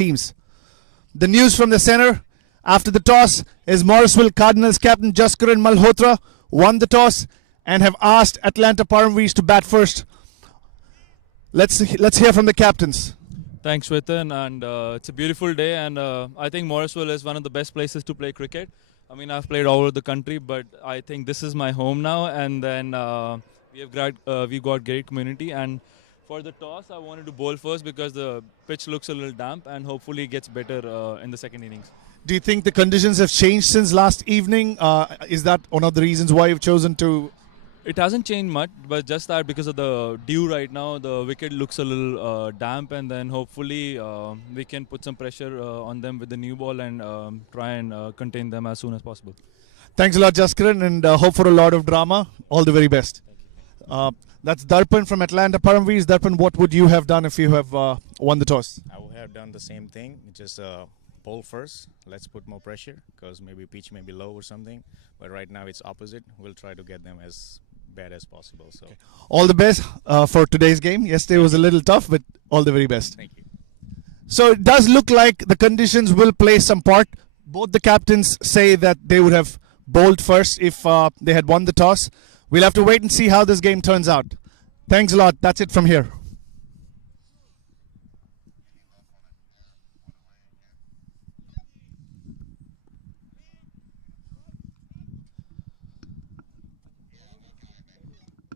teams. The news from the center after the toss is Morrisville Cardinals captain Jaskaran Malhotra won the toss and have asked Atlanta Param Veers to bat first. Let's hear from the captains. Thanks, Shwetan, and it's a beautiful day, and I think Morrisville is one of the best places to play cricket. I mean, I've played all over the country, but I think this is my home now, and then we've got great community. And for the toss, I wanted to bowl first because the pitch looks a little damp, and hopefully it gets better in the second innings. Do you think the conditions have changed since last evening? Is that one of the reasons why you've chosen to? It hasn't changed much, but just that because of the dew right now, the wicket looks a little damp, and then hopefully we can put some pressure on them with the new ball and try and contain them as soon as possible. Thanks a lot, Jaskaran, and hope for a lot of drama. All the very best. That's Darpan from Atlanta Param Veers. Darpan, what would you have done if you have won the toss? I would have done the same thing, just bowl first. Let's put more pressure because maybe pitch may be low or something. But right now it's opposite. We'll try to get them as bad as possible. So all the best for today's game. Yesterday was a little tough, but all the very best. Thank you. So it does look like the conditions will play some part. Both the captains say that they would have bowled first if they had won the toss. We'll have to wait and see how this game turns out. Thanks a lot. That's it from here.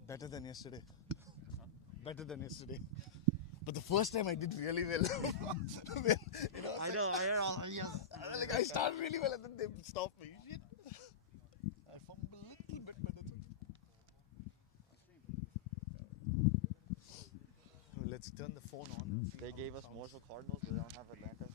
Better than yesterday. Better than yesterday. But the first time I did really well. I know. I started really well and then they stopped me. Shit. I fumbled a little bit, but that's okay. Let's turn the phone on. They gave us Morrisville Cardinals, but they don't have Atlanta.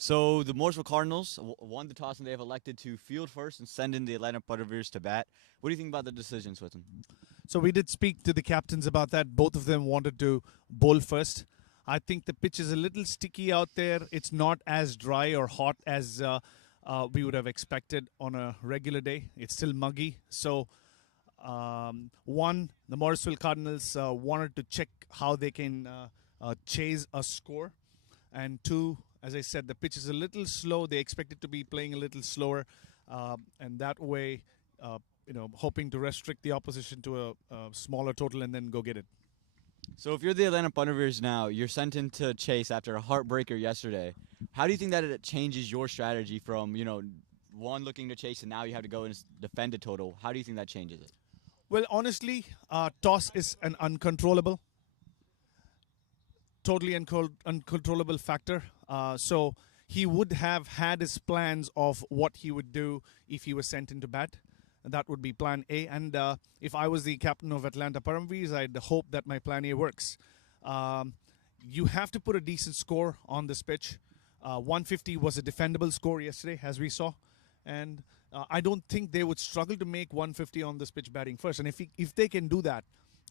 So the Morrisville Cardinals won the toss and they have elected to field first and send in the Atlanta Veers to bat. What do you think about the decision, Swithin? So we did speak to the captains about that. Both of them wanted to bowl first. I think the pitch is a little sticky out there. It's not as dry or hot as we would have expected on a regular day. It's still muggy. So, one, the Morrisville Cardinals wanted to check how they can chase a score. And two, as I said, the pitch is a little slow. They expect it to be playing a little slower. And that way, hoping to restrict the opposition to a smaller total and then go get it. So if you're the Atlanta Veers now, you're sent into chase after a heartbreaker yesterday. How do you think that it changes your strategy from, one looking to chase and now you have to go and defend a total? How do you think that changes it? Well, honestly, toss is an totally uncontrollable factor. So he would have had his plans of what he would do if he was sent into bat. That would be plan A. And if I was the captain of Atlanta Param, I'd hope that my plan A works. You have to put a decent score on this pitch. 150 was a defendable score yesterday, as we saw. And I don't think they would struggle to make 150 on this pitch batting first. And if they can do that,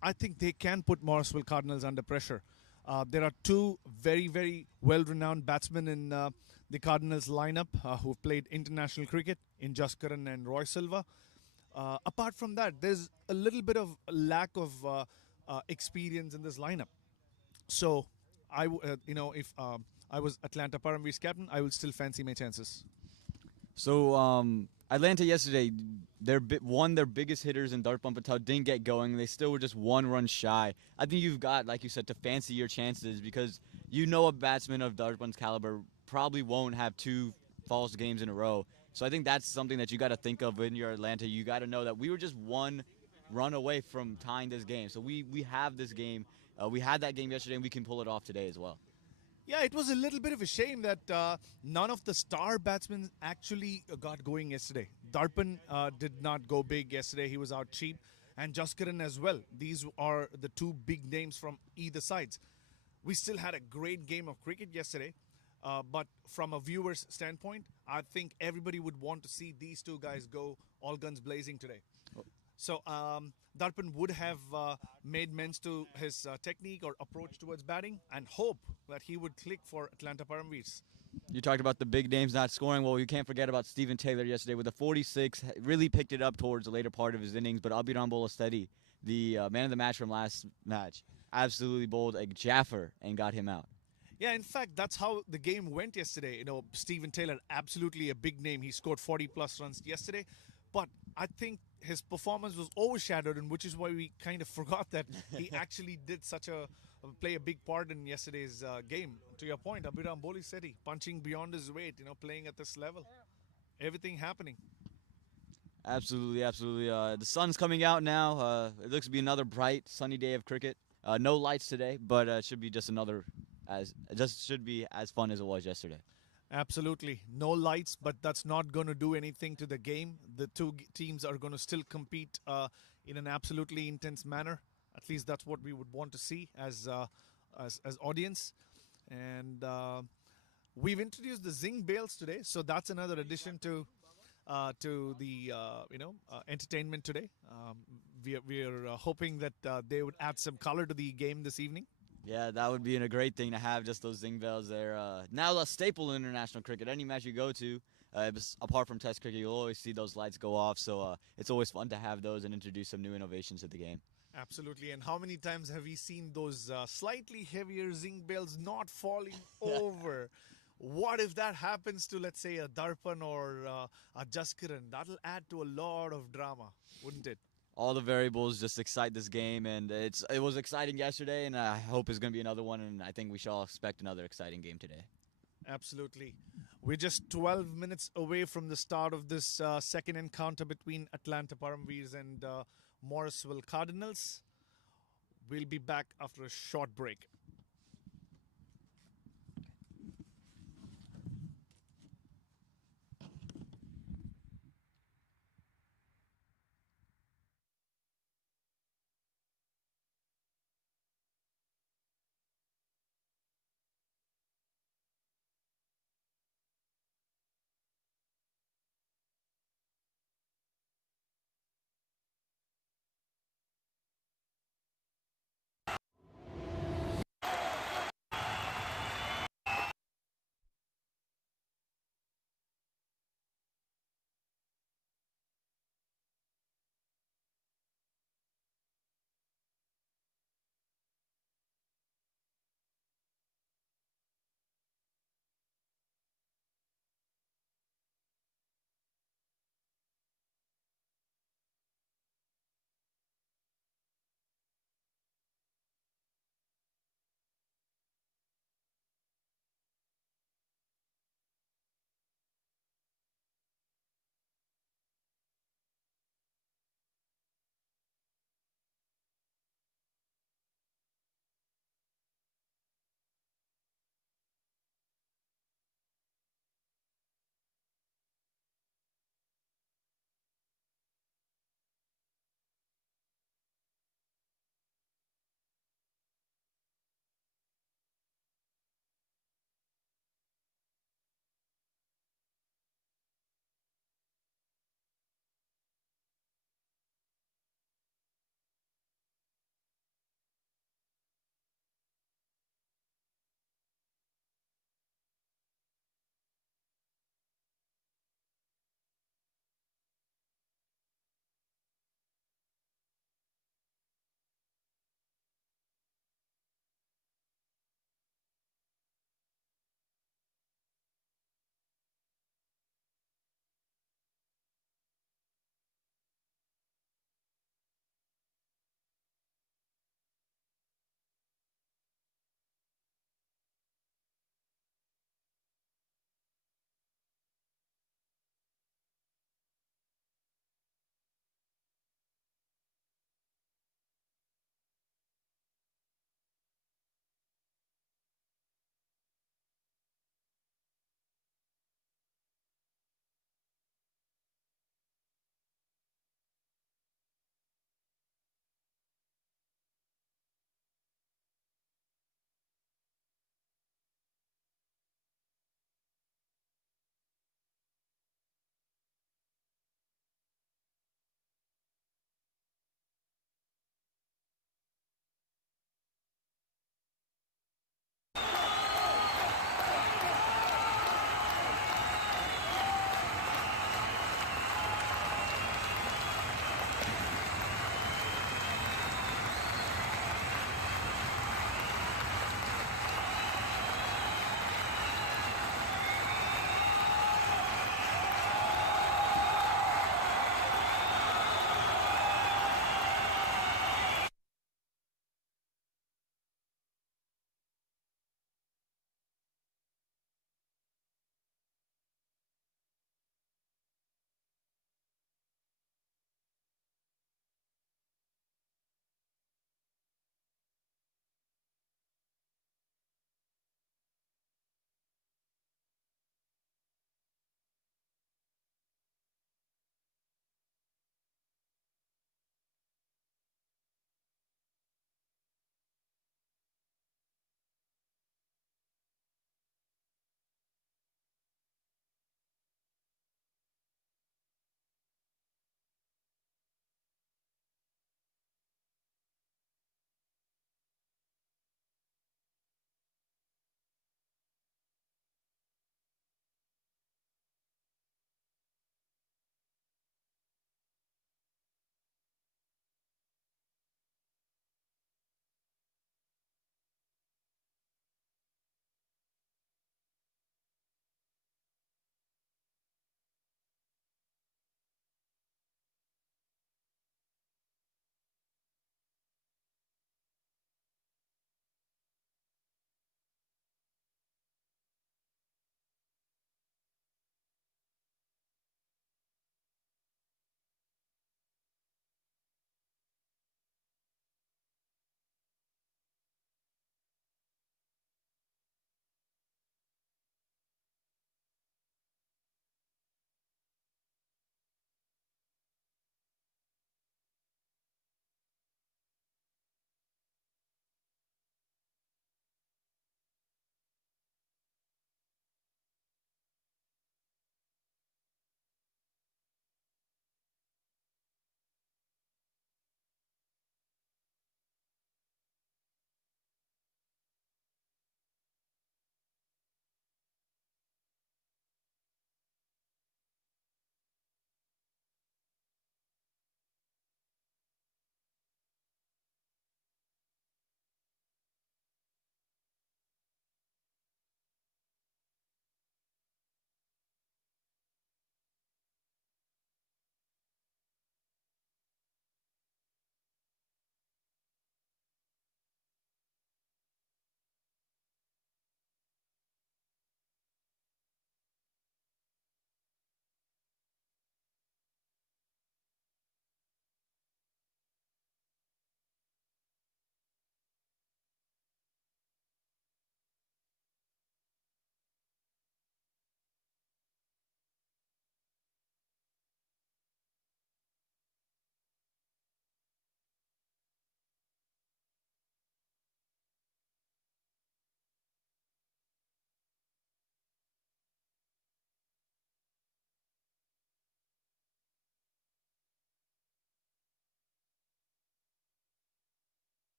I think they can put Morrisville Cardinals under pressure. There are two very, very well-renowned batsmen in the Cardinals lineup who've played international cricket in Jaskaran and Roy Silva. Apart from that, there's a little bit of lack of experience in this lineup. So, if I was Atlanta Paramveer's captain, I would still fancy my chances. So Atlanta yesterday, won their biggest hitters in Darpan Patel didn't get going. They still were just one run shy. I think you've got, like you said, to fancy your chances because a batsman of Darpan's caliber probably won't have two false games in a row. So I think that's something that you got to think of when you're Atlanta. You got to know that we were just one run away from tying this game. So we have this game. We had that game yesterday, and we can pull it off today as well. Yeah, it was a little bit of a shame that none of the star batsmen actually got going yesterday. Darpan did not go big yesterday. He was out cheap. And Jaskaran as well. These are the two big names from either sides. We still had a great game of cricket yesterday. But from a viewer's standpoint, I think everybody would want to see these two guys go all guns blazing today. So Darpan would have made men's to his technique or approach towards batting and hope that he would click for Atlanta Paramveers. You talked about the big names not scoring. Well, you can't forget about Stephen Taylor yesterday with a 46. Really picked it up towards the later part of his innings. But Abhiram Bolastedi, the man of the match from last match, absolutely bowled a Jaffer and got him out. Yeah, in fact, that's how the game went yesterday. Stephen Taylor, absolutely a big name. He scored 40-plus runs yesterday. But I think his performance was overshadowed, and which is why we kind of forgot that he actually did play a big part in yesterday's game. To your point, Abhiram Bolastedi punching beyond his weight, playing at this level. Everything happening. Absolutely, absolutely. The sun's coming out now. It looks to be another bright, sunny day of cricket. No lights today, but it should be should be as fun as it was yesterday. Absolutely. No lights, but that's not going to do anything to the game. The two teams are going to still compete in an absolutely intense manner. At least that's what we would want to see as audience. And we've introduced the Zing Bales today, so that's another addition to the entertainment today. We're hoping that they would add some color to the game this evening. Yeah, that would be a great thing to have, just those Zing bells there. Now a staple in international cricket. Any match you go to, apart from Test cricket, you'll always see those lights go off. So it's always fun to have those and introduce some new innovations to the game. Absolutely. And how many times have we seen those slightly heavier Zing bells not falling over? What if that happens to, let's say, a Darpan or a Jaskaran? That'll add to a lot of drama, wouldn't it? All the variables just excite this game, and it was exciting yesterday, and I hope it's going to be another one, and I think we shall all expect another exciting game today. Absolutely. We're just 12 minutes away from the start of this second encounter between Atlanta Paramveers and Morrisville Cardinals. We'll be back after a short break.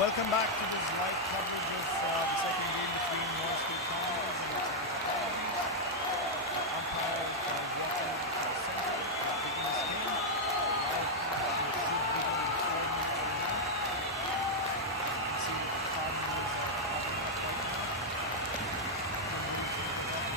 Welcome back to this live coverage of the second game between Morrisville Cardinals and Atlanta Param. Umpire Walker to the center taking this game. Live coverage should begin in 4 minutes from now. You can see the Cardinals are popping up right now.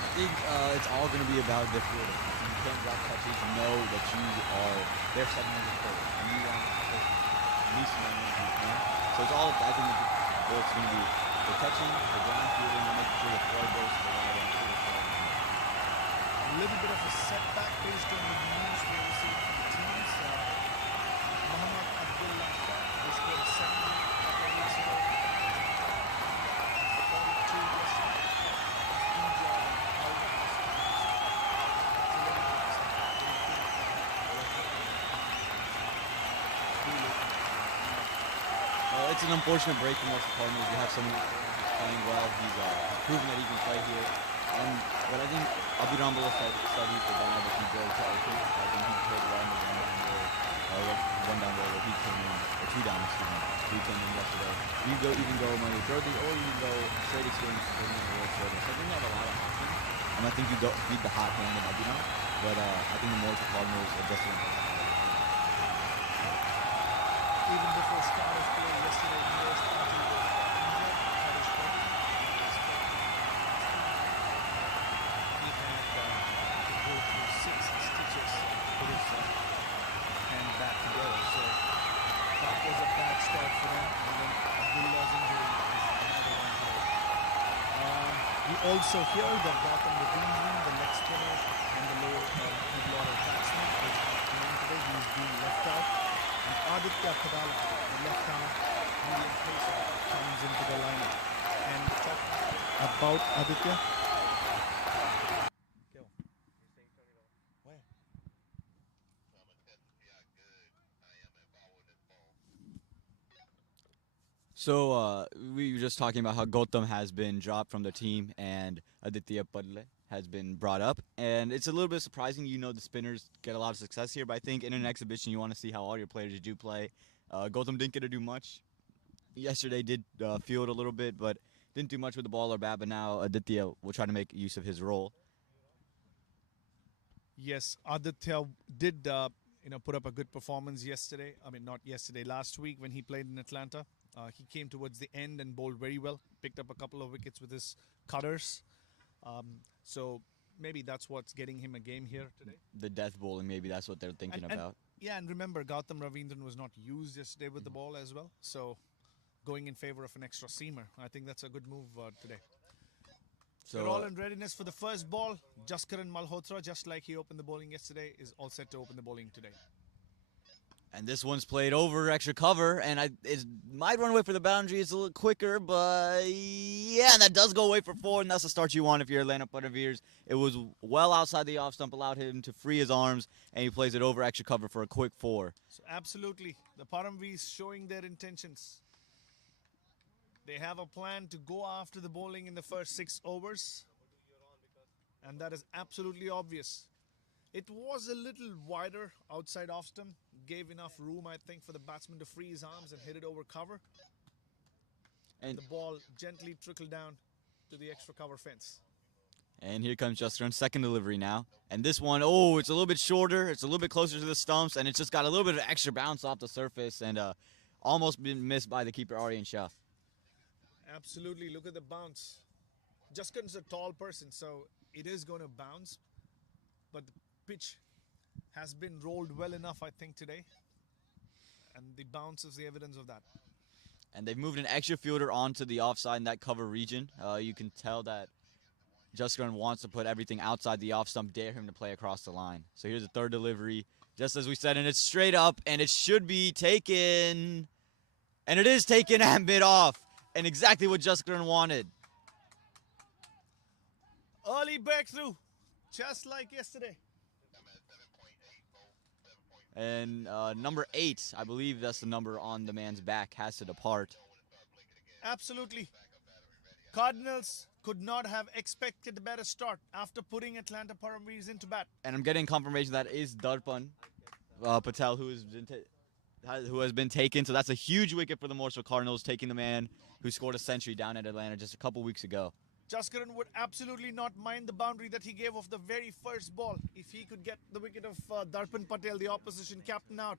I think it's all going to be about the field. You can't drop touches. You know that you are their 700 players, and you want to push at least 900 you can. So it's all. I think the goal is going to be the catching, the ground fielding, and making sure the throw goes to the right end. A little bit of a setback based on the news we received from the teams. Muhammad Abdullah who scored a 70 a couple of weeks ago. 42 yesterday. Good job on all the Well, it's an unfortunate break for most Cardinals. You have someone who's playing well. He's proven that he can play here. But I think Abhiram will study for down if he goes to open. I think he played well in the one down roll where he came in, or two down, excuse me. He came in yesterday. You can go Mario Jordan, or you can go straight experience for the World Jordan. So I think you have a lot of options. And I think you don't beat the hot hand of Abhiram. But I think the Morrisville Cardinals are definitely. even before Scottish played yesterday, Veers started with injured. Scottish played. He had to go through 6 stitches to put his hand back together. So that was a bad start for him. And then Abdullah's injury is another one today. We also hear that Gautam Ravindran, the leg spinner and the lower mid-order batsman, is playing today. He's being left out. And Aditya Kadala, the left-arm medium pacer, comes into the lineup. And talk about Aditya. Go. Where? So we were just talking about how Gautam has been dropped from the team and Aditya Padle has been brought up. And it's a little bit surprising. You know the spinners get a lot of success here, but I think in an exhibition you want to see how all your players do play. Gautam didn't get to do much. Yesterday did field a little bit, but didn't do much with the ball or bat. But now Aditya will try to make use of his role. Yes, Aditya did put up a good performance yesterday. I mean, not yesterday, last week when he played in Atlanta. He came towards the end and bowled very well. Picked up a couple of wickets with his cutters. So maybe that's what's getting him a game here today. The death bowling, maybe that's what they're thinking about. Yeah, and remember, Gautam Ravindran was not used yesterday with the ball as well. So going in favor of an extra seamer. I think that's a good move today. So We're all in readiness for the first ball. Jaskaran Malhotra, just like he opened the bowling yesterday, is all set to open the bowling today. And this one's played over extra cover, and it might run away for the boundary. It's a little quicker, but yeah, and that does go away for 4, and that's the start you want if you're Atlanta Veers. It was well outside the off stump, allowed him to free his arms, and he plays it over extra cover for a quick 4. So absolutely, the Param showing their intentions. They have a plan to go after the bowling in the first 6 overs, and that is absolutely obvious. It was a little wider outside off stump, gave enough room, I think, for the batsman to free his arms and hit it over cover. And the ball gently trickled down to the extra cover fence. And here comes Jaskaran's second delivery now. And this one, oh, it's a little bit shorter. It's a little bit closer to the stumps, and it's just got a little bit of extra bounce off the surface and almost been missed by the keeper, Aryan Shah. Absolutely. Look at the bounce. Jaskaran's a tall person, so it is going to bounce. But the pitch has been rolled well enough, I think, today. And the bounce is the evidence of that. And they've moved an extra fielder onto the offside in that cover region. You can tell that Jaskaran wants to put everything outside the off stump, dare him to play across the line. So here's the third delivery, just as we said, and it's straight up, and it should be taken. And it is taken at mid-off, and exactly what Jaskaran wanted. Early breakthrough, just like yesterday. And number 8, I believe that's the number on the man's back, has to depart. Absolutely. Cardinals could not have expected a better start after putting Atlanta Param into bat. And I'm getting confirmation that is Darpan Patel, who is who has been taken. So that's a huge wicket for the Morrisville Cardinals, taking the man who scored a century down at Atlanta just a couple weeks ago. Jaskaran would absolutely not mind the boundary that he gave off the very first ball if he could get the wicket of Darpan Patel, the opposition captain, out.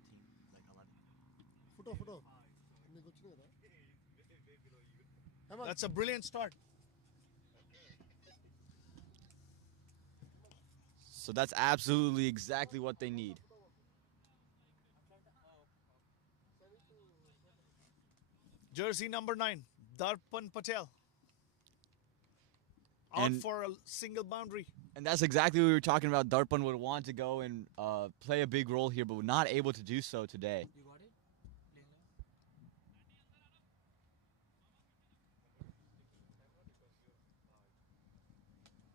That's a brilliant start. So that's absolutely exactly what they need. Jersey number 9, Darpan Patel. Out And- for a single boundary. And that's exactly what we were talking about. Darpan would want to go and play a big role here, but was not able to do so today.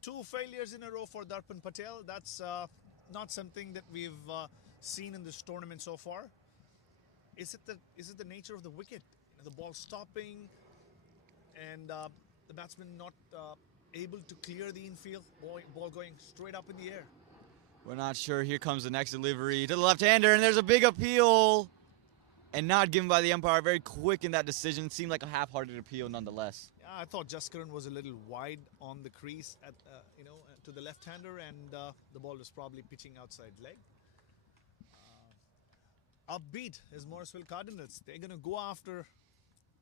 Two failures in a row for Darpan Patel. That's not something that we've seen in this tournament so far. Is it the nature of the wicket? The ball stopping and the batsman not able to clear the infield, ball going straight up in the air. We're not sure. Here comes the next delivery to the left-hander, and there's a big appeal. And not given by the umpire. Very quick in that decision. Seemed like a half-hearted appeal nonetheless. Yeah, I thought Jaskaran was a little wide on the crease at to the left-hander, and the ball was probably pitching outside leg. Upbeat is Morrisville Cardinals. They're going to go after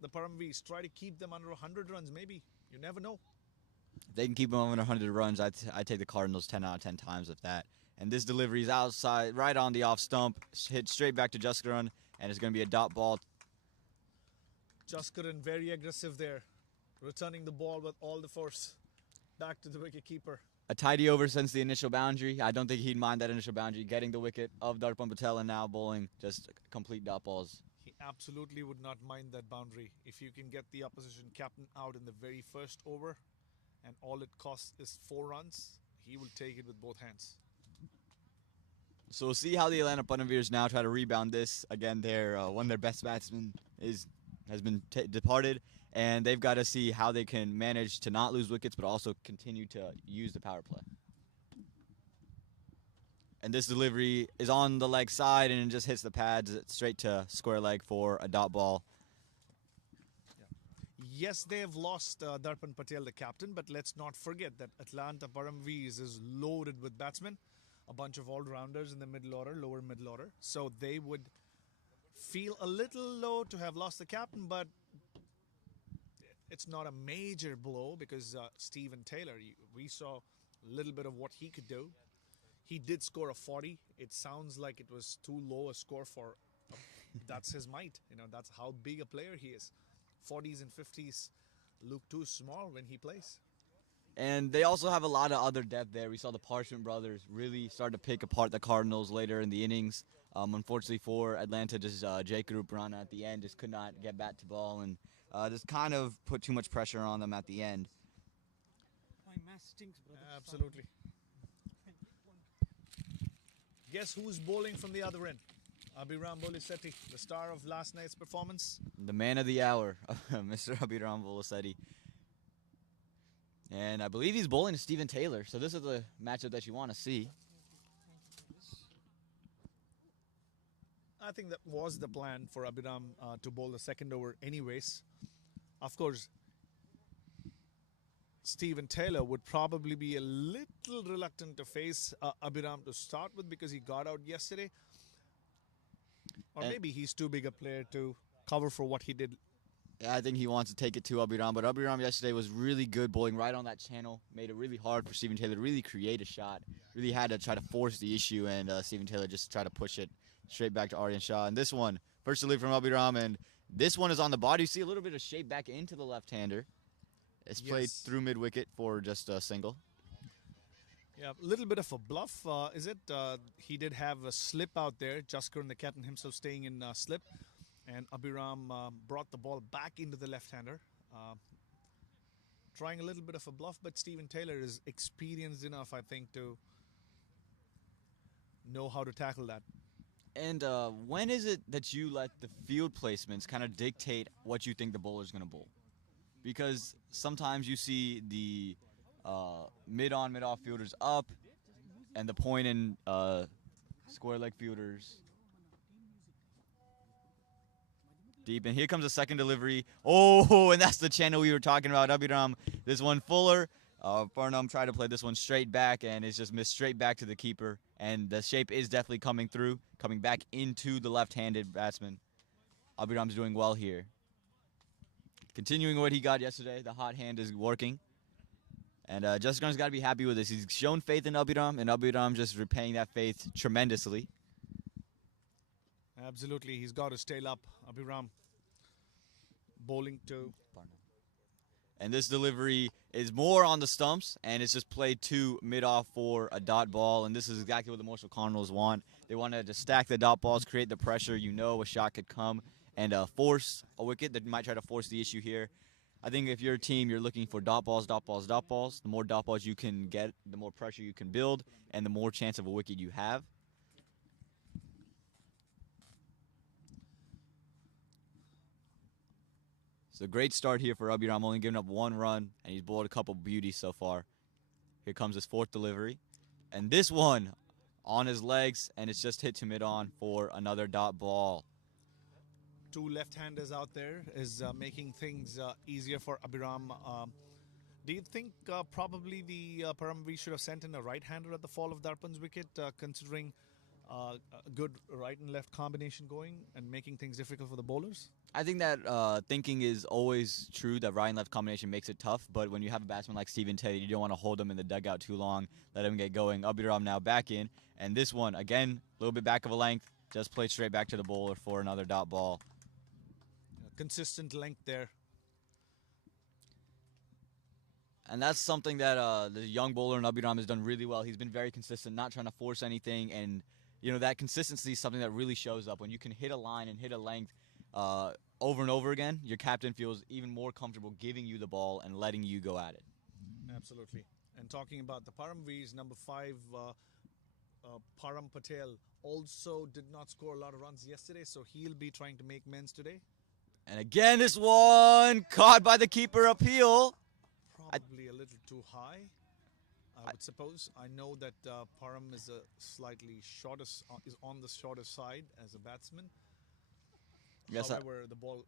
the Param Veers, try to keep them under 100 runs, maybe. You never know. If they can keep them under 100 runs, I'd take the Cardinals 10 out of 10 times with that. And this delivery is outside, right on the off stump, hit straight back to Jaskaran, and it's going to be a dot ball. Jaskaran very aggressive there, returning the ball with all the force back to the wicketkeeper. A tidy over since the initial boundary. I don't think he'd mind that initial boundary, getting the wicket of Darpan Patel and now bowling just complete dot balls. He absolutely would not mind that boundary. If you can get the opposition captain out in the very first over and all it costs is 4 runs, he will take it with both hands. So we'll see how the Atlanta Veers now try to rebound this. Again, one of their best batsmen has been departed, and they've got to see how they can manage to not lose wickets, but also continue to use the power play. And this delivery is on the leg side, and it just hits the pads straight to square leg for a dot ball. Yes, they have lost Darpan Patel, the captain, but let's not forget that Atlanta Param Veers is loaded with batsmen, a bunch of all-rounders in the middle order, lower middle order. So they would feel a little low to have lost the captain, but it's not a major blow because Stephen Taylor, we saw a little bit of what he could do. He did score a 40. It sounds like it was too low a score for, that's his might. That's how big a player he is. 40s and 50s look too small when he plays. And they also have a lot of other depth there. We saw the Parchment brothers really start to pick apart the Cardinals later in the innings. Unfortunately for Atlanta, just Jake Rana at the end just could not get bat to ball and just kind of put too much pressure on them at the end. Absolutely. Guess who's bowling from the other end? Abhiram Bolisetti, the star of last night's performance. The man of the hour, Mr. Abhiram Bolisetti. And I believe he's bowling to Stephen Taylor, so this is the matchup that you want to see. I think that was the plan for Abhiram to bowl the second over anyways. Of course, Stephen Taylor would probably be a little reluctant to face Abhiram to start with because he got out yesterday. Or maybe he's too big a player to cover for what he did. Yeah, I think he wants to take it to Abhiram, but Abhiram yesterday was really good bowling right on that channel. Made it really hard for Stephen Taylor to really create a shot. Really had to try to force the issue, and Stephen Taylor just tried to push it straight back to Aryan Shah. And this one, first delivery from Abhiram, and this one is on the body. You see a little bit of shape back into the left-hander. It's played through mid-wicket for just a single. Yeah, a little bit of a bluff, is it? He did have a slip out there. Jaskaran, the captain himself, staying in slip. And Abhiram brought the ball back into the left-hander. Trying a little bit of a bluff, but Stephen Taylor is experienced enough, I think, to know how to tackle that. And when is it that you let the field placements kind of dictate what you think the bowler's going to bowl? Because sometimes you see the mid-on, mid-off fielders up, and the point and square leg fielders Deep, and here comes the second delivery. Oh, and that's the channel we were talking about. Abhiram, this one fuller. Param tried to play this one straight back, and it's just missed straight back to the keeper. And the shape is definitely coming through, coming back into the left-handed batsman. Abhiram's doing well here. Continuing what he got yesterday, the hot hand is working. And Jaskaran's got to be happy with this. He's shown faith in Abhiram, and Abhiram just repaying that faith tremendously. Absolutely, he's got to stay up. Abhiram bowling to. And this delivery is more on the stumps, and it's just played to mid-off for a dot ball. And this is exactly what the Morrisville Cardinals want. They want to just stack the dot balls, create the pressure. You know a shot could come and force a wicket. That might try to force the issue here. I think if you're a team, you're looking for dot balls, dot balls, dot balls. The more dot balls you can get, the more pressure you can build, and the more chance of a wicket you have. It's a great start here for Abhiram, only giving up one run, and he's bowled a couple beauties so far. Here comes his fourth delivery. And this one on his legs, and it's just hit to mid-on for another dot ball. Two left-handers out there is making things easier for Abhiram. Do you think probably the Param Veers should have sent in a right-hander at the fall of Darpan's wicket, considering a good right and left combination going and making things difficult for the bowlers? I think that thinking is always true, that right and left combination makes it tough, but when you have a batsman like Stephen Teddy, you don't want to hold him in the dugout too long, let him get going. Abhiram now back in, and this one, again, a little bit back of a length, just played straight back to the bowler for another dot ball. Consistent length there. And that's something that the young bowler in Abhiram has done really well. He's been very consistent, not trying to force anything, and you know that consistency is something that really shows up. When you can hit a line and hit a length over and over again, your captain feels even more comfortable giving you the ball and letting you go at it. Absolutely. And talking about the Param Veers, number 5, Param Patel also did not score a lot of runs yesterday, so he'll be trying to make amends today. And again, this one caught by the keeper uphill. Probably a little too high, I would suppose. I know that Param is a slightly shorter, is on the shorter side as a batsman. Yes, however, the ball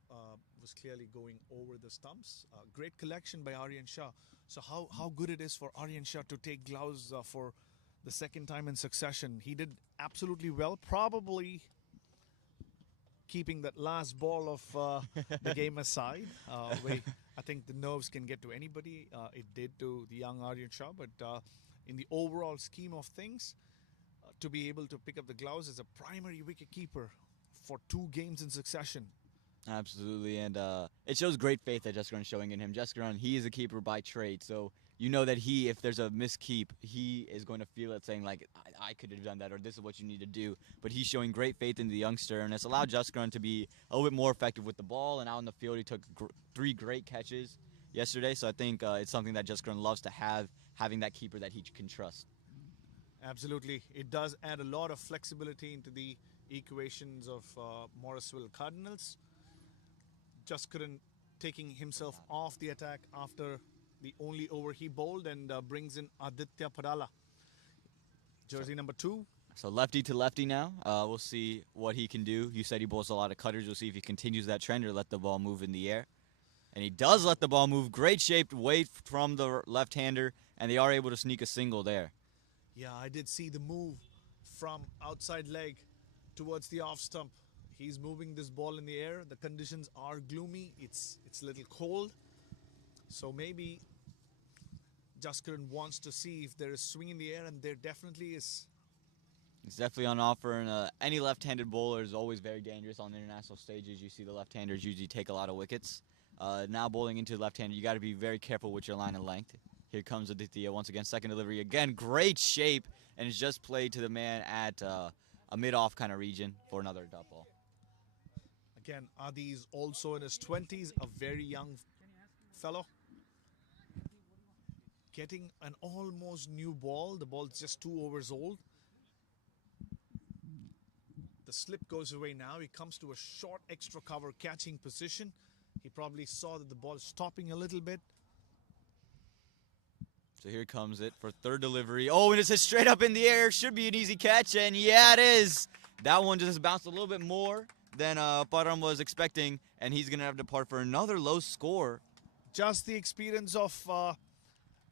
was clearly going over the stumps. Great collection by Aryan Shah. So how good it is for Aryan Shah to take gloves for the second time in succession. He did absolutely well, probably keeping that last ball of the game aside. I think the nerves can get to anybody. It did to the young Aryan Shah, but in the overall scheme of things, to be able to pick up the gloves as a primary wicket keeper for 2 games in succession. Absolutely, and it shows great faith that Jaskaran is showing in him. Jaskaran, he is a keeper by trade, so you know that if there's a miskeep, he is going to feel it, saying like, I could have done that, or this is what you need to do. But he's showing great faith in the youngster, and it's allowed Jaskaran to be a little bit more effective with the ball, and out in the field he took 3 great catches yesterday, so I think it's something that Jaskaran loves to have, having that keeper that he can trust. Absolutely. It does add a lot of flexibility into the equations of Morrisville Cardinals. Jaskaran taking himself off the attack after the only over he bowled, and brings in Aditya Padala, jersey number 2. So lefty to lefty now. We'll see what he can do. You said he bowls a lot of cutters. We'll see if he continues that trend or let the ball move in the air. And he does let the ball move. Great shaped weight from the left-hander, and they are able to sneak a single there. Yeah, I did see the move from outside leg towards the off stump. He's moving this ball in the air. The conditions are gloomy. It's a little cold. So maybe Jaskaran wants to see if there is swing in the air, and there definitely is. It's definitely on offer, and any left-handed bowler is always very dangerous on the international stages. You see the left-handers usually take a lot of wickets. Now bowling into the left-hander, you got to be very careful with your line of length. Here comes Aditya once again, second delivery. Again, great shape, and it's just played to the man at a mid-off kind of region for another dot ball. Again, Adi's also in his 20s, a very young fellow. Getting an almost new ball. The ball's just 2 overs old. The slip goes away now. He comes to a short extra cover catching position. He probably saw that the ball is stopping a little bit. So here comes it for third delivery. Oh, and it's straight up in the air. Should be an easy catch, and yeah, it is. That one just bounced a little bit more than Param was expecting, and he's going to have to depart for another low score. Just the experience of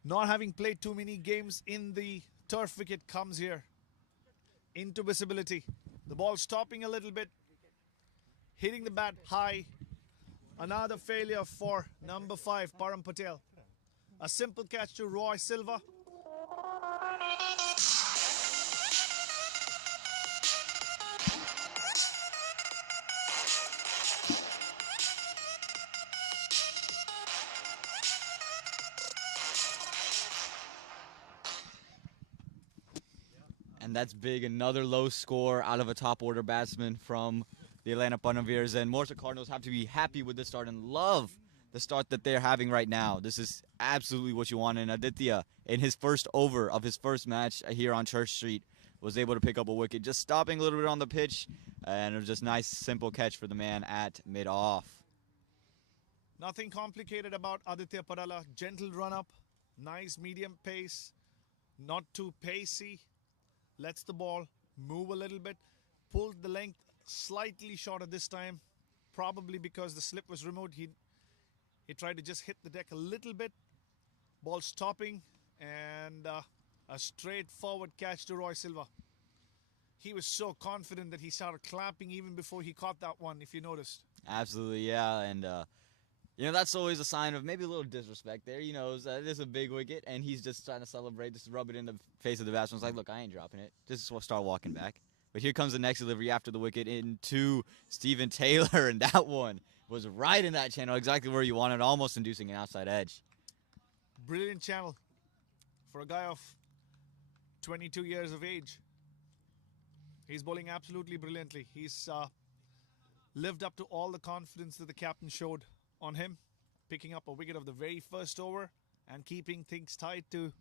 not having played too many games in the turf wicket comes here into visibility. The ball stopping a little bit, hitting the bat high. Another failure for number 5, Param Patel. A simple catch to Roy Silva. And that's big. Another low score out of a top order batsman from the Atlanta Veers. And Morrisville Cardinals have to be happy with this start and love the start that they're having right now. This is absolutely what you want. And Aditya, in his first over of his first match here on Church Street, was able to pick up a wicket, just stopping a little bit on the pitch. And it was just nice, simple catch for the man at mid-off. Nothing complicated about Aditya Padala. Gentle run-up, nice medium pace, not too pacey. Lets the ball move a little bit. Pulled the length slightly shorter this time. Probably because the slip was removed. He tried to just hit the deck a little bit. Ball stopping. And a straightforward catch to Roy Silva. He was so confident that he started clapping even before he caught that one, if you noticed. Absolutely, yeah. And, that's always a sign of maybe a little disrespect there. He knows that it is a big wicket, and he's just trying to celebrate, just rub it in the face of the batsman. It's like, look, I ain't dropping it. Just start walking back. But here comes the next delivery after the wicket into Steven Taylor, and that one was right in that channel, exactly where you wanted, almost inducing an outside edge. Brilliant channel for a guy of 22 years of age. He's bowling absolutely brilliantly. He's lived up to all the confidence that the captain showed on him, picking up a wicket of the very first over and keeping things tight to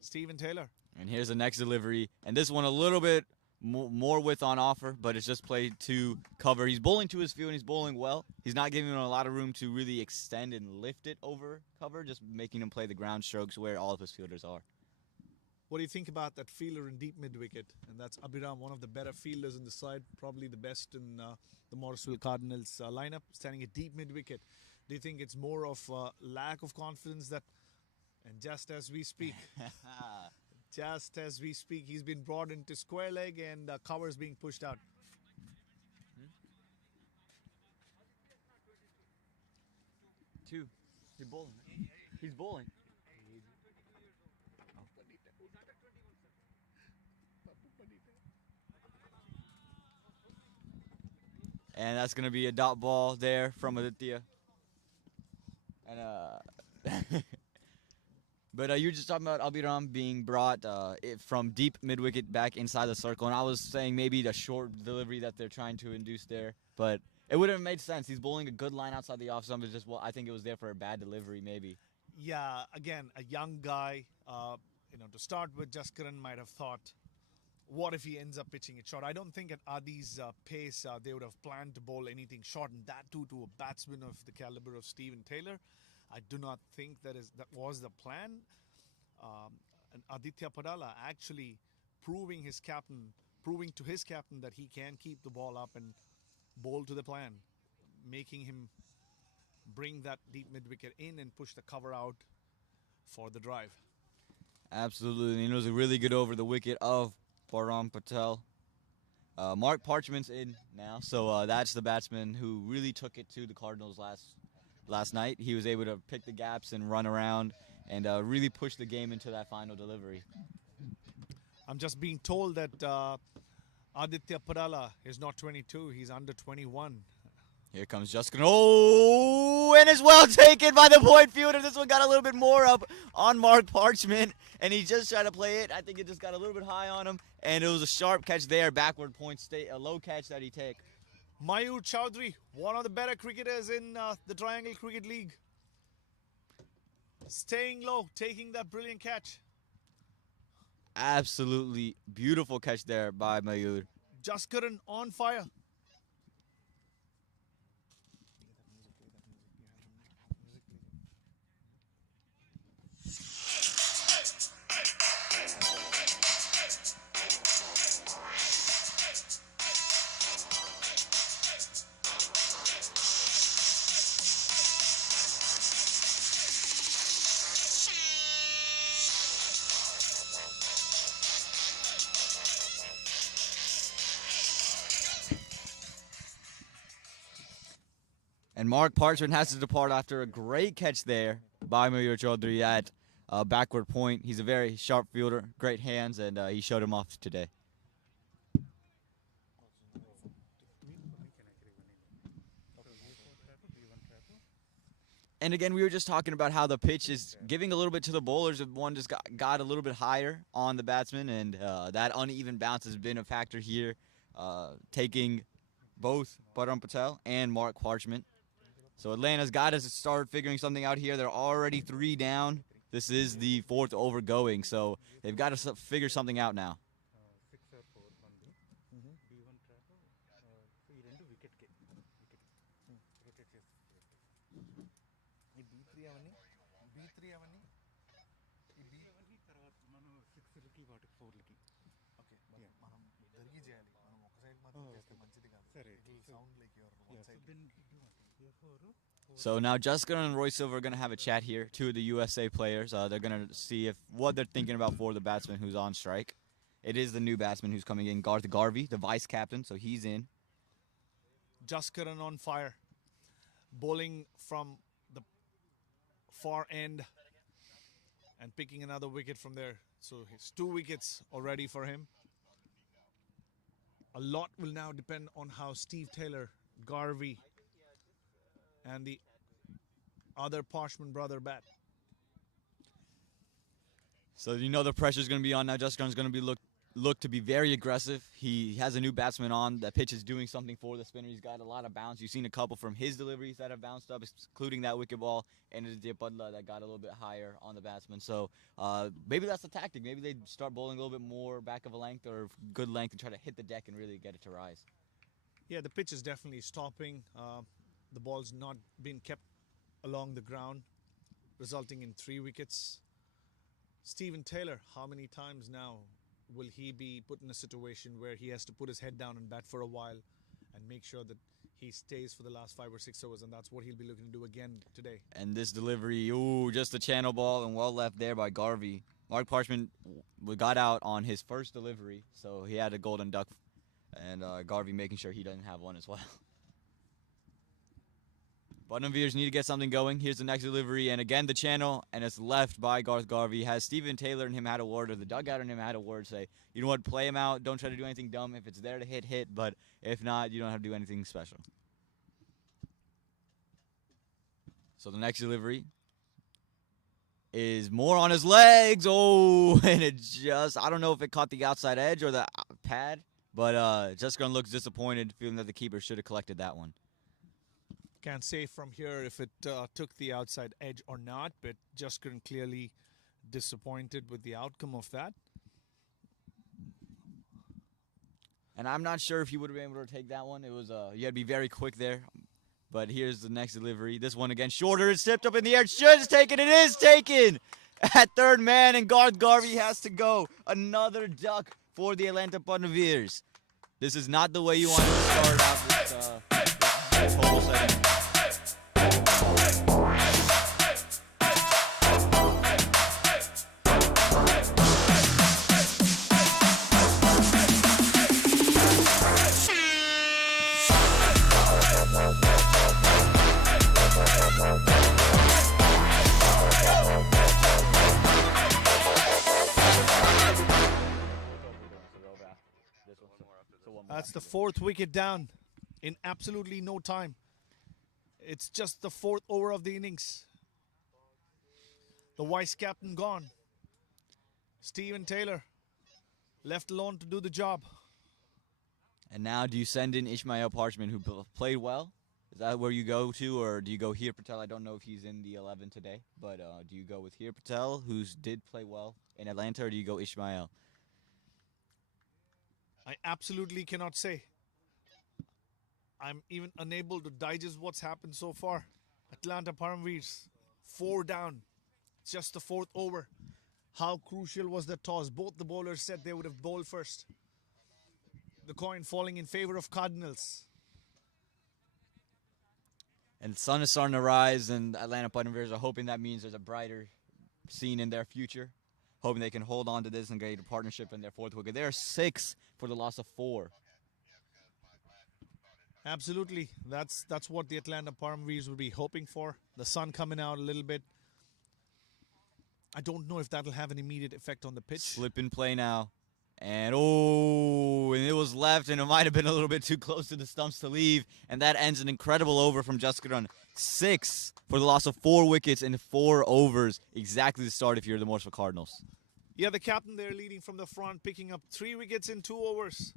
Steven Taylor. And here's the next delivery, and this one a little bit more width on offer, but it's just played to cover. He's bowling to his field, and he's bowling well. He's not giving him a lot of room to really extend and lift it over cover, just making him play the ground strokes where all of his fielders are. What do you think about that fielder in deep mid-wicket? And that's Abhiram, one of the better fielders in the side, probably the best in the Morrisville Cardinals lineup, standing at deep mid-wicket. Do you think it's more of lack of confidence that, and just as we speak, he's been brought into square leg and covers being pushed out. Two. He's bowling. He's bowling. And that's going to be a dot ball there from Aditya. And But you were just talking about Abhiram being brought from deep mid-wicket back inside the circle. And I was saying maybe the short delivery that they're trying to induce there. But it would have made sense. He's bowling a good line outside the off stump. It's just, I think it was there for a bad delivery maybe. Yeah, again, a young guy, to start with, Jaskaran might have thought, what if he ends up pitching it short? I don't think at Adi's pace they would have planned to bowl anything short, and that too to a batsman of the caliber of Steven Taylor. I do not think that was the plan. And Aditya Padala actually proving to his captain that he can keep the ball up and bowl to the plan, making him bring that deep mid-wicket in and push the cover out for the drive. Absolutely, and it was a really good over the wicket of Param Patel. Mark Parchment's in now, so that's the batsman who really took it to the Cardinals last night. He was able to pick the gaps and run around and really push the game into that final delivery. I'm just being told that Aditya Padala is not 22, he's under 21. Here comes Justin. Oh, and it's well taken by the point fielder. This one got a little bit more up on Mark Parchment, and he just tried to play it. I think it just got a little bit high on him, and it was a sharp catch there, backward point state, a low catch that he took. Mayur Chowdhury, one of the better cricketers in the Triangle Cricket League. Staying low, taking that brilliant catch. Absolutely beautiful catch there by Mayur. Jaskaran on fire. And Mark Parchment has to depart after a great catch there by Mayur Chaudhary at backward point. He's a very sharp fielder, great hands, and he showed him off today. And again, we were just talking about how the pitch is giving a little bit to the bowlers. If one just got a little bit higher on the batsman, and that uneven bounce has been a factor here, taking both Param Patel and Mark Parchment. So Atlanta's got to start figuring something out here. They're already 3 down. This is the 4th over going, so they've got to figure something out now. So now Jessica and Roy Silver are going to have a chat here, 2 of the USA players. They're going to see if what they're thinking about for the batsman who's on strike. It is the new batsman who's coming in, Garth Garvey, the vice captain, so he's in. Jaskaran on fire. Bowling from the far end and picking another wicket from there. So it's 2 wickets already for him. A lot will now depend on how Steve Taylor, Garvey, and the other Parchment brother bat. So you know the pressure's going to be on now. Jaskaran's going to be look to be very aggressive. He has a new batsman on. That pitch is doing something for the spinner. He's got a lot of bounce. You've seen a couple from his deliveries that have bounced up, including that wicket ball and the Padla that got a little bit higher on the batsman. So maybe that's the tactic. Maybe they start bowling a little bit more back of a length or good length and try to hit the deck and really get it to rise. Yeah, the pitch is definitely stopping. The ball's not being kept along the ground, resulting in 3 wickets. Stephen Taylor, how many times now will he be put in a situation where he has to put his head down and bat for a while and make sure that he stays for the last 5 or 6 overs, and that's what he'll be looking to do again today. And this delivery, just a channel ball and well left there by Garvey. Mark Parchment got out on his first delivery, so he had a golden duck, and Garvey making sure he doesn't have one as well. But Veers need to get something going. Here's the next delivery, and again the channel, and it's left by Garth Garvey. Has Stephen Taylor and him had a word, or the dugout and him had a word, say, you know what, play him out. Don't try to do anything dumb. If it's there to hit, hit. But if not, you don't have to do anything special. So the next delivery is more on his legs. Oh, and it just, I don't know if it caught the outside edge or the pad, but Jessica looks disappointed, feeling that the keeper should have collected that one. Can't say from here if it took the outside edge or not, but Jaskaran clearly disappointed with the outcome of that. And I'm not sure if he would have been able to take that one. It was you had to be very quick there. But here's the next delivery. This one again, shorter. It's tipped up in the air. It should have taken. It is taken at third man, and Garth Garvey has to go. Another duck for the Atlanta Veers. This is not the way you want to start off this total setting. That's the 4th wicket down in absolutely no time. It's just the 4th over of the innings. The vice captain gone. Stephen Taylor left alone to do the job. And now do you send in Ishmael Parchment, who played well? Is that where you go to, or do you go Heer Patel? I don't know if he's in the 11 today, but do you go with Heer Patel, who did play well in Atlanta, or do you go Ishmael? I absolutely cannot say. I'm even unable to digest what's happened so far. Atlanta Param Veers, 4 down. Just the 4th over. How crucial was the toss? Both the bowlers said they would have bowled first. The coin falling in favor of Cardinals. And the sun is starting to rise, and Atlanta Veers are hoping that means there's a brighter scene in their future. Hoping they can hold on to this and get a partnership in their 4th wicket. They are 6 for the loss of 4. Absolutely. That's what the Atlanta Param Veers would be hoping for. The sun coming out a little bit. I don't know if that'll have an immediate effect on the pitch. Slip in play now. And and it was left, and it might have been a little bit too close to the stumps to leave. And that ends an incredible over from Jaskaran. 6 for the loss of 4 wickets in 4 overs. Exactly the start if you're the Morrisville Cardinals. Yeah, the captain there leading from the front, picking up 3 wickets in 2 overs.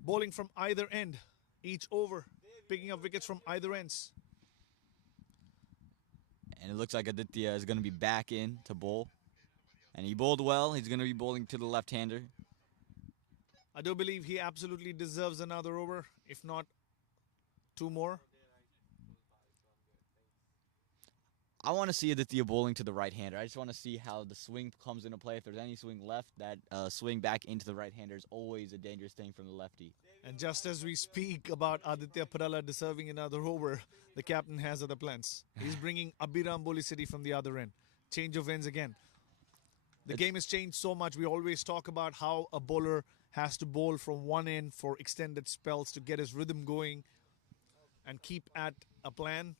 Bowling from either end, each over, picking up wickets from either ends. And it looks like Aditya is going to be back in to bowl. And he bowled well. He's going to be bowling to the left-hander. I do believe he absolutely deserves another over, if not 2 more. I want to see Aditya bowling to the right-hander. I just want to see how the swing comes into play. If there's any swing left, that swing back into the right-hander is always a dangerous thing from the lefty. And just as we speak about Aditya Parala deserving another over, the captain has other plans. He's bringing Abhiram Bolicity from the other end. Change of ends again. The game has changed so much. We always talk about how a bowler has to bowl from one end for extended spells to get his rhythm going and keep at a plan.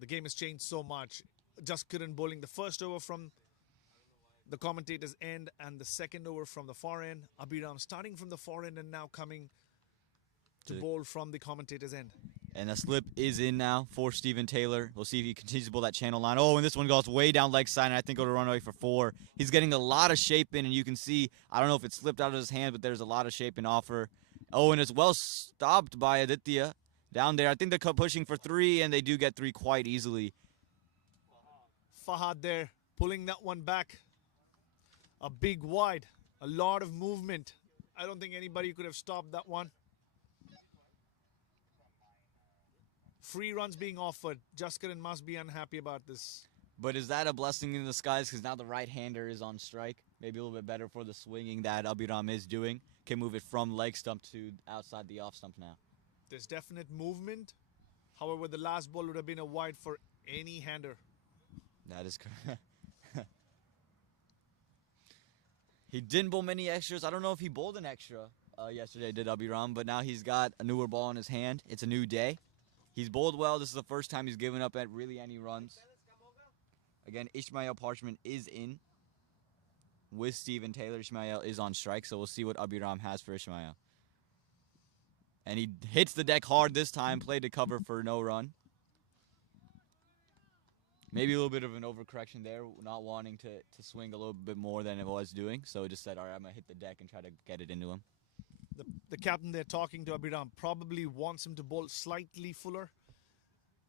The game has changed so much. Jaskaran bowling the first over from the commentator's end and the second over from the far end. Abhiram starting from the far end and now coming to bowl from the commentator's end. And a slip is in now for Stephen Taylor. We'll see if he continues to bowl that channel line. Oh, and this one goes way down leg side, and I think it'll run away for 4. He's getting a lot of shape in, and you can see, I don't know if it slipped out of his hand, but there's a lot of shape in offer. Oh, and it's well stopped by Aditya down there. I think they're pushing for 3, and they do get 3 quite easily. Fahad there, pulling that one back. A big wide, a lot of movement. I don't think anybody could have stopped that one. Free runs being offered. Jaskaran must be unhappy about this. But is that a blessing in disguise? Because now the right-hander is on strike. Maybe a little bit better for the swinging that Abhiram is doing. Can move it from leg stump to outside the off stump now. There's definite movement. However, the last ball would have been a wide for any hander. That is correct. He didn't bowl many extras. I don't know if he bowled an extra yesterday, did Abhiram, but now he's got a newer ball in his hand. It's a new day. He's bowled well. This is the first time he's given up at really any runs. Again, Ishmael Parchment is in with Stephen Taylor. Ishmael is on strike, so we'll see what Abhiram has for Ishmael. And he hits the deck hard this time, played to cover for no run. Maybe a little bit of an overcorrection there, not wanting to swing a little bit more than it was doing. So he just said, all right, I'm going to hit the deck and try to get it into him. The captain there talking to Abhiram probably wants him to bowl slightly fuller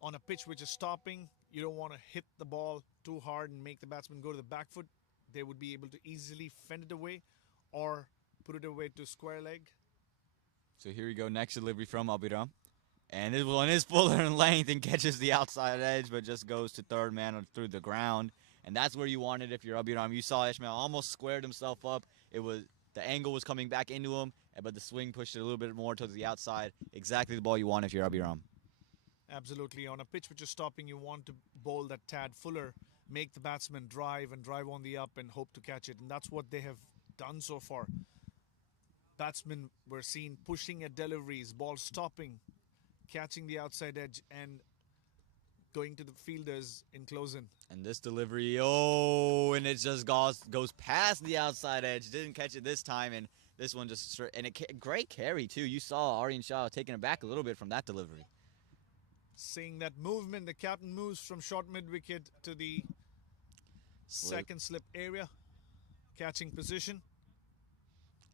on a pitch which is stopping. You don't want to hit the ball too hard and make the batsman go to the back foot. They would be able to easily fend it away or put it away to square leg. So here we go, next delivery from Abhiram. And this one is fuller in length and catches the outside edge, but just goes to third man through the ground. And that's where you want it if you're Abhiram. You saw Ishmael almost squared himself up. The angle was coming back into him, but the swing pushed it a little bit more towards the outside. Exactly the ball you want if you're Abhiram. Absolutely. On a pitch which is stopping, you want to bowl that tad fuller, make the batsman drive on the up and hope to catch it. And that's what they have done so far. Batsmen were seen pushing at deliveries, ball stopping, catching the outside edge and going to the fielders in close-in. And this delivery, oh, and it just goes past the outside edge. Didn't catch it this time, and this one just, and great carry too. You saw Aryan Shah taking it back a little bit from that delivery. Seeing that movement, the captain moves from short mid-wicket to the second slip area, catching position.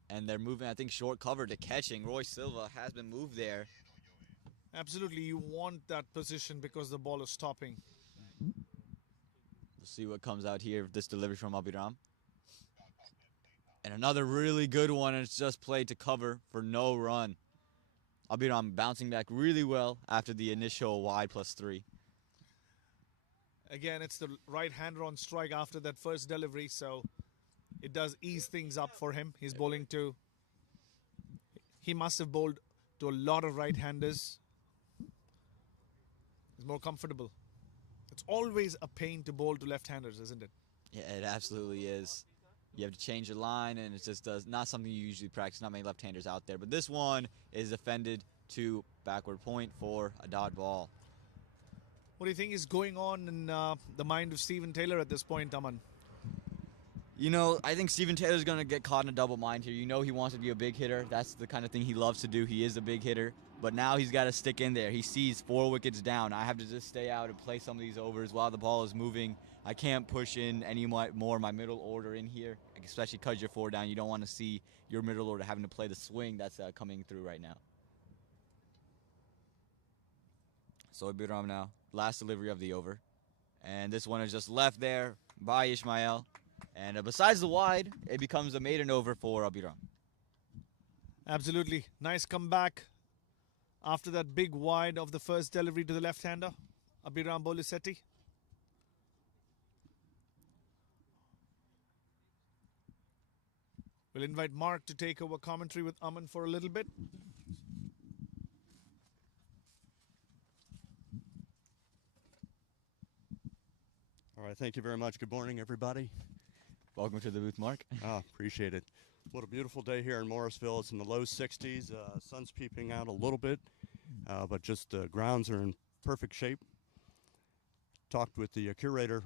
And they're moving, I think, short cover to catching. Roy Silva has been moved there. Absolutely, you want that position because the ball is stopping. We'll see what comes out here with this delivery from Abhiram. And another really good one, and it's just played to cover for no run. Abhiram bouncing back really well after the initial wide +3. Again, it's the right-hander on strike after that first delivery, so it does ease things up for him. He's bowling to... He must have bowled to a lot of right-handers. He's more comfortable. It's always a pain to bowl to left-handers, isn't it? Yeah, it absolutely is. You have to change your line, and it's just not something you usually practice. Not many left-handers out there. But this one is defended to backward point for a dot ball. What do you think is going on in the mind of Stephen Taylor at this point, Aman? You know, I think Stephen Taylor's going to get caught in a double mind here. You know he wants to be a big hitter. That's the kind of thing he loves to do. He is a big hitter. But now he's got to stick in there. He sees 4 wickets down. I have to just stay out and play some of these overs while the ball is moving. I can't push in any more my middle order in here, especially because you're 4 down. You don't want to see your middle order having to play the swing that's coming through right now. So Param now, last delivery of the over. And this one is just left there by Ismail. And besides the wide, it becomes a maiden over for Param. Absolutely. Nice comeback after that big wide of the first delivery to the left-hander, Abhiram Bolisetti. We'll invite Mark to take over commentary with Aman for a little bit. All right, thank you very much. Good morning, everybody. Welcome to the booth, Mark. Appreciate it. What a beautiful day here in Morrisville. It's in the low 60s. Sun's peeping out a little bit, but just the grounds are in perfect shape. Talked with the curator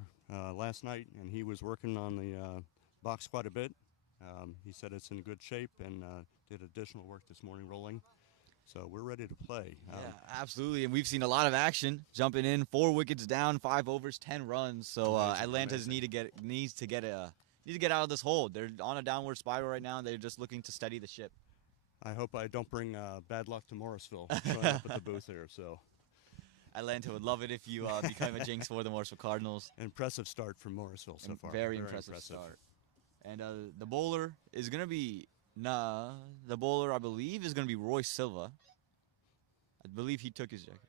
last night, and he was working on the box quite a bit. He said it's in good shape and did additional work this morning rolling. So we're ready to play. Yeah, absolutely. And we've seen a lot of action jumping in. 4 wickets down, 5 overs, 10 runs. So Atlanta's needs to get out of this hole. They're on a downward spiral right now, and they're just looking to steady the ship. I hope I don't bring bad luck to Morrisville showing up at the booth here. So Atlanta would love it if you become a jinx for the Morrisville Cardinals. impressive start from Morrisville so far. Very impressive start. And the bowler is going to be the bowler, I believe, is going to be Roy Silva. I believe he took his jacket.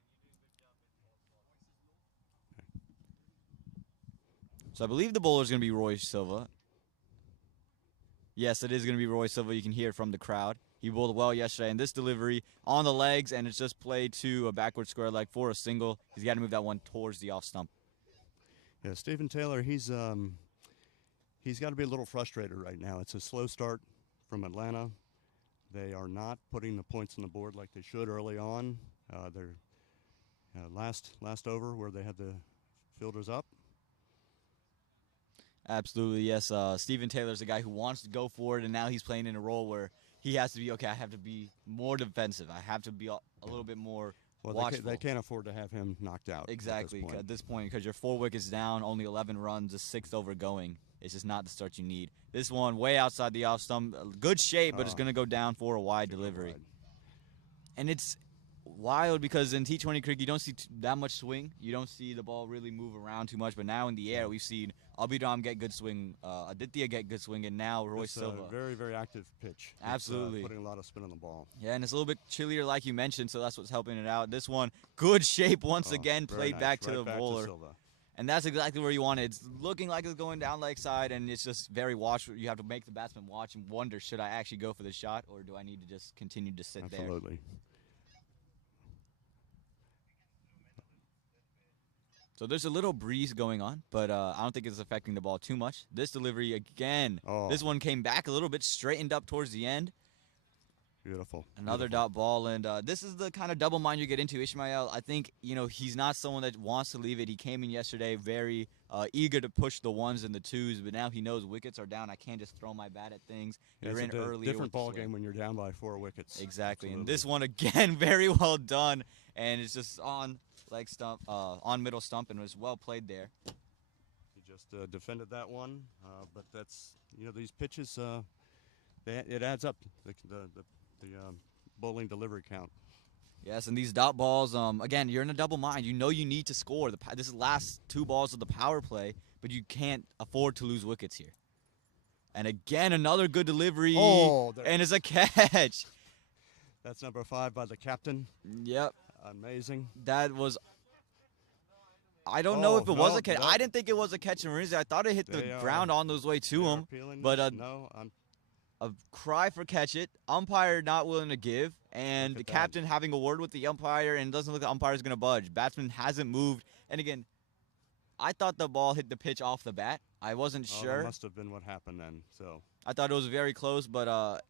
So I believe the bowler is going to be Roy Silva. Yes, it is going to be Roy Silva. You can hear it from the crowd. He bowled well yesterday, and this delivery on the legs, and it's just played to a backward square leg for a single. He's got to move that one towards the off stump. Yeah, Stephen Taylor, he's got to be a little frustrated right now. It's a slow start from Atlanta. They are not putting the points on the board like they should early on. Their last over where they had the fielders up. Absolutely, yes. Stephen Taylor's a guy who wants to go for it, and now he's playing in a role where he has to be, okay, I have to be more defensive. I have to be a little bit more watchful. They can't afford to have him knocked out. Exactly, at this point, because you're 4 wickets down, only 11 runs, the 6th over going. It's just not the start you need. This one way outside the off stump, good shape, but it's going to go down for a wide delivery. And it's wild because in T20 cricket, you don't see that much swing. You don't see the ball really move around too much. But now in the air, we've seen Abhiram get good swing, Aditya get good swing, and now Roy Silva. Very, very active pitch. Absolutely. It's, putting a lot of spin on the ball. Yeah, and it's a little bit chillier like you mentioned, so that's what's helping it out. This one, good shape once again, played nice. back to right the back bowler. To Silva. And that's exactly where you want it. It's looking like it's going down leg side, and it's just very watchful. You have to make the batsman watch and wonder, should I actually go for the shot, or do I need to just continue to sit there? Absolutely. So there's a little breeze going on, but I don't think it's affecting the ball too much. This delivery again, this one came back a little bit, straightened up towards the end. Beautiful. Another dot ball, and this is the kind of double mind you get into. Ismail, I think, he's not someone that wants to leave it. He came in yesterday very eager to push the 1s and the 2s, but now he knows wickets are down. I can't just throw my bat at things. You're in early. Different ball game when you're down by 4 wickets. Exactly, Absolutely. and this one again, very well done, and it's just on leg stump, on middle stump, and was well played there. He just defended that one, but that's these pitches, it adds up. The bowling delivery count. Yes, and these dot balls, again, you're in a double mind. You know you need to score. This is the last 2 balls of the power play, but you can't afford to lose wickets here. And again, another good delivery, and it's a catch. That's number 5 by the captain. Yep. Amazing. That was... I don't know if it was a catch. I didn't think it was a catch in Rizzi. I thought it hit the ground on those way to him. But no, a cry for catch it, umpire not willing to give, and the captain having a word with the umpire, and it doesn't look like the umpire is going to budge. Batsman hasn't moved, and again, I thought the ball hit the pitch off the bat. I wasn't Oh, sure. that must have been what happened then. So I thought it was very close, but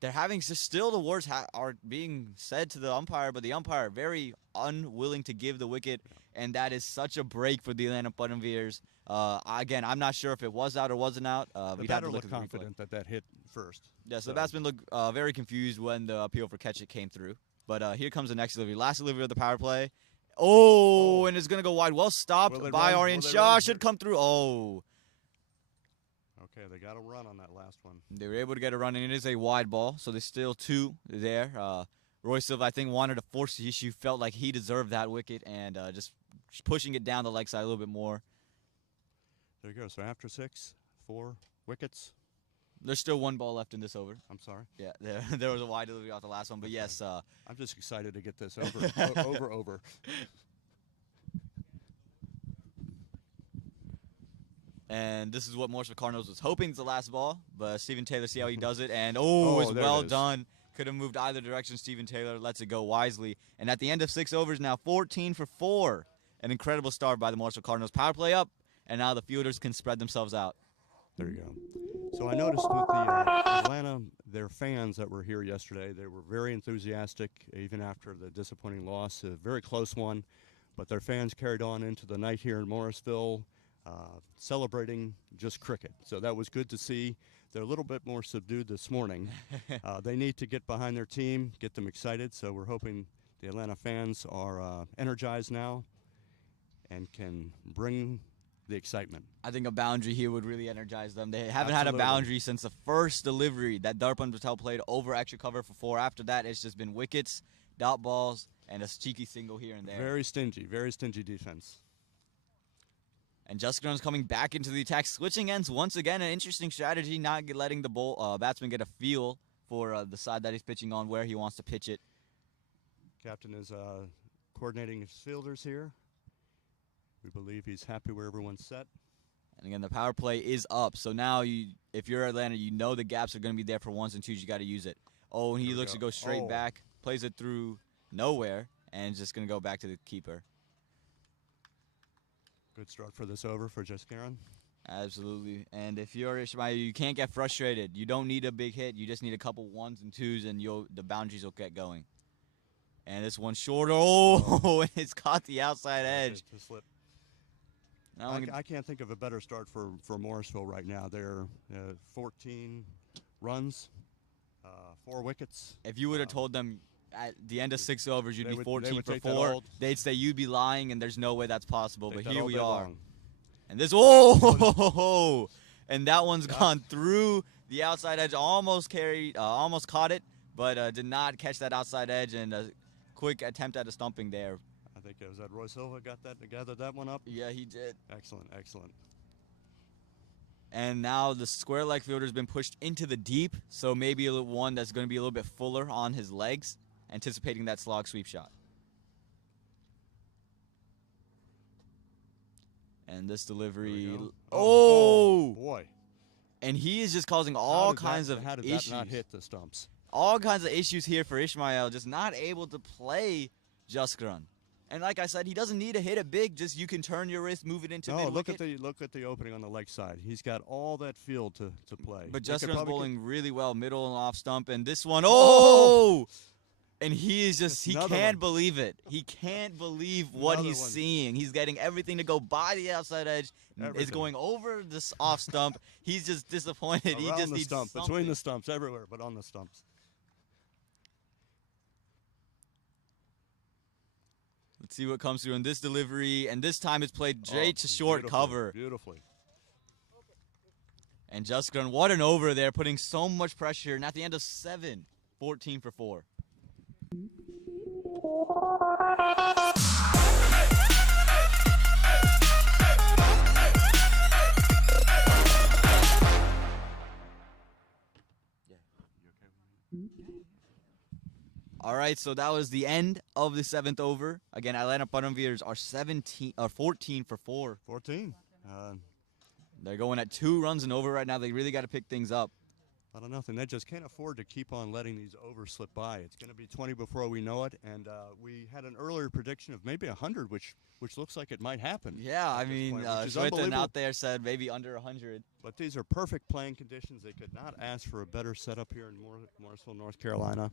they're having still the words are being said to the umpire, but the umpire very unwilling to give the wicket, and that is such a break for the Atlanta Veers. Again, I'm not sure if it was out or wasn't out. the We'd have batter to look looked at the replay. confident that hit first. Yeah, so the batsman looked very confused when the appeal for catch it came through. But here comes the next delivery. Last delivery of the power play. Oh, and it's going to go wide. Well stopped Will they by run? Aryan Will they Shah. run? Should come through. Oh. Okay, they got a run on that last one. They were able to get a run, and it is a wide ball, so there's still two there. Roy Silva, I think, wanted to force the issue, felt like he deserved that wicket, and just pushing it down the leg side a little bit more. There you go. So after 6, 4 wickets. There's still one ball left in this over. I'm sorry. Yeah, there was a wide delivery off the last one, but yes. I'm just excited to get this over. over. And this is what Morrisville Cardinals was hoping is the last ball, but Stephen Taylor, see how he does it, and it's there well it is. done. Could have moved either direction. Stephen Taylor lets it go wisely. And at the end of 6 overs, now 14 for 4. An incredible start by the Morrisville Cardinals. Power play up, and now the fielders can spread themselves out. There you go. So I noticed with the Atlanta, their fans that were here yesterday, they were very enthusiastic, even after the disappointing loss, a very close one. But their fans carried on into the night here in Morrisville, celebrating just cricket. So that was good to see. They're a little bit more subdued this morning. They need to get behind their team, get them excited. So we're hoping the Atlanta fans are energized now and can bring the excitement. I think a boundary here would really energize them. They haven't had a Absolutely. boundary since the first delivery that Darpan Patel played over extra cover for 4. After that, it's just been wickets, dot balls, and a cheeky single here and there. Very stingy defense. And Justin's coming back into the attack, switching ends once again. An interesting strategy, not letting the batsman get a feel for the side that he's pitching on, where he wants to pitch it. Captain is coordinating his fielders here. We believe he's happy where everyone's set. And again, the power play is up. So now, if you're Atlanta, you know the gaps are going to be there for 1s and 2s. You got to use it. Oh, and he There we looks go. to go straight Oh. back, plays it through nowhere, and it's just going to go back to the keeper. Good start for this over for Jaskiran. Absolutely. And if you're Ishmael, you can't get frustrated. You don't need a big hit. You just need a couple 1s and 2s, and the boundaries will get going. And this one shorter. Oh, and it's caught the outside edge. To slip. Now I can't think of a better start for Morrisville right now. They're 14 runs, 4 wickets. if you would have told them at the end of 6 overs you'd They be would- 14 they would for take that 4, all- they'd say you'd be lying, and there's no way that's possible. Take But that here all we day are. long. And this, and that one's gone through the outside edge, almost caught it, but did not catch that outside edge, and a quick attempt at a stumping there. I think it was that Roy Silva gathered that one up. Yeah, he did. Excellent. And now the square leg fielder's been pushed into the deep, so maybe one that's going to be a little bit fuller on his legs, anticipating that slog sweep shot. And this delivery, There we go. oh! Boy. And he is just causing How all did kinds that, of how did issues. that not hit the stumps? All kinds of issues here for Ishmael, just not able to play Jaskran. And like I said, he doesn't need to hit it big. Just you can turn your wrist, move it into No, mid-wicket. look at the opening on the leg side. He's got all that field to play. But They could Jaskran's probably bowling really well, middle and off stump. And this one, Oh! And he is just, he Another can't one. believe it. He can't believe what Another he's one. seeing. He's getting everything to go by the outside edge. It's Everything. going over this off stump. He's just disappointed. He Around just the needs stump, something. between the stumps, everywhere, but on the stumps. Let's see what comes through in this delivery. And this time it's played straight to short beautifully, cover. Beautifully. And Jaskran, what an over there, putting so much pressure. And at the end of 7, 14 for 4. All right, so that was the end of the 7th over. Again, Atlanta Veers are 14 for 4. 14. They're going at 2 runs and over right now. They really got to pick things up. I don't know. And they just can't afford to keep on letting these overs slip by. It's going to be 20 before we know it, and we had an earlier prediction of maybe 100, which looks like it might happen. Yeah, I mean, Schwitten unbelievable. out there said maybe under 100. But these are perfect playing conditions. They could not ask for a better setup here in Morrisville, North Carolina.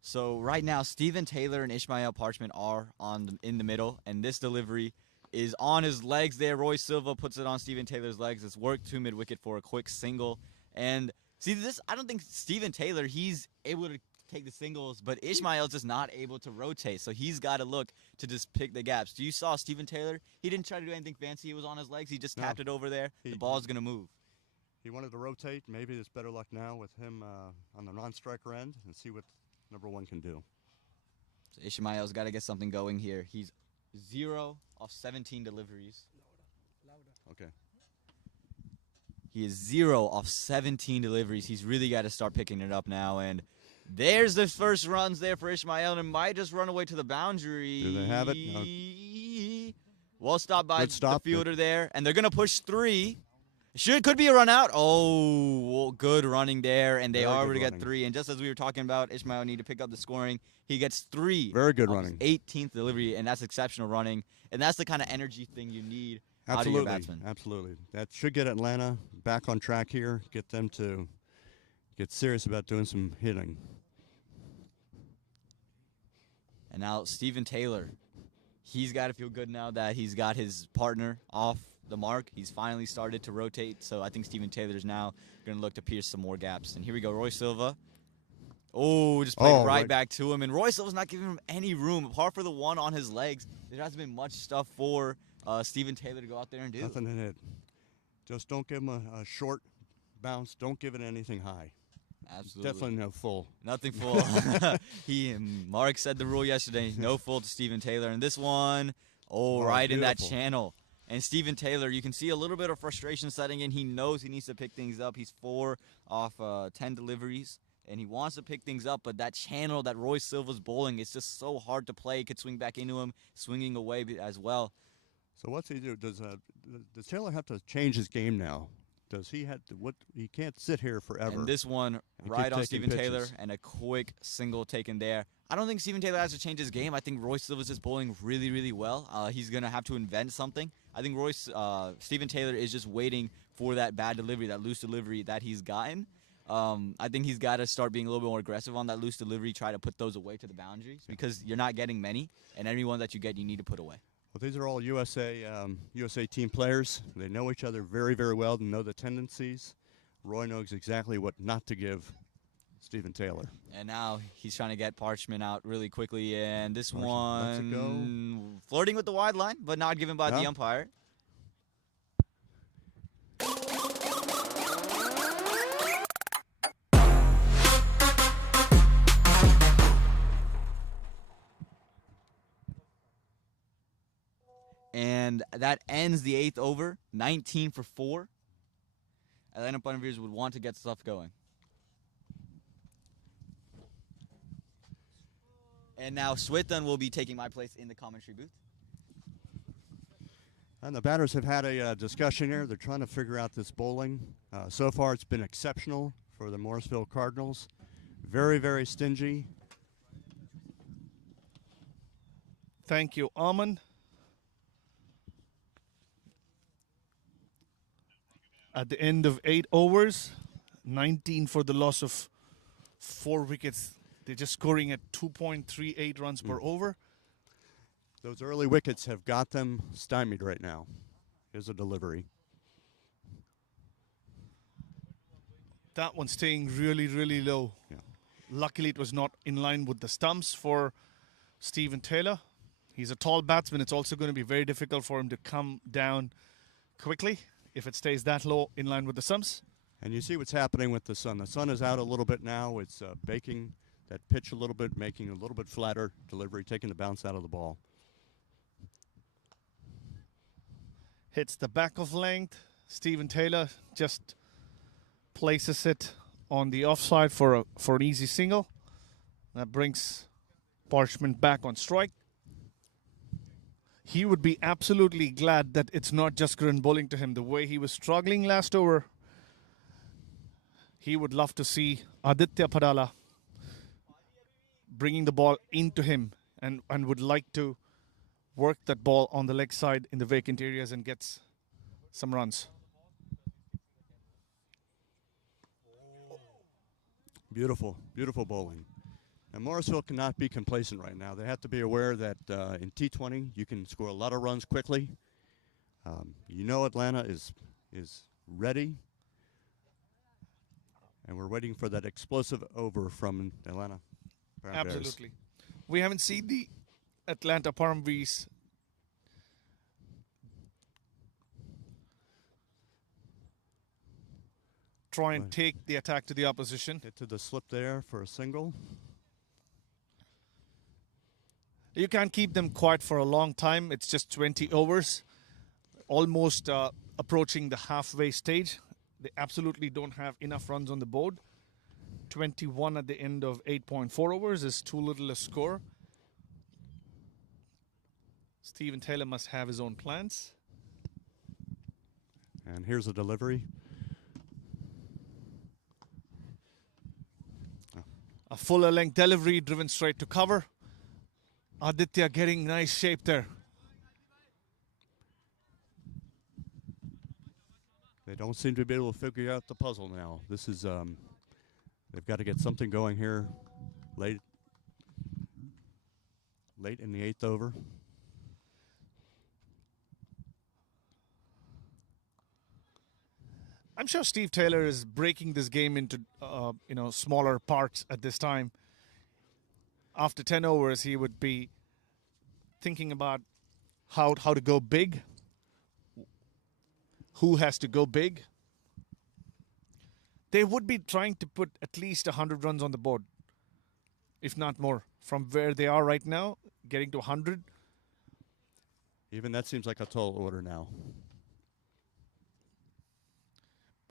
So right now, Stephen Taylor and Ishmael Parchment are in the middle, and this delivery is on his legs there. Roy Silva puts it on Stephen Taylor's legs. It's worked to mid-wicket for a quick single. And see, this, I don't think Stephen Taylor, he's able to take the singles, but Ishmael's just not able to rotate. So he's got to look to just pick the gaps. You saw Stephen Taylor, he didn't try to do anything fancy. He was on his legs. He just tapped it over there. The ball's going to move. He wanted to rotate. Maybe there's better luck now with him on the non-striker end and see what number one can do. So Ishmael's got to get something going here. He's 0 of 17 deliveries. Okay. He is 0 of 17 deliveries. He's really got to start picking it up now. And there's the first runs there for Ishmael, and might just run away to the boundary. Do they have it? No. Well stopped by Good stop. the fielder there, and they're going to push 3. Could be a run out. Oh, well, good running there, and they are able to get 3. And just as we were talking about, Ishmael need to pick up the scoring. He gets 3. Very good running. 18th delivery, and that's exceptional running. And that's the kind of energy thing you need out of your batsman. Absolutely. That should get Atlanta back on track here, get them to get serious about doing some hitting. And now Stephen Taylor, he's got to feel good now that he's got his partner off the mark. He's finally started to rotate, so I think Stephen Taylor is now going to look to pierce some more gaps. And here we go, Roy Silva. Oh, just played right back to him. And Roy Silva's not giving him any room. Apart from the one on his legs, there hasn't been much stuff for Stephen Taylor to go out there and do. Nothing in it. Just don't give him a short bounce. Don't give it anything high. Absolutely. Definitely no full. Nothing full. Mark said the rule yesterday, no full to Stephen Taylor. And this one, right beautiful. in that channel. And Stephen Taylor, you can see a little bit of frustration setting in. He knows he needs to pick things up. He's 4 off 10 deliveries, and he wants to pick things up. But that channel that Roy Silva's bowling, it's just so hard to play. It could swing back into him, swinging away as well. So what's he do? Does Taylor have to change his game now? Does he have to? He can't sit here forever. And this one right on Stephen Taylor, and a quick single taken there. I don't think Stephen Taylor has to change his game. I think Roy Silva's just bowling really, really well. He's going to have to invent something. I think Stephen Taylor is just waiting for that bad delivery, that loose delivery that he's gotten. I think he's got to start being a little bit more aggressive on that loose delivery, try to put those away to the boundaries, because you're not getting many, and every one that you get, you need to put away. Well, these are all USA team players. They know each other very, very well and know the tendencies. Roy knows exactly what not to give Stephen Taylor. And now he's trying to get Parchment out really quickly, and this Parchment lets it go. one flirting with the wide line, but not given by the umpire. And that ends the 8th over, 19 for 4. Atlanta Veers would want to get stuff going. And now Schwitten will be taking my place in the commentary booth. And the batters have had a discussion here. They're trying to figure out this bowling. So far, it's been exceptional for the Morrisville Cardinals. Very, very stingy. Thank you, Aman. At the end of 8 overs, 19 for the loss of 4 wickets. They're just scoring at 2.38 runs per over. Those early wickets have got them stymied right now. Here's a delivery. That one staying really, really low. Yeah. Luckily, it was not in line with the stumps for Stephen Taylor. He's a tall batsman. It's also going to be very difficult for him to come down quickly if it stays that low in line with the stumps. And you see what's happening with the sun. The sun is out a little bit now. It's baking that pitch a little bit, making a little bit flatter delivery, taking the bounce out of the ball. Hits the back of length. Stephen Taylor just places it on the offside for an easy single. That brings Parchment back on strike. he would be absolutely glad that it's not just Karan bowling to him. The way he was struggling last over, he would love to see Aditya Padala bringing the ball into him and would like to work that ball on the leg side in the vacant areas and gets some runs. Beautiful, beautiful bowling. And Morrisville cannot be complacent right now. They have to be aware that in T20 you can score a lot of runs quickly. You know Atlanta is ready, and we're waiting for that explosive over from Atlanta. Param Veers. Absolutely. We haven't seen the Atlanta Param Veers try and take the attack to the opposition. Get to the slip there for a single. You can't keep them quiet for a long time. It's just 20 overs, almost approaching the halfway stage. They absolutely don't have enough runs on the board. 21 at the end of 8.4 overs is too little a score. Stephen Taylor must have his own plans. And here's a delivery. A fuller length delivery driven straight to cover. Aditya getting nice shape there. They don't seem to be able to figure out the puzzle now. This is, they've got to get something going here late in the 8th over. I'm sure Steve Taylor is breaking this game into smaller parts at this time. After 10 overs, he would be thinking about how to go big, who has to go big. They would be trying to put at least 100 runs on the board, if not more. From where they are right now, getting to 100. Even that seems like a tall order now.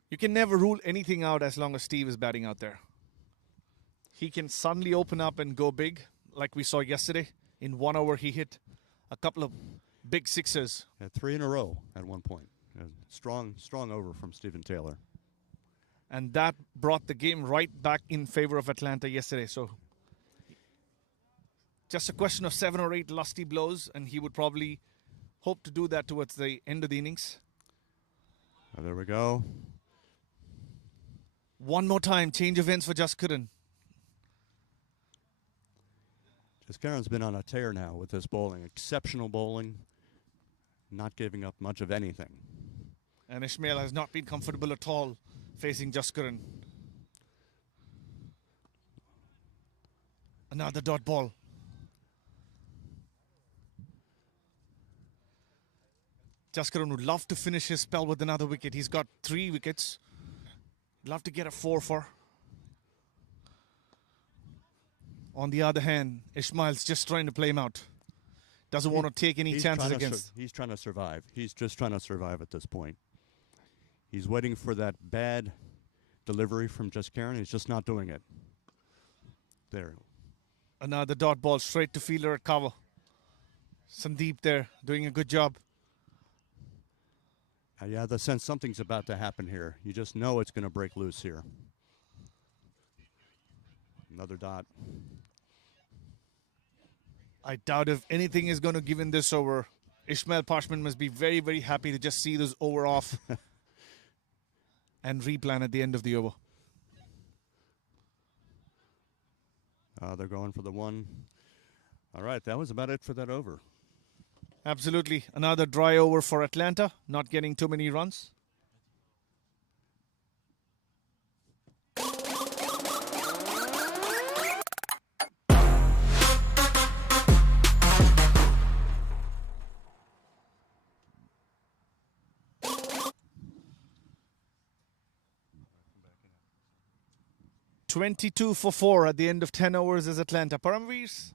You can never rule anything out as long as Steve is batting out there. He can suddenly open up and go big, like we saw yesterday. In 1 over, he hit a couple of big sixes. Had 3 in a row at one point. A strong over from Stephen Taylor. And that brought the game right back in favor of Atlanta yesterday. So just a question of 7 or 8 lusty blows, and he would probably hope to do that towards the end of the innings. Oh, there we go. One more time, change of ends for Jaskaran. Jaskaran's been on a tear now with this bowling. Exceptional bowling, not giving up much of anything. And Ishmael has not been comfortable at all facing Jaskaran. Another dot ball. Jaskaran would love to finish his spell with another wicket. He's got 3 wickets. Love to get a 4 for. On the other hand, Ishmael's just trying to play him out. Doesn't want to take any chances against. He's trying to survive. He's just trying to survive at this point. He's waiting for that bad delivery from Jaskaran. He's just not doing it. There. Another dot ball straight to fielder at cover. Sandeep there doing a good job. You have the sense something's about to happen here. You just know it's going to break loose here. Another dot. I doubt if anything is going to give in this over. Ishmael Parchman must be very, very happy to just see this over off and replan at the end of the over. They're going for the 1. All right, that was about it for that over. Absolutely. Another dry over for Atlanta, not getting too many runs. $22 for 4 at the end of 10 overs is Atlanta. Param Veers.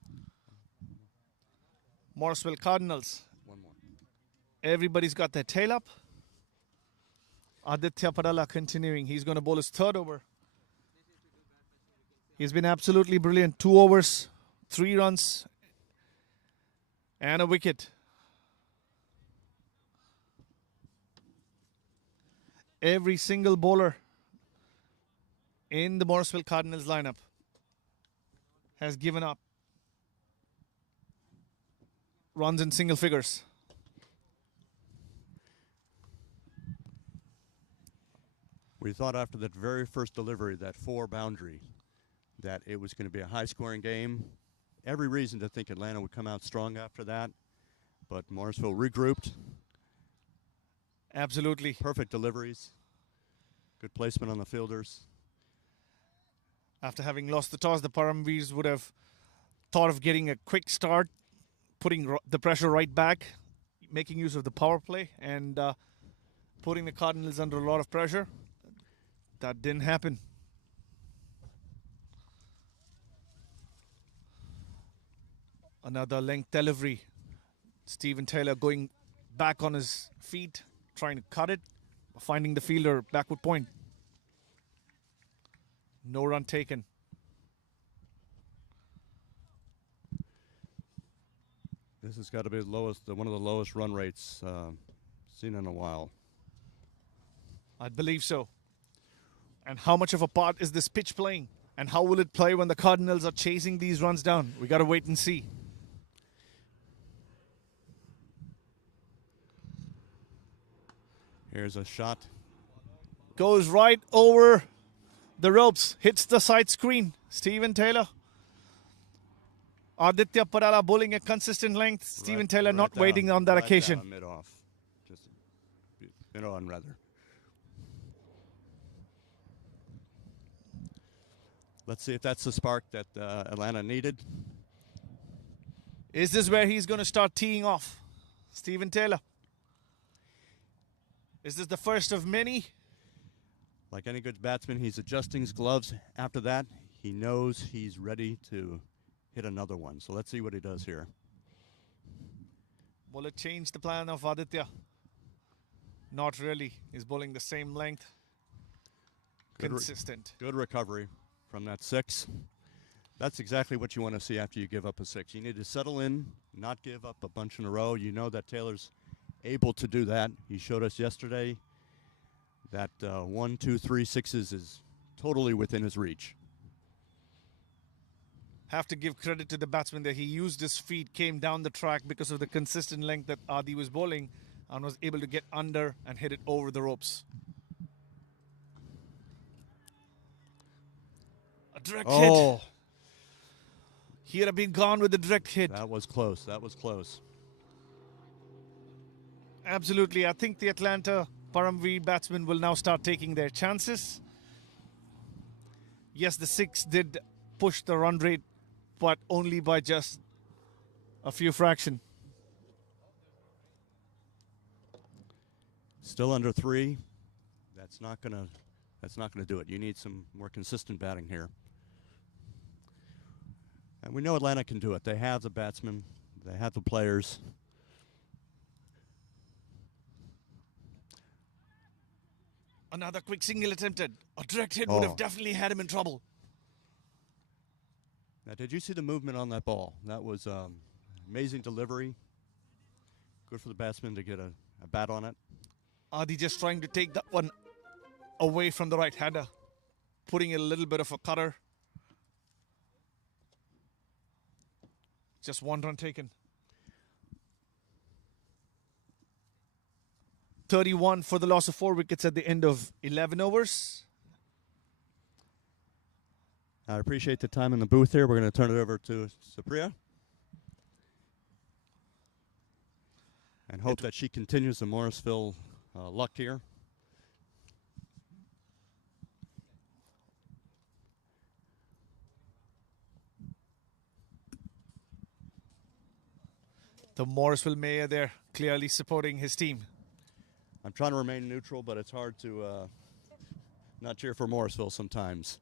Morrisville Cardinals. 1 more. Everybody's got their tail up. Aditya Padala continuing. He's going to bowl his 3rd over. He's been absolutely brilliant. 2 overs, 3 runs, and a wicket. Every single bowler in the Morrisville Cardinals lineup has given up runs in single figures. We thought after that very first delivery, that 4 boundary, that it was going to be a high-scoring game. Every reason to think Atlanta would come out strong after that, but Morrisville regrouped. Absolutely. Perfect deliveries. Good placement on the fielders. After having lost the toss, the Param Veers would have thought of getting a quick start, putting the pressure right back, making use of the power play, and putting the Cardinals under a lot of pressure. That didn't happen. Another length delivery. Stephen Taylor going back on his feet, trying to cut it, finding the fielder backward point. No run taken. This has got to be the lowest, one of the lowest run rates seen in a while. I believe so. And how much of a part is this pitch playing? And how will it play when the Cardinals are chasing these runs down? We got to wait and see. Here's a shot. Goes right over the ropes, hits the side screen. Stephen Taylor. Aditya Parala bowling a consistent length. Stephen Taylor not down, waiting on that right occasion. Down, mid-off. Just mid-on, rather. Let's see if that's the spark that Atlanta needed. Is this where he's going to start teeing off? Stephen Taylor. Is this the first of many? Like any good batsman, he's adjusting his gloves. After that, he knows he's ready to hit another one. So let's see what he does here. Will it change the plan of Aditya? Not really. He's bowling the same length. Consistent. Good recovery from that 6. That's exactly what you want to see after you give up a 6. You need to settle in, not give up a bunch in a row. You know that Taylor's able to do that. He showed us yesterday that 1, 2, 3 sixes is totally within his reach. Have to give credit to the batsman there. He used his feet, came down the track because of the consistent length that Adi was bowling, and was able to get under and hit it over the ropes. A direct hit. He would have been gone with the direct hit. That was close. That was close. Absolutely. I think the Atlanta Paramveer batsmen will now start taking their chances. Yes, the 6 did push the run rate, but only by just a few fraction. Still under 3. That's not gonna do it. You need some more consistent batting here. And we know Atlanta can do it. They have the batsmen. They have the players. Another quick single attempted. A direct hit would have definitely had him in trouble. Now, did you see the movement on that ball? That was amazing delivery. Good for the batsman to get a bat on it. Adi just trying to take that one away from the right-hander, putting a little bit of a cutter. Just 1 run taken. 31 for the loss of 4 wickets at the end of 11 overs. I appreciate the time in the booth here. We're going to turn it over to Supriya. And hope that she continues the Morrisville luck here. The Morrisville mayor there clearly supporting his team. I'm trying to remain neutral, but it's hard to not cheer for Morrisville sometimes.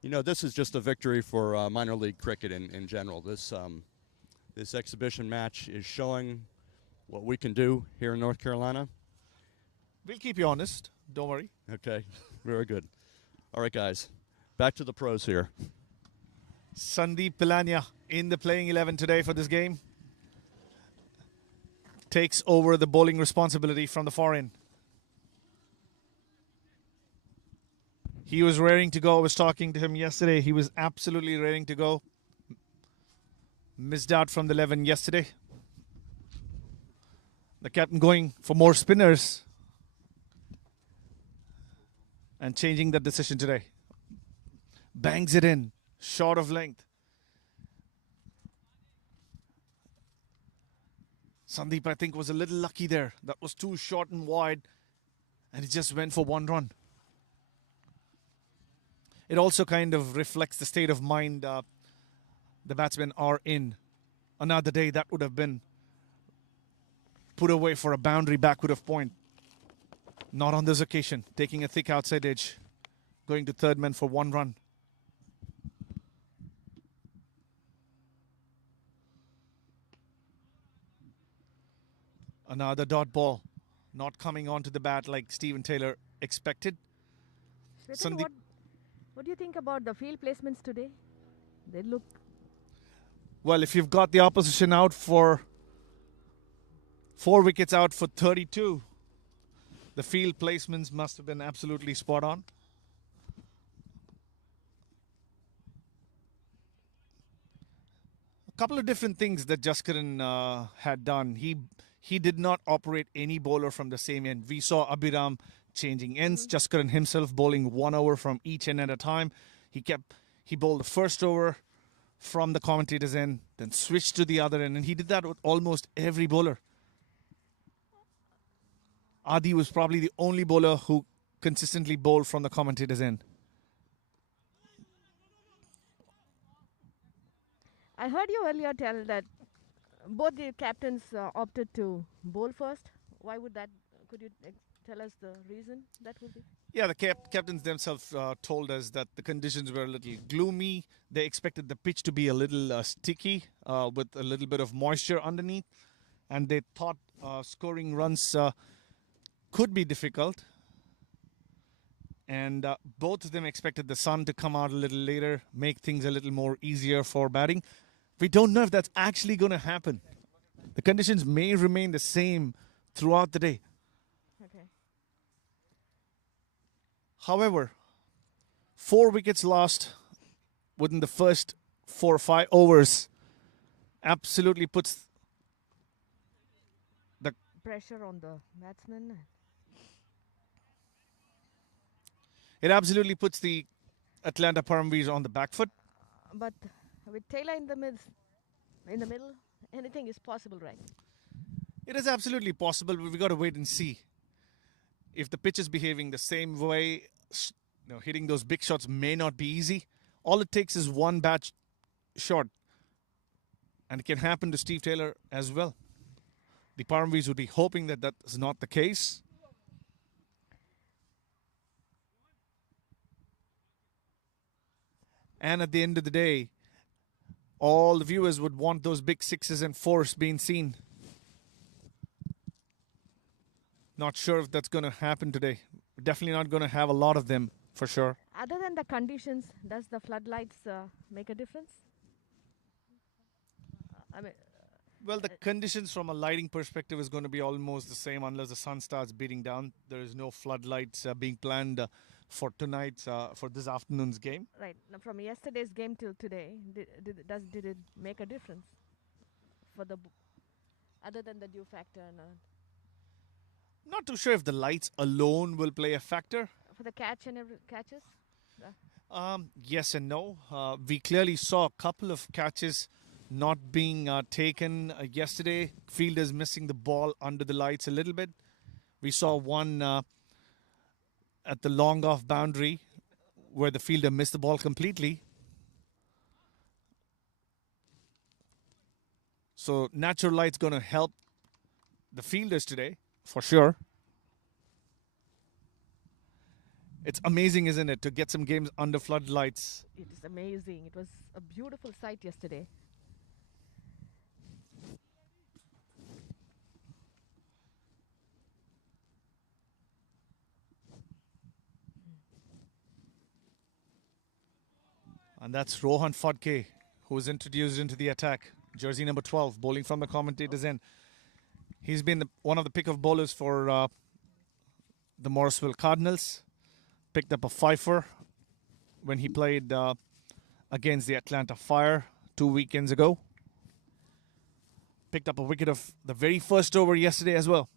You know, this is just a victory for minor league cricket in general. This exhibition match is showing what we can do here in North Carolina. We'll keep you honest. Don't worry. Okay, very good. All right, guys, back to the pros here. Sandeep Pilania in the playing 11 today for this game. Takes over the bowling responsibility from the foreign. He was raring to go. I was talking to him yesterday. He was absolutely raring to go. Missed out from the 11 yesterday. The captain going for more spinners and changing that decision today. Bangs it in, short of length. Sandeep, I think, was a little lucky there. That was too short and wide, and he just went for one run. It also kind of reflects the state of mind the batsmen are in. Another day, that would have been put away for a boundary backward of point. Not on this occasion. Taking a thick outside edge. Going to third man for one run. Another dot ball. Not coming onto the bat like Stephen Taylor expected. Shwetan, what do you think about the field placements today? They look... Well, if you've got the opposition out for 4 wickets out for 32, the field placements must have been absolutely spot on. A couple of different things that Jaskaran had done. He did not operate any bowler from the same end. We saw Abhiram changing ends. Jaskaran himself bowling 1 over from each end at a time. He bowled the first over from the commentator's end, then switched to the other end, and he did that with almost every bowler. Adi was probably the only bowler who consistently bowled from the commentator's end. I heard you earlier tell that both the captains opted to bowl first. Why would that? Could you tell us the reason that would be? Yeah, the captains themselves told us that the conditions were a little gloomy. They expected the pitch to be a little sticky with a little bit of moisture underneath. And they thought scoring runs could be difficult. And both of them expected the sun to come out a little later, make things a little more easier for batting. We don't know if that's actually going to happen. The conditions may remain the same throughout the day. Okay. However, 4 wickets lost within the first 4 or 5 overs absolutely puts the Pressure on the batsman. it absolutely puts the Atlanta Param Veers on the back foot. But with Taylor in the middle, anything is possible, right? It is absolutely possible, but we've got to wait and see. If the pitch is behaving the same way, hitting those big shots may not be easy. All it takes is one bad shot, and it can happen to Steve Taylor as well. The Param Veers would be hoping that that is not the case. And at the end of the day, all the viewers would want those big 6s and 4s being seen. Not sure if that's going to happen today. We're definitely not going to have a lot of them, for sure. Other than the conditions, does the floodlights make a difference? Well, the conditions from a lighting perspective is going to be almost the same unless the sun starts beating down. There is no floodlights being planned for tonight's, for this afternoon's game. Right. Now, from yesterday's game till today, did it make a difference for the other than the dew factor? Not too sure if the lights alone will play a factor. For the catches? Yes and no. We clearly saw a couple of catches not being taken yesterday. Fielders missing the ball under the lights a little bit. We saw one at the long off boundary where the fielder missed the ball completely. So natural light's going to help the fielders today, for sure. It's amazing, isn't it, to get some games under floodlights. It is amazing. It was a beautiful sight yesterday. And that's Rohan Fadke, who was introduced into the attack. Jersey number 12, bowling from the commentator's end. He's been one of the pick of bowlers for the Morrisville Cardinals. Picked up a fifer when he played against the Atlanta Fire 2 weekends ago. Picked up a wicket of the very first over yesterday as well.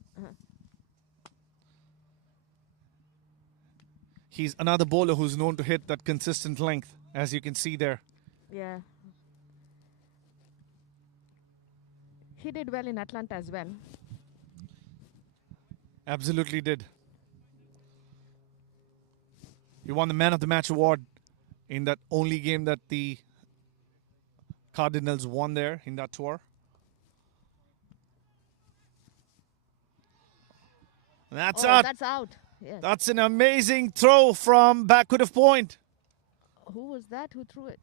He's another bowler who's known to hit that consistent length, as you can see there. Yeah. He did well in Atlanta as well. Absolutely did. He won the Man of the Match award in that only game that the Cardinals won there in that tour. And that's out. That's out. Yes. That's an amazing throw from backward of point. Who was that who threw it?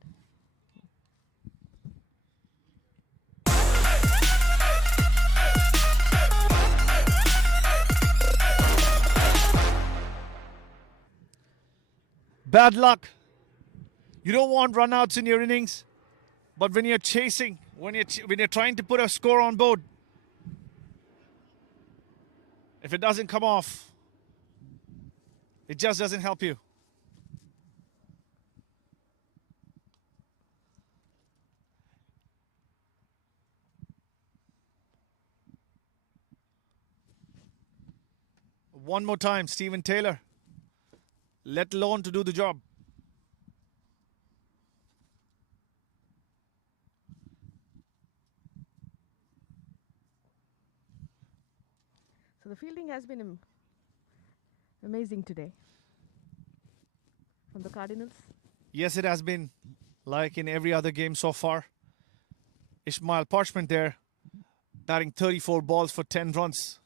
Bad luck. You don't want runouts in your innings, but when you're chasing, when you're trying to put a score on board, if it doesn't come off, it just doesn't help you. One more time, Stephen Taylor, let alone to do the job. So the fielding has been amazing today from the Cardinals. Yes, it has been, like in every other game so far. Ismail Parchment there, batting 34 balls for 10 runs.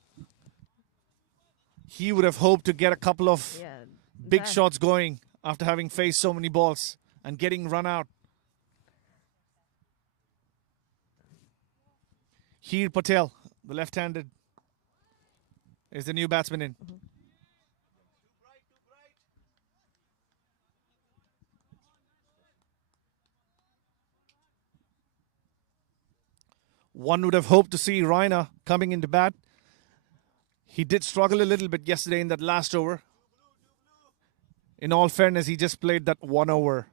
He would have hoped to get a couple of big shots going after having faced so many balls and getting run out. Heer Patel, the left-handed, is the new batsman in. One would have hoped to see Raina coming into bat. He did struggle a little bit yesterday in that last over. In all fairness, he just played that 1 over,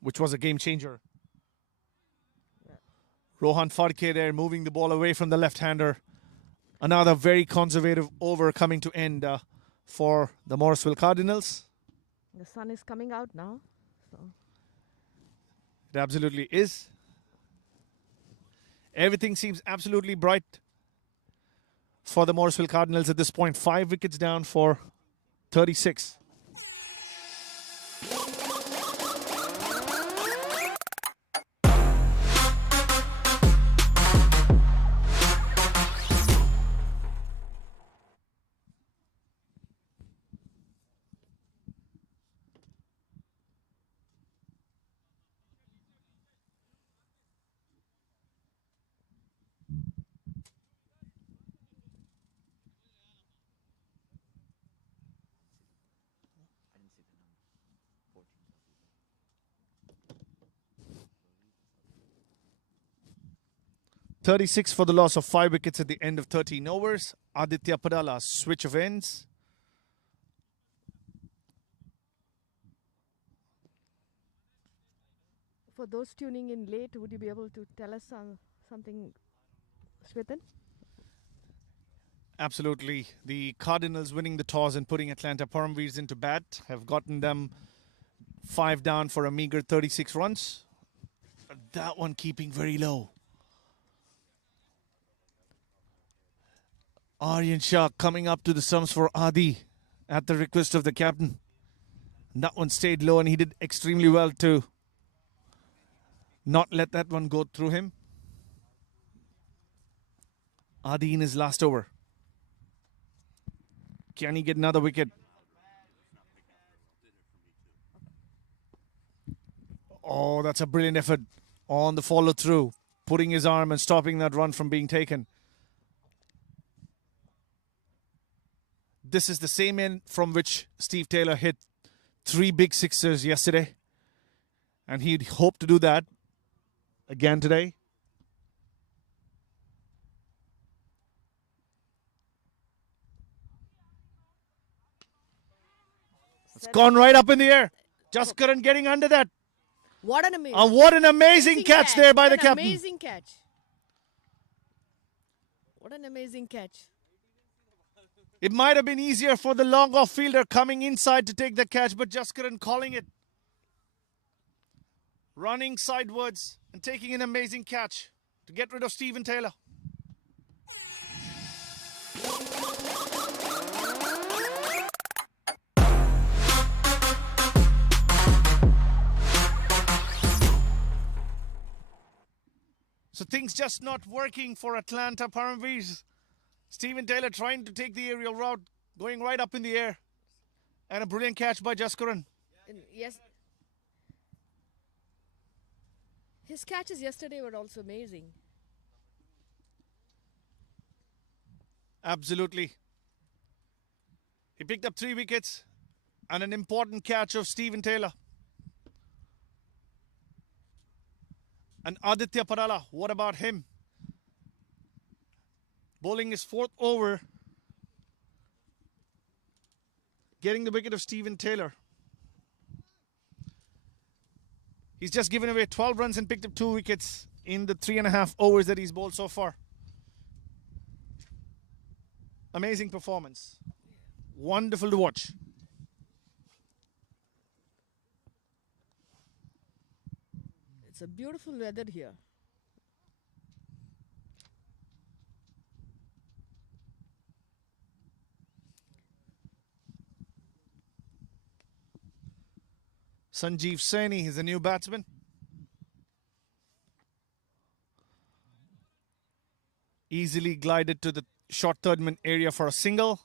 which was a game changer. Rohan Farke there moving the ball away from the left-hander. Another very conservative over coming to end for the Morrisville Cardinals. The sun is coming out now. So It absolutely is. Everything seems absolutely bright for the Morrisville Cardinals at this point. 5 wickets down for 36. I didn't see the number. 36 for the loss of 5 wickets at the end of 13 overs. Aditya Padala, switch of ends. for those tuning in late, would you be able to tell us something, Swithin? Absolutely. The Cardinals winning the toss and putting Atlanta Param Veers into bat have gotten them 5 down for a meager 36 runs. That one keeping very low. Aryan Shah coming up to the stumps for Adi at the request of the captain. And that one stayed low and he did extremely well to not let that one go through him. Adi in his last over. Can he get another wicket? Oh, that's a brilliant effort on the follow through, putting his arm and stopping that run from being taken. This is the same end from which Steve Taylor hit 3 big sixers yesterday. And he'd hope to do that again today. It's gone right up in the air. Just couldn't getting under that. What an amazing, What an amazing catch there by What the an captain. Amazing catch. What an amazing catch. It might have been easier for the long off fielder coming inside to take the catch, but just couldn't calling it. Running sidewards and taking an amazing catch to get rid of Stephen Taylor. So things just not working for Atlanta Param Veers. Stephen Taylor trying to take the aerial route, going right up in the air. And a brilliant catch by Jaskaran. Yes. His catches yesterday were also amazing. Absolutely. He picked up 3 wickets and an important catch of Stephen Taylor. And Aditya Parala, what about him? Bowling his 4th over, getting the wicket of Stephen Taylor. He's just given away 12 runs and picked up 2 wickets in the 3.5 overs that he's bowled so far. Amazing performance. Wonderful to watch. It's a beautiful weather here. Sanjeev Saini is a new batsman. Easily glided to the short third man area for a single.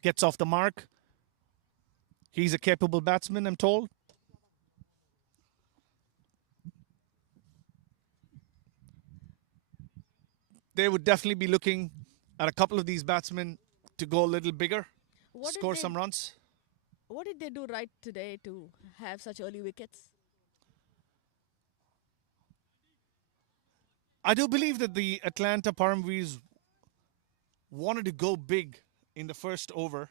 Gets off the mark. He's a capable batsman, I'm told. They would definitely be looking at a couple of these batsmen to go a little bigger, score some runs. What did they do right today to have such early wickets? I do believe that the Atlanta Param Veers wanted to go big in the first over.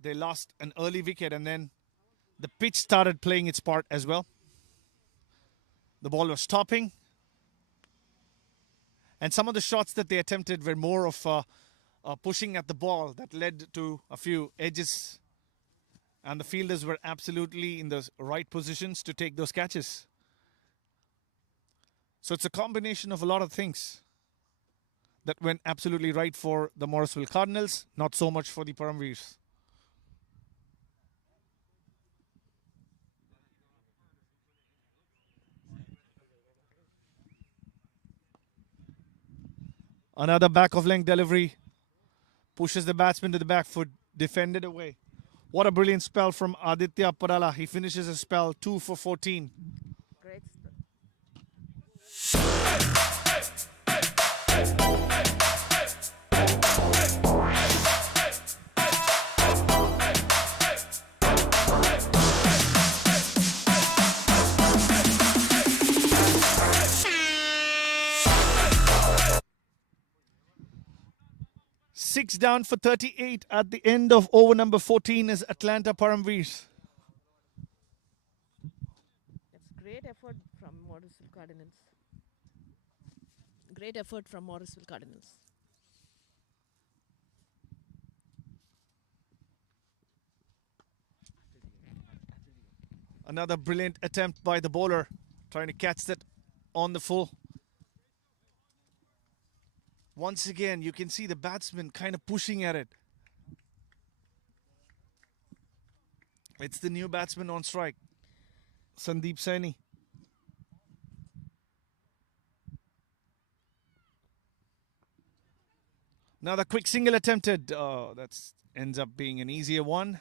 They lost an early wicket and then the pitch started playing its part as well. The ball was stopping. And some of the shots that they attempted were more of pushing at the ball that led to a few edges. And the fielders were absolutely in the right positions to take those catches. So it's a combination of a lot of things that went absolutely right for the Morrisville Cardinals, not so much for the Param Veers. Another back of length delivery. Pushes the batsman to the back foot. Defended away. What a brilliant spell from Aditya Parala. He finishes his spell 2 for 14. Great. 6 down for 38 at the end of over number 14 is Atlanta Param Veers. That's great effort from Morrisville Cardinals. Great effort from Morrisville Cardinals. Another brilliant attempt by the bowler, trying to catch that on the full. Once again, you can see the batsman kind of pushing at it. It's the new batsman on strike, Sandeep Saini. Another quick single attempted. That ends up being an easier one.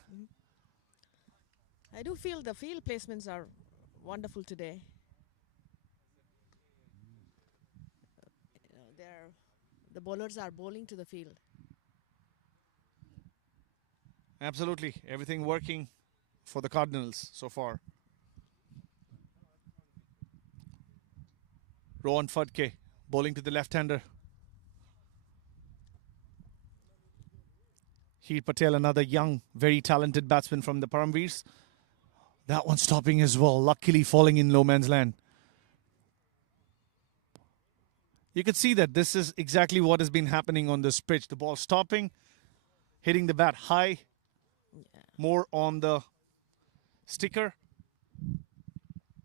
I do feel the field placements are wonderful today. The bowlers are bowling to the field. Absolutely. Everything working for the Cardinals so far. Rohan Fadke bowling to the left-hander. Heer Patel, another young, very talented batsman from the Param Veers. That one stopping as well, luckily falling in low man's land. You could see that this is exactly what has been happening on this pitch. The ball stopping, hitting the bat high, more on the sticker.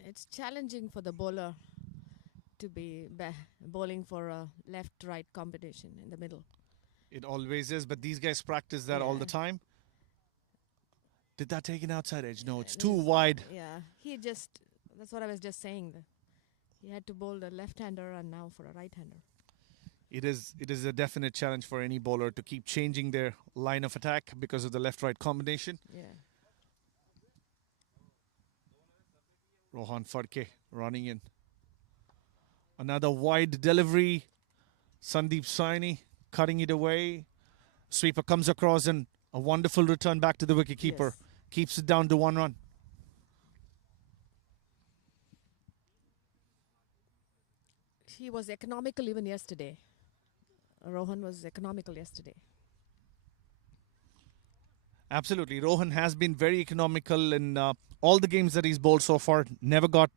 It's challenging for the bowler to be bowling for a left-right combination in the middle. It always is, but these guys practice that all the time. Did that take an outside edge? No, it's too wide. Yeah, that's what I was just saying. He had to bowl the left-hander and now for a right-hander. It is a definite challenge for any bowler to keep changing their line of attack because of the left-right combination. Yeah. Rohan Farke running in. Another wide delivery. Sandeep Saini cutting it away. Sweeper comes across and a wonderful return back to the wicketkeeper. Yes. Keeps it down to 1 run. He was economical even yesterday. Rohan was economical yesterday. Absolutely. Rohan has been very economical in all the games that he's bowled so far. Never got...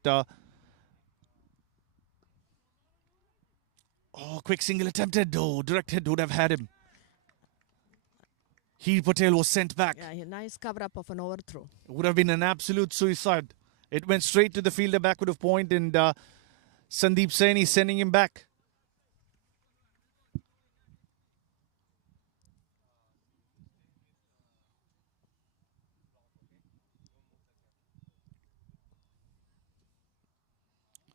quick single attempted. Oh, direct hit would have had him. Heel Patel was sent back. Yeah, nice cover-up of an overthrow. It would have been an absolute suicide. It went straight to the fielder backward of point and Sandeep Saini sending him back.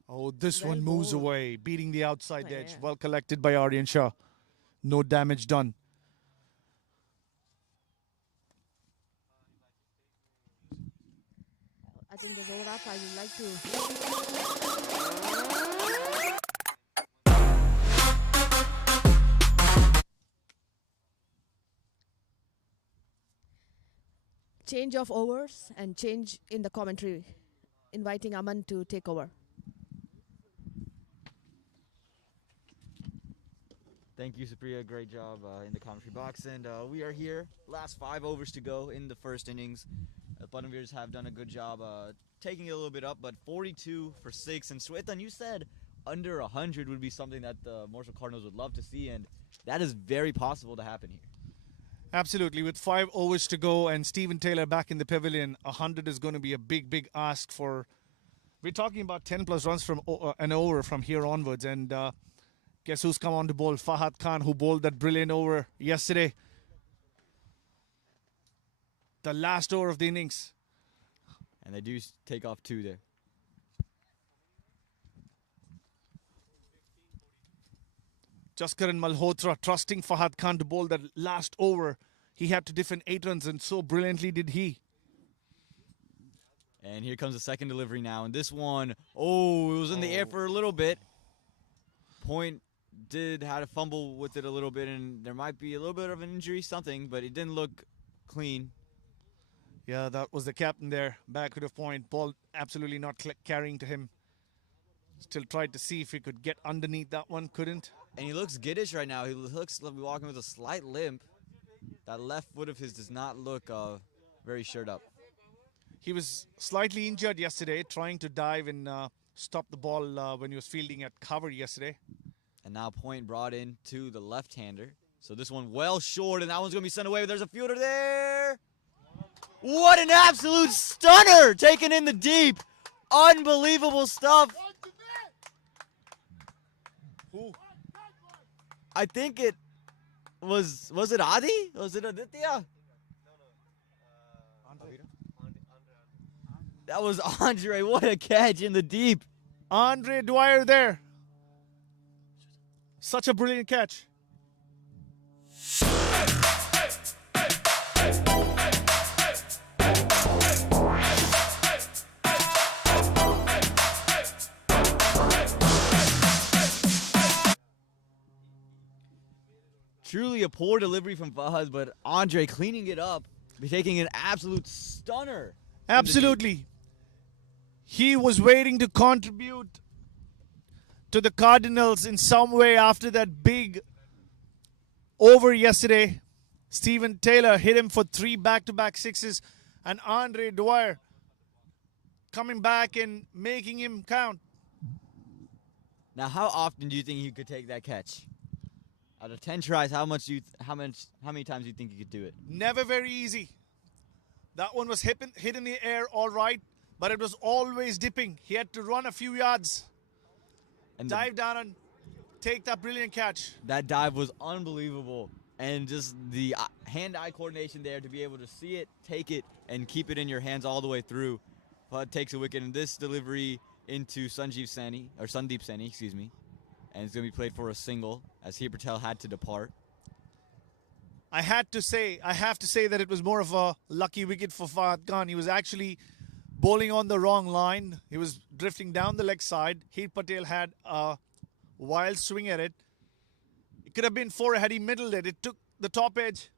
Oh, this Well one moves bowled. away, beating the outside Oh, edge. yeah. Well collected by Aryan Shah. No damage done. I think there's over up. I would like to... Change of overs and change in the commentary, inviting Aman to take over. Thank you, Supriya. Great job in the commentary box. And we are here. Last 5 overs to go in the first innings. The Veers have done a good job taking it a little bit up, but 42 for 6. And Swethan, you said under 100 would be something that the Morrisville Cardinals would love to see, and that is very possible to happen here. Absolutely. With 5 overs to go and Stephen Taylor back in the pavilion, 100 is going to be a big, big ask for... We're talking about 10 plus runs from an over from here onwards. And guess who's come on to bowl? Fahad Khan, who bowled that brilliant over yesterday. The last over of the innings. And they do take off 2 there. Jaskaran Malhotra trusting Fahad Khan to bowl that last over. He had to defend 8 runs, and so brilliantly did he. And here comes the second delivery now. And this one, it was in the air for a little bit. Point had a fumble with it a little bit, and there might be a little bit of an injury, something, but it didn't look clean. Yeah, that was the captain there. Backward of point. Ball absolutely not carrying to him. Still tried to see if he could get underneath that one. Couldn't. And he looks giddish right now. He looks like he's walking with a slight limp. That left foot of his does not look very shirred up. He was slightly injured yesterday, trying to dive and stop the ball when he was fielding at cover yesterday. And now point brought in to the left-hander. So this one well short, and that one's going to be sent away. There's a fielder there. What an absolute stunner taken in the deep. Unbelievable stuff. Who? I think it was it Adi? Was it Aditya? That was Andre. What a catch in the deep. Andre Dwyer there. Such a brilliant catch. Truly a poor delivery from Fahad, but Andre cleaning it up, taking an absolute stunner. Absolutely. He was waiting to contribute to the Cardinals in some way after that big over yesterday. Stephen Taylor hit him for 3 back-to-back sixes, and Andre Dwyer coming back and making him count. Now, how often do you think you could take that catch? Out of 10 tries, how many times do you think you could do it? Never very easy. That one was hit in the air all right, but it was always dipping. He had to run a few yards, And dive down and take that brilliant catch. that dive was unbelievable. And just the hand-eye coordination there to be able to see it, take it, and keep it in your hands all the way through. But takes a wicket, and this delivery into Sandeep Saini, excuse me. And it's going to be played for a single, as Heer Patel had to depart. I have to say that it was more of a lucky wicket for Fahad Khan. He was actually bowling on the wrong line. He was drifting down the leg side. Heer Patel had a wild swing at it. It could have been 4 had he middled it. It took the top edge.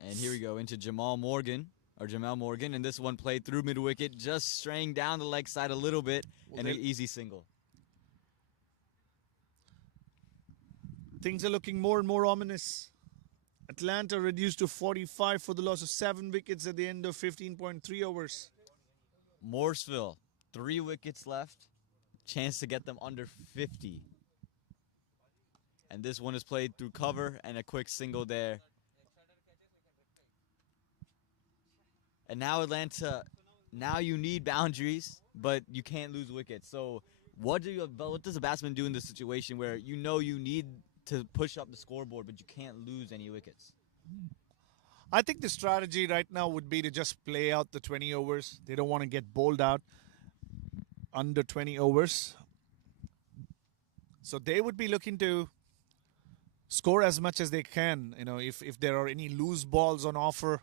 And here we go into Jamal Morgan, and this one played through mid-wicket, just straying down the leg side a little bit, and an easy single. Things are looking more and more ominous. Atlanta reduced to 45 for the loss of 7 wickets at the end of 15.3 overs. Morrisville, 3 wickets left, chance to get them under 50. And this one is played through cover and a quick single there. And now Atlanta, now you need boundaries, but you can't lose wickets. So what does a batsman do in this situation where you know you need to push up the scoreboard, but you can't lose any wickets? I think the strategy right now would be to just play out the 20 overs. They don't want to get bowled out under 20 overs. So they would be looking to score as much as they can. You know, if there are any loose balls on offer,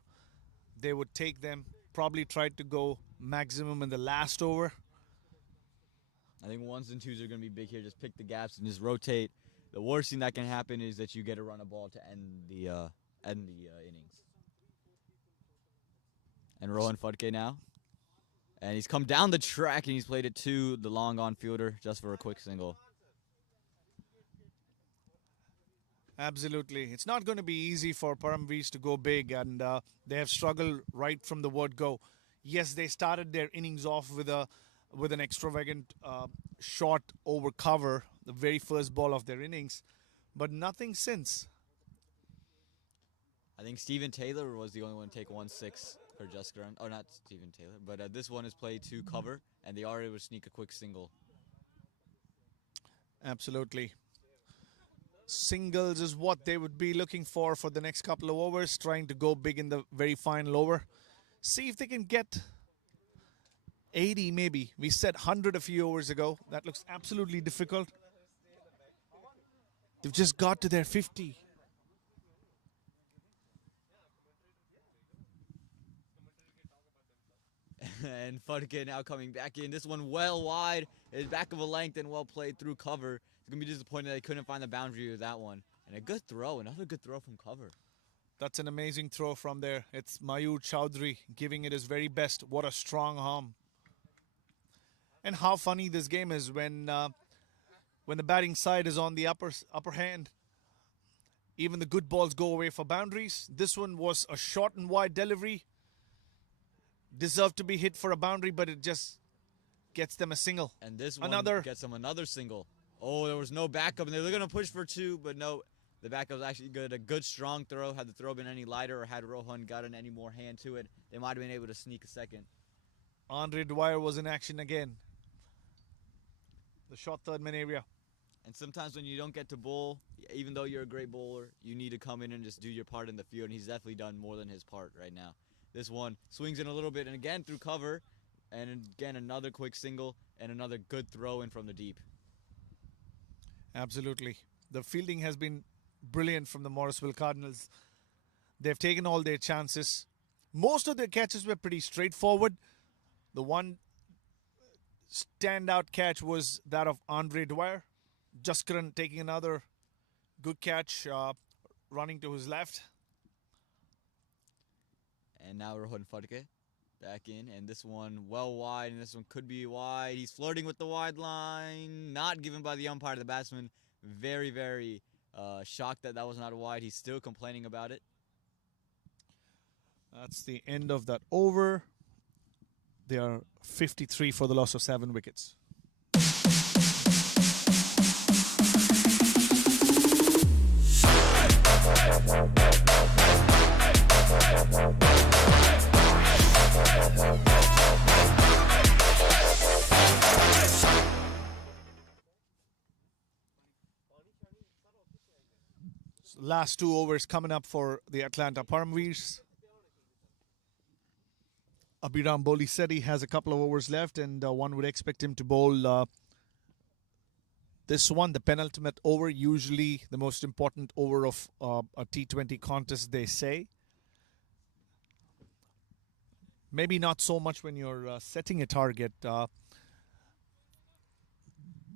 they would take them. Probably try to go maximum in the last over. I think 1s and 2s are going to be big here. Just pick the gaps and just rotate. The worst thing that can happen is that you get a run of ball to end the innings. And Rohan Phadke now. And he's come down the track and he's played it to the long on fielder just for a quick single. Absolutely. It's not going to be easy for Param Veers to go big, and they have struggled right from the word go. Yes, they started their innings off with an extravagant shot over cover, the very first ball of their innings, but nothing since. I think Stephen Taylor was the only one to take 1-6 for Jaskaran. Oh, not Stephen Taylor, but this one is played to cover, and they are able to sneak a quick single. Absolutely. Singles is what they would be looking for the next couple of overs, trying to go big in the very final over. See if they can get 80 maybe. We said 100 a few overs ago. That looks absolutely difficult. They've just got to their 50. And Phadke now coming back in. This one well wide. It's back of a length and well played through cover. It's going to be disappointed they couldn't find the boundary with that one. And a good throw. Another good throw from cover. That's an amazing throw from there. It's Mayur Chowdhury giving it his very best. What a strong arm. And how funny this game is when the batting side is on the upper hand. Even the good balls go away for boundaries. This one was a short and wide delivery. Deserved to be hit for a boundary, but it just gets them a single. And this one gets them another single. Oh, there was no backup, and they were going to push for 2, but no. The backup was actually good. A good, strong throw. Had the throw been any lighter or had Rohan gotten any more hand to it, they might have been able to sneak a second. Andre Dwyer was in action again. The short third man area. And sometimes when you don't get to bowl, even though you're a great bowler, you need to come in and just do your part in the field, and he's definitely done more than his part right now. This one swings in a little bit, and again through cover, and again another quick single, and another good throw in from the deep. Absolutely. The fielding has been brilliant from the Morrisville Cardinals. They've taken all their chances. Most of their catches were pretty straightforward. The one standout catch was that of Andre Dwyer. Jaskaran taking another good catch, running to his left. And now Rohan Phadke back in, and this one well wide, and this one could be wide. He's flirting with the wide line, not given by the umpire. The batsman very, very shocked that was not wide. He's still complaining about it. That's the end of that over. They are 53 for the loss of 7 wickets. Last 2 overs coming up for the Atlanta Param Veers. Abhiram Boliseti has a couple of overs left, and one would expect him to bowl this one, the penultimate over, usually the most important over of a T20 contest, they say. Maybe not so much when you're setting a target.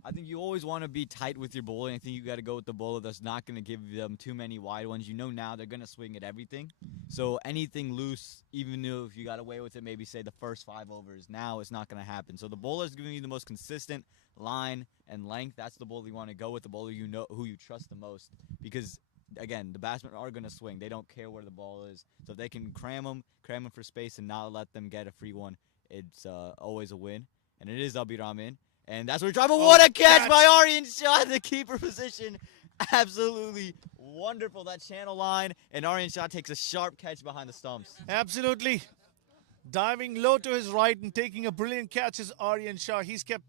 I think you always want to be tight with your bowling. I think you got to go with the bowler that's not going to give them too many wide ones. You know now they're going to swing at everything. So anything loose, even if you got away with it, maybe say the first 5 overs, now it's not going to happen. So the bowler's giving you the most consistent line and length. That's the bowler you want to go with, the bowler you know who you trust the most. Because, again, the batsmen are going to swing. They don't care where the ball is. So if they can cram them for space and not let them get a free one, it's always a win. And it is Abhiram in. And that's where we drive. But what a catch by Aryan Shah in the keeper position. Absolutely wonderful, that channel line. And Aryan Shah takes a sharp catch behind the stumps. Absolutely. Diving low to his right and taking a brilliant catch is Aryan Shah. He's kept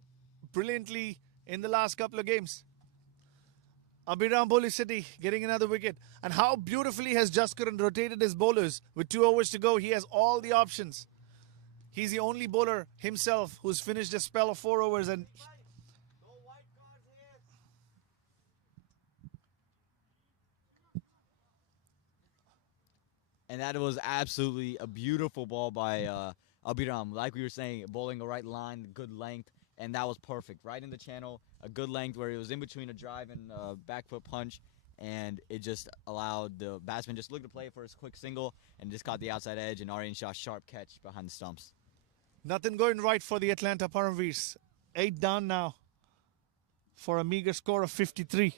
brilliantly in the last couple of games. Abhiram Boliseti getting another wicket. And how beautifully has Jaskaran rotated his bowlers. With 2 overs to go, he has all the options. He's the only bowler himself who's finished a spell of 4 overs, and that was absolutely a beautiful ball by Abhiram. Like we were saying, bowling a right line, good length, and that was perfect. Right in the channel, a good length where it was in between a drive and a back foot punch, and it just allowed the batsman just look to play for his quick single and just caught the outside edge, and Aryan Shah sharp catch behind the stumps. nothing going right for the Atlanta Param Veers. 8 down now for a meager score of 53.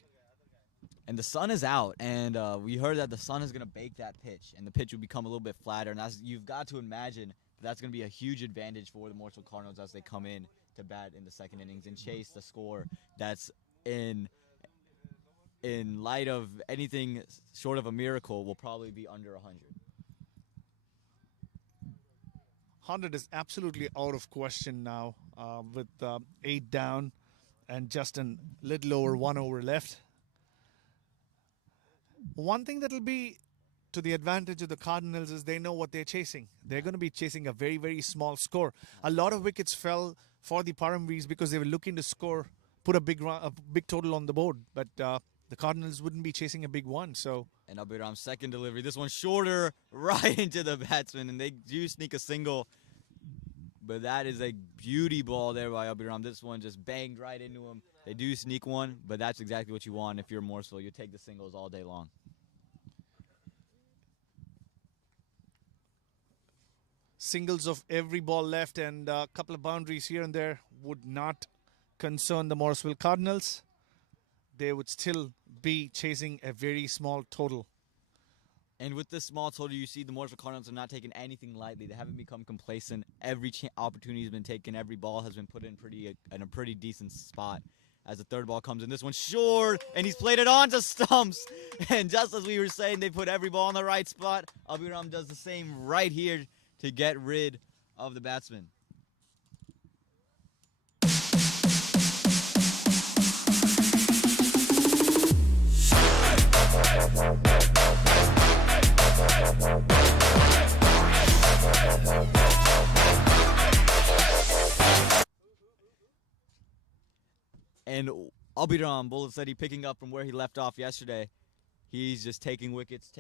And the sun is out, and we heard that the sun is going to bake that pitch, and the pitch will become a little bit flatter. And you've got to imagine that's going to be a huge advantage for the Morrisville Cardinals as they come in to bat in the second innings and chase the score that's in light of anything short of a miracle will probably be under 100. 100 is absolutely out of question now with 8 down and just a little over 1 over left. One thing that will be to the advantage of the Cardinals is they know what they're chasing. They're going to be chasing a very, very small score. A lot of wickets fell for the Param Veers because they were looking to score, put a big total on the board. But the Cardinals wouldn't be chasing a big one. So. And Abhiram's second delivery. This one's shorter, right into the batsman, and they do sneak a single. But that is a beauty ball there by Abhiram. This one just banged right into him. They do sneak one, but that's exactly what you want if you're Morrisville. You take the singles all day long. Singles of every ball left and a couple of boundaries here and there would not concern the Morrisville Cardinals. They would still be chasing a very small total. And with this small total, you see the Morrisville Cardinals are not taking anything lightly. They haven't become complacent. Every opportunity has been taken. Every ball has been put in a pretty decent spot. As the third ball comes in, this one's short, and he's played it onto stumps. And just as we were saying, they put every ball in the right spot. Abhiram does the same right here to get rid of the batsman. And Abhiram Boliseti picking up from where he left off yesterday. He's just taking wickets,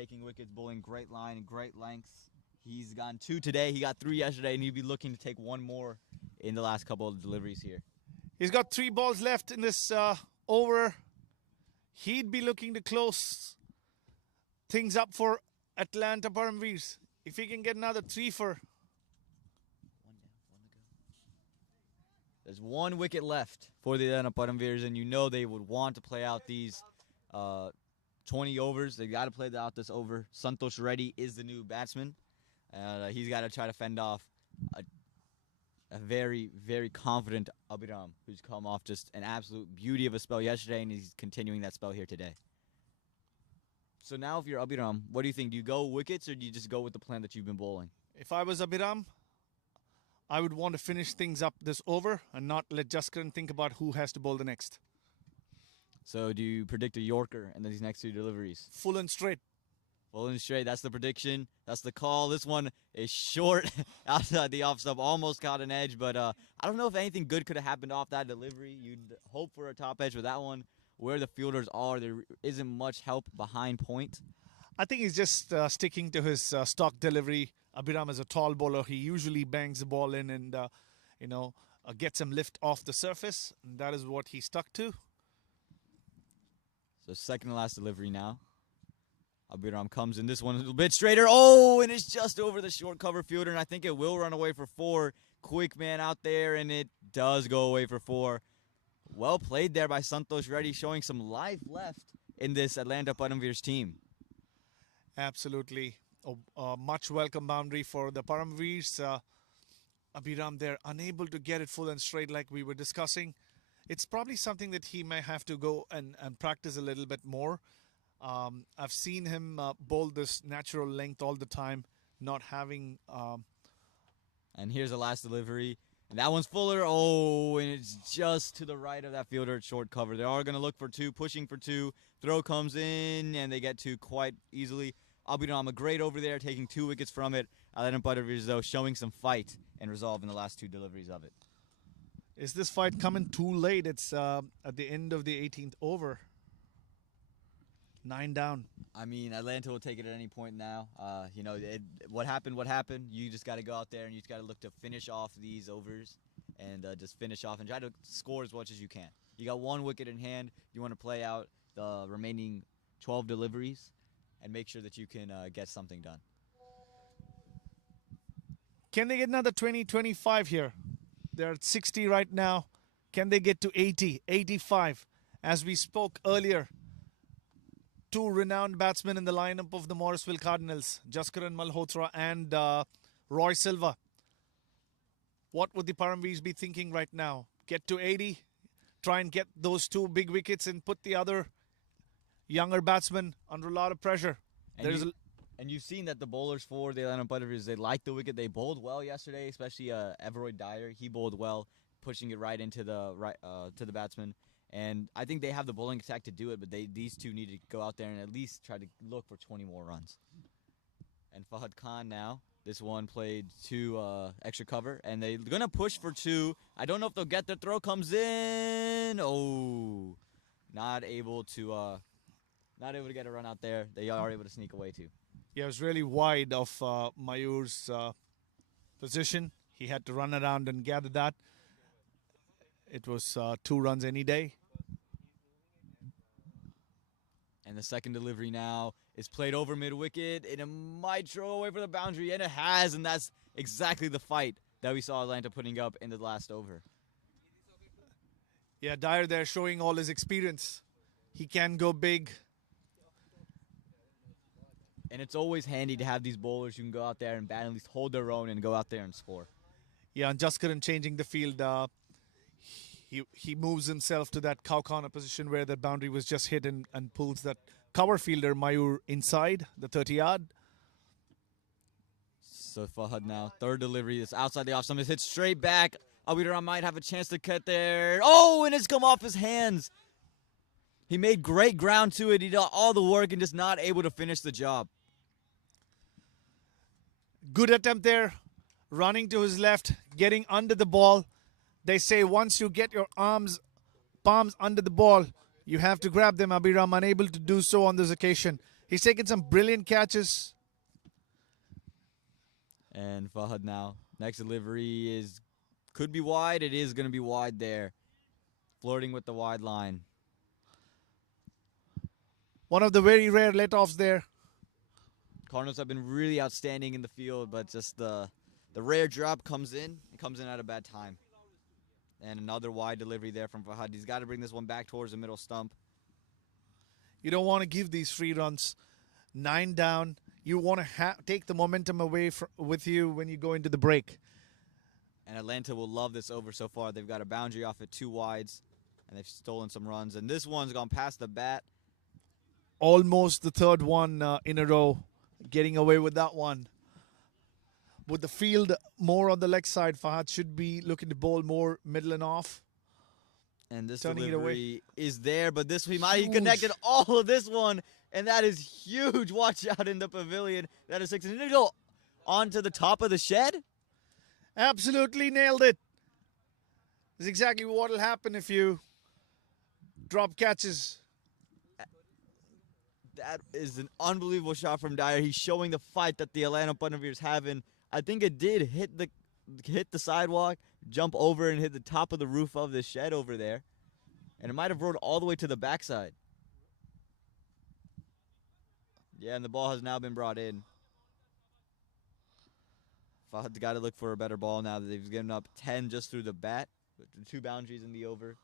bowling great line and great lengths. He's gotten 2 today. He got 3 yesterday, and he'd be looking to take 1 more in the last couple of deliveries here. He's got 3 balls left in this over. He'd be looking to close things up for Atlanta Param Veers. If he can get another 3 for... There's 1 wicket left for the Atlanta Param Veers, and you know they would want to play out these 20 overs. They got to play out this over. Santosh Reddy is the new batsman. He's got to try to fend off a a very, very confident Abhiram, who's come off just an absolute beauty of a spell yesterday, and he's continuing that spell here today. So now if you're Abhiram, what do you think? Do you go wickets, or do you just go with the plan that you've been bowling? If I was Abhiram, I would want to finish things up this over and not let Jaskaran think about who has to bowl the next. So do you predict a Yorker in these next two deliveries? Full and straight. Full and straight, that's the prediction. That's the call. This one is short outside the off stump. Almost caught an edge, but I don't know if anything good could have happened off that delivery. You'd hope for a top edge with that one. Where the fielders are, there isn't much help behind point. I think he's just sticking to his stock delivery. Abhiram is a tall bowler. He usually bangs the ball in and, gets some lift off the surface. And that is what he stuck to. So second to last delivery now. Abhiram comes in this one a little bit straighter. Oh, and it's just over the short cover fielder, and I think it will run away for 4. Quick man out there, and it does go away for 4. Well played there by Santosh Reddy, showing some life left in this Atlanta Param Veers team. Absolutely. A much welcome boundary for the Param Veers. Abhiram there, unable to get it full and straight like we were discussing. It's probably something that he may have to go and practice a little bit more. I've seen him bowl this natural length all the time, not having... And here's the last delivery. And that one's fuller. Oh, and it's just to the right of that fielder at short cover. They are going to look for 2, pushing for 2. Throw comes in, and they get 2 quite easily. Abhiram, a great over there, taking 2 wickets from it. Atlanta Param Veers, though, showing some fight and resolve in the last 2 deliveries of it. Is this fight coming too late? It's at the end of the 18th over. 9 down. I mean, Atlanta will take it at any point now. What happened, what happened. You just got to go out there and you just got to look to finish off these overs and just finish off and try to score as much as you can. You got 1 wicket in hand. You want to play out the remaining 12 deliveries and make sure that you can get something done. Can they get another 20, 25 here? They're at 60 right now. Can they get to 80, 85? As we spoke earlier, 2 renowned batsmen in the lineup of the Morrisville Cardinals, Jaskaran Malhotra and Roy Silva. What would the Param Veers be thinking right now? Get to 80, try and get those 2 big wickets and put the other younger batsmen under a lot of pressure. And you've seen that the bowlers for the Atlanta Param Veers, they like the wicket. They bowled well yesterday, especially Everoy Dyer. He bowled well, pushing it right into the to the batsman. And I think they have the bowling attack to do it, but these 2 need to go out there and at least try to look for 20 more runs. And Fahad Khan now, this one played 2 extra cover, and they're going to push for 2. I don't know if they'll get their throw comes in. Oh, not able to get a run out there. They are able to sneak away too. Yeah, it was really wide of Mayur's position. He had to run around and gather that. It was 2 runs any day. And the second delivery now is played over mid-wicket, and it might throw away for the boundary, and it has, and that's exactly the fight that we saw Atlanta putting up in the last over. Yeah, Dyer there showing all his experience. He can go big. And it's always handy to have these bowlers who can go out there and bat, at least hold their own and go out there and score. Yeah, and Jaskaran changing the field. He moves himself to that cow corner position where the boundary was just hit and pulls that cover fielder Mayur inside the 30-yard. So Fahad now, third delivery is outside the off stump. It's hit straight back. Abhiram might have a chance to cut there. Oh, and it's come off his hands. He made great ground to it. He did all the work and just not able to finish the job. Good attempt there. Running to his left, getting under the ball. They say once you get your palms under the ball, you have to grab them. Abhiram unable to do so on this occasion. He's taken some brilliant catches. And Fahad now, next delivery could be wide. It is going to be wide there. Flirting with the wide line. One of the very rare let-offs there. Cardinals have been really outstanding in the field, but just the rare drop comes in. It comes in at a bad time. And another wide delivery there from Fahad. He's got to bring this one back towards the middle stump. You don't want to give these free runs. 9 down. You want to take the momentum away with you when you go into the break. And Atlanta will love this over so far. They've got a boundary off at 2 wides, and they've stolen some runs. And this one's gone past the bat. Almost the third one in a row, getting away with that one. With the field more on the leg side, Fahad should be looking to bowl more middle and off. And this Turning it delivery is there, but this he might have Huge. connected all of this one, and that is huge. Watch out in the pavilion. That is 6. And did it go onto the top of the shed? Absolutely nailed it. This is exactly what will happen if you drop catches. That is an unbelievable shot from Dyer. He's showing the fight that the Atlanta Veers have in. I think it did hit the sidewalk, jump over and hit the top of the roof of the shed over there. And it might have rolled all the way to the backside. Yeah, and the ball has now been brought in. Fahad's got to look for a better ball now that they've given up 10 just through the bat. With the 2 boundaries in the over.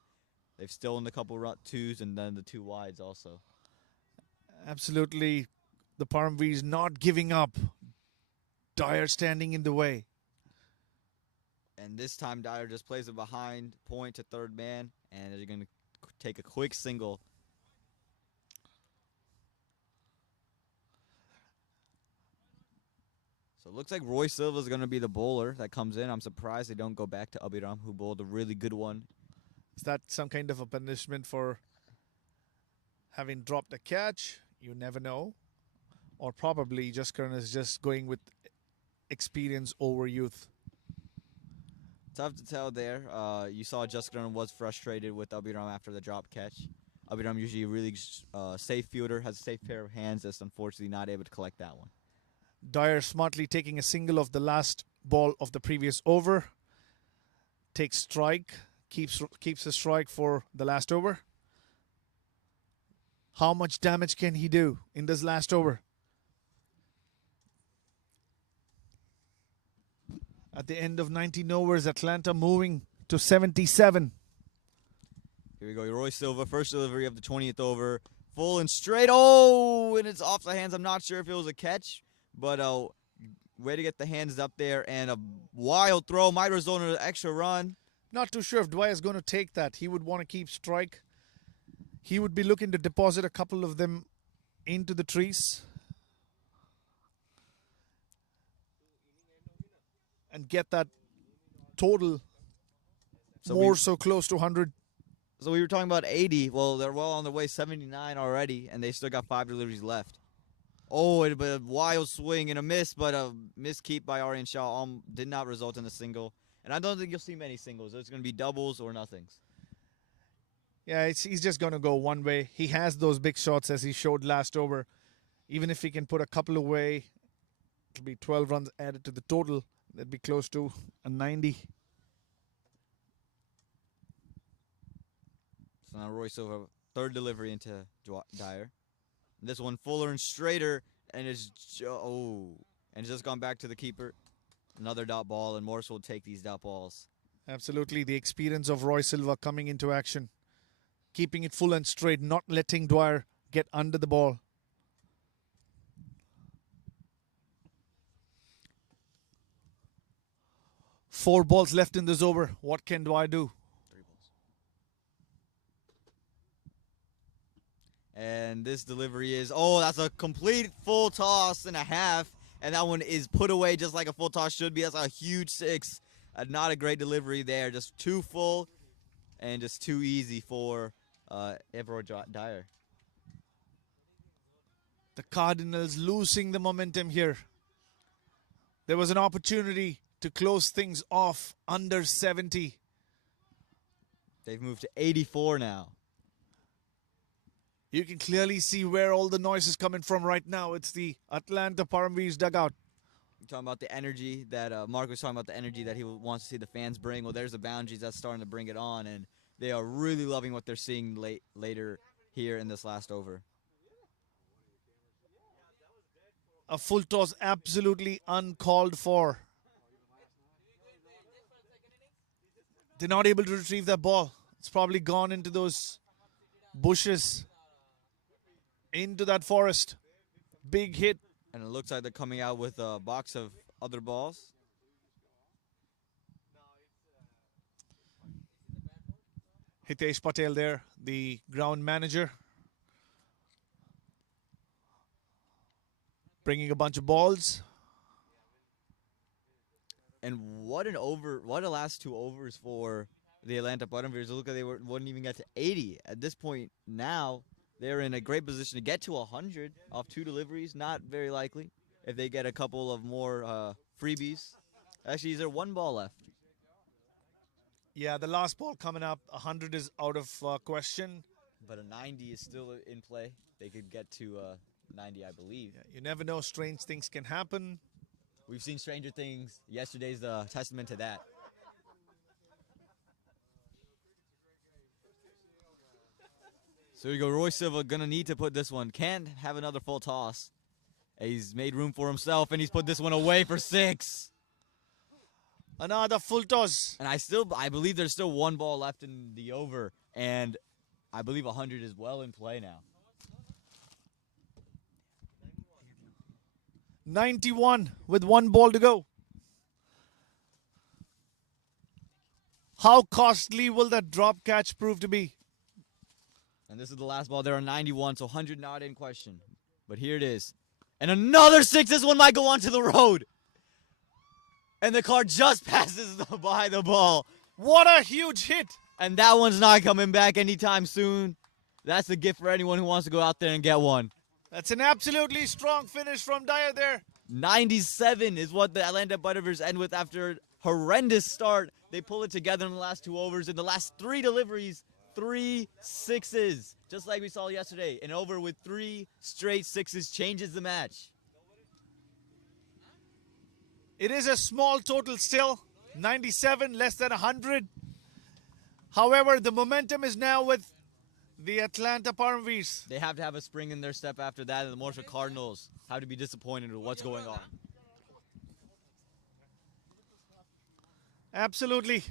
They've stolen a couple 2s and then the 2 wides also. Absolutely. The Param Veers not giving up. Dyer standing in the way. And this time Dyer just plays it behind point to third man, and they're going to take a quick single. So it looks like Roy Silva is going to be the bowler that comes in. I'm surprised they don't go back to Abhiram, who bowled a really good one. Is that some kind of a punishment for having dropped a catch? You never know. Or probably Jaskaran is just going with experience over youth. Tough to tell there. You saw Jaskaran was frustrated with Abhiram after the drop catch. Abhiram usually a really safe fielder, has a safe pair of hands, just unfortunately not able to collect that one. Dyer smartly taking a single of the last ball of the previous over. Takes strike. Keeps a strike for the last over. How much damage can he do in this last over? At the end of 19 overs, Atlanta moving to 77. Here we go. Roy Silva, first delivery of the 20th over. Full and straight. Oh, and it's off the hands. I'm not sure if it was a catch, but way to get the hands up there. And a wild throw might result in an extra run. Not too sure if Dwyer's going to take that. He would want to keep strike. He would be looking to deposit a couple of them into the trees. And get that total so close to 100. So we were talking about 80. Well, they're well on their way, 79 already, and they still got 5 deliveries left. Oh, a wild swing and a miss, but a miskeep by Aryan Shah did not result in a single. And I don't think you'll see many singles. It's going to be doubles or nothings. Yeah, he's just going to go one way. He has those big shots as he showed last over. Even if he can put a couple away, it'll be 12 runs added to the total. That'd be close to a 90. So now Roy Silva, third delivery into Dyer. This one fuller and straighter, and it's just gone back to the keeper. Another dot ball, and Morris will take these dot balls. Absolutely, the experience of Roy Silva coming into action. Keeping it full and straight, not letting Dwyer get under the ball. Four balls left in this over. What can Dwyer do? 3 balls. And this delivery is, that's a complete full toss and a half. And that one is put away just like a full toss should be. That's a huge 6. Not a great delivery there. Just too full and just too easy for Everett Dyer. The Cardinals losing the momentum here. There was an opportunity to close things off under 70. They've moved to 84 now. You can clearly see where all the noise is coming from right now. It's the Atlanta Param Veers dugout. You're talking about the energy that Mark was talking about, the energy that he wants to see the fans bring. Well, there's the boundaries that's starting to bring it on, and they are really loving what they're seeing later here in this last over. A full toss absolutely uncalled for. They're not able to retrieve that ball. It's probably gone into those bushes, into that forest. Big hit. And it looks like they're coming out with a box of other balls. Hitesh Patel there, the ground manager, bringing a bunch of balls. And what a last 2 overs for the Atlanta Veers. Look, they wouldn't even get to 80. At this point now, they're in a great position to get to 100 off 2 deliveries. Not very likely if they get a couple of more freebies. Actually, is there 1 ball left? Yeah, the last ball coming up, 100 is out of question. But a 90 is still in play. They could get to 90, I believe. Yeah, you never know, strange things can happen. We've seen stranger things. Yesterday's the testament to that. So we go. Roy Silva gonna need to put this one. Can't have another full toss. He's made room for himself, and he's put this one away for 6. Another full toss. And I believe there's still 1 ball left in the over, and I believe 100 is well in play now. 91 with 1 ball to go. How costly will that drop catch prove to be? And this is the last ball. There are 91, so 100 not in question. But here it is. And another 6. This one might go onto the road. And the car just passes by the ball. What a huge hit. And that one's not coming back anytime soon. That's a gift for anyone who wants to go out there and get one. That's an absolutely strong finish from Dyer there. 97 is what the Atlanta Butterbeers end with after a horrendous start. They pull it together in the last 2 overs. In the last 3 deliveries, 3 sixes. Just like we saw yesterday. An over with 3 straight sixes changes the match. It is a small total still. 97, less than 100. However, the momentum is now with the Atlanta Param Veers. They have to have a spring in their step after that, and the Morrisville Cardinals have to be disappointed with what's going on. Absolutely.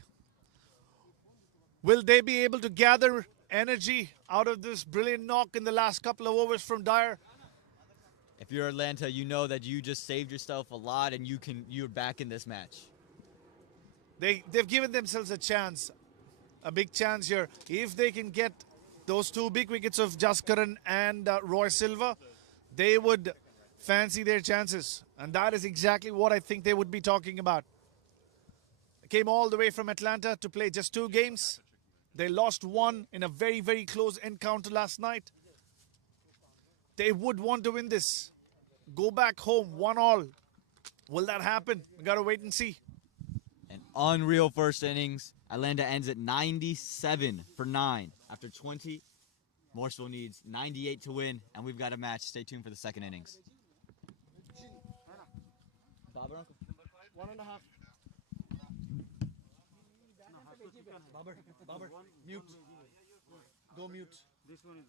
Will they be able to gather energy out of this brilliant knock in the last couple of overs from Dyer? If you're Atlanta, you know that you just saved yourself a lot, and you're back in this match. They've given themselves a chance, a big chance here. If they can get those 2 big wickets of Jaskaran and Roy Silva, they would fancy their chances. And that is exactly what I think they would be talking about. They came all the way from Atlanta to play just 2 games. They lost 1 in a very, very close encounter last night. They would want to win this. Go back home, 1-all. Will that happen? We got to wait and see. An unreal first innings. Atlanta ends at 97 for 9. After 20, Morrisville needs 98 to win, and we've got a match. Stay tuned for the second innings. Babar, 1.5. Babar, mute. Go mute. This one is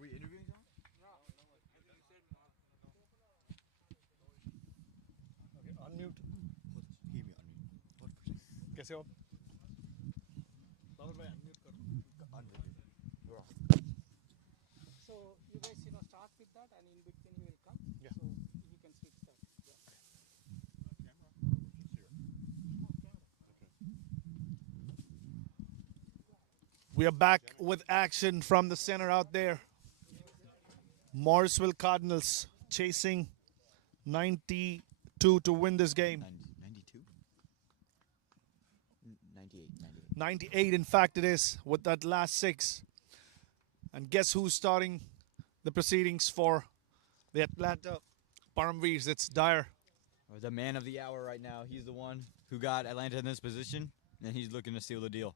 Are we interviewing someone? Unmute. कैसे हो? So you guys, start with that, and in between he will come. Yeah. So you can speak start. We are back with action from the center out there. Morrisville Cardinals chasing 92 to win this game. 92? 98. 98, in fact, it is, with that last 6. And guess who's starting the proceedings for the Atlanta Param Veers? It's Dyer. The man of the hour right now. He's the one who got Atlanta in this position, and he's looking to seal the deal.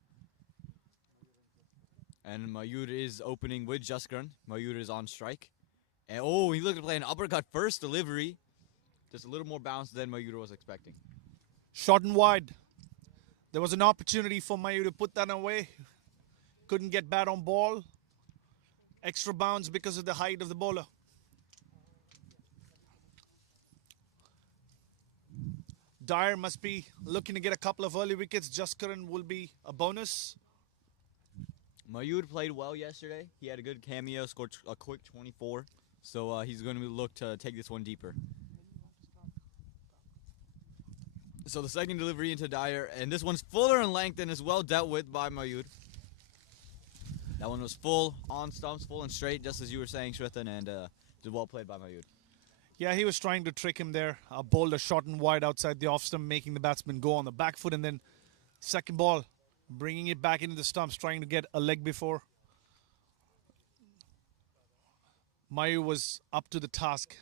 And Mayur is opening with Jaskaran. Mayur is on strike. And oh, he looked to play an uppercut first delivery. Just a little more bounce than Mayur was expecting. Short and wide. There was an opportunity for Mayu to put that away. Couldn't get bat on ball. Extra bounce because of the height of the bowler. Dyer must be looking to get a couple of early wickets. Jaskaran will be a bonus. Mayur played well yesterday. He had a good cameo, scored a quick 24. So he's going to look to take this one deeper. So the second delivery into Dyer, and this one's fuller in length and is well dealt with by Mayur. That one was full on stumps, full and straight, just as you were saying, Shrithan, and well played by Mayur. Yeah, he was trying to trick him there. Bowled a short and wide outside the off stump, making the batsman go on the back foot, and then second ball, bringing it back into the stumps, trying to get a leg before. Mayu was up to the task.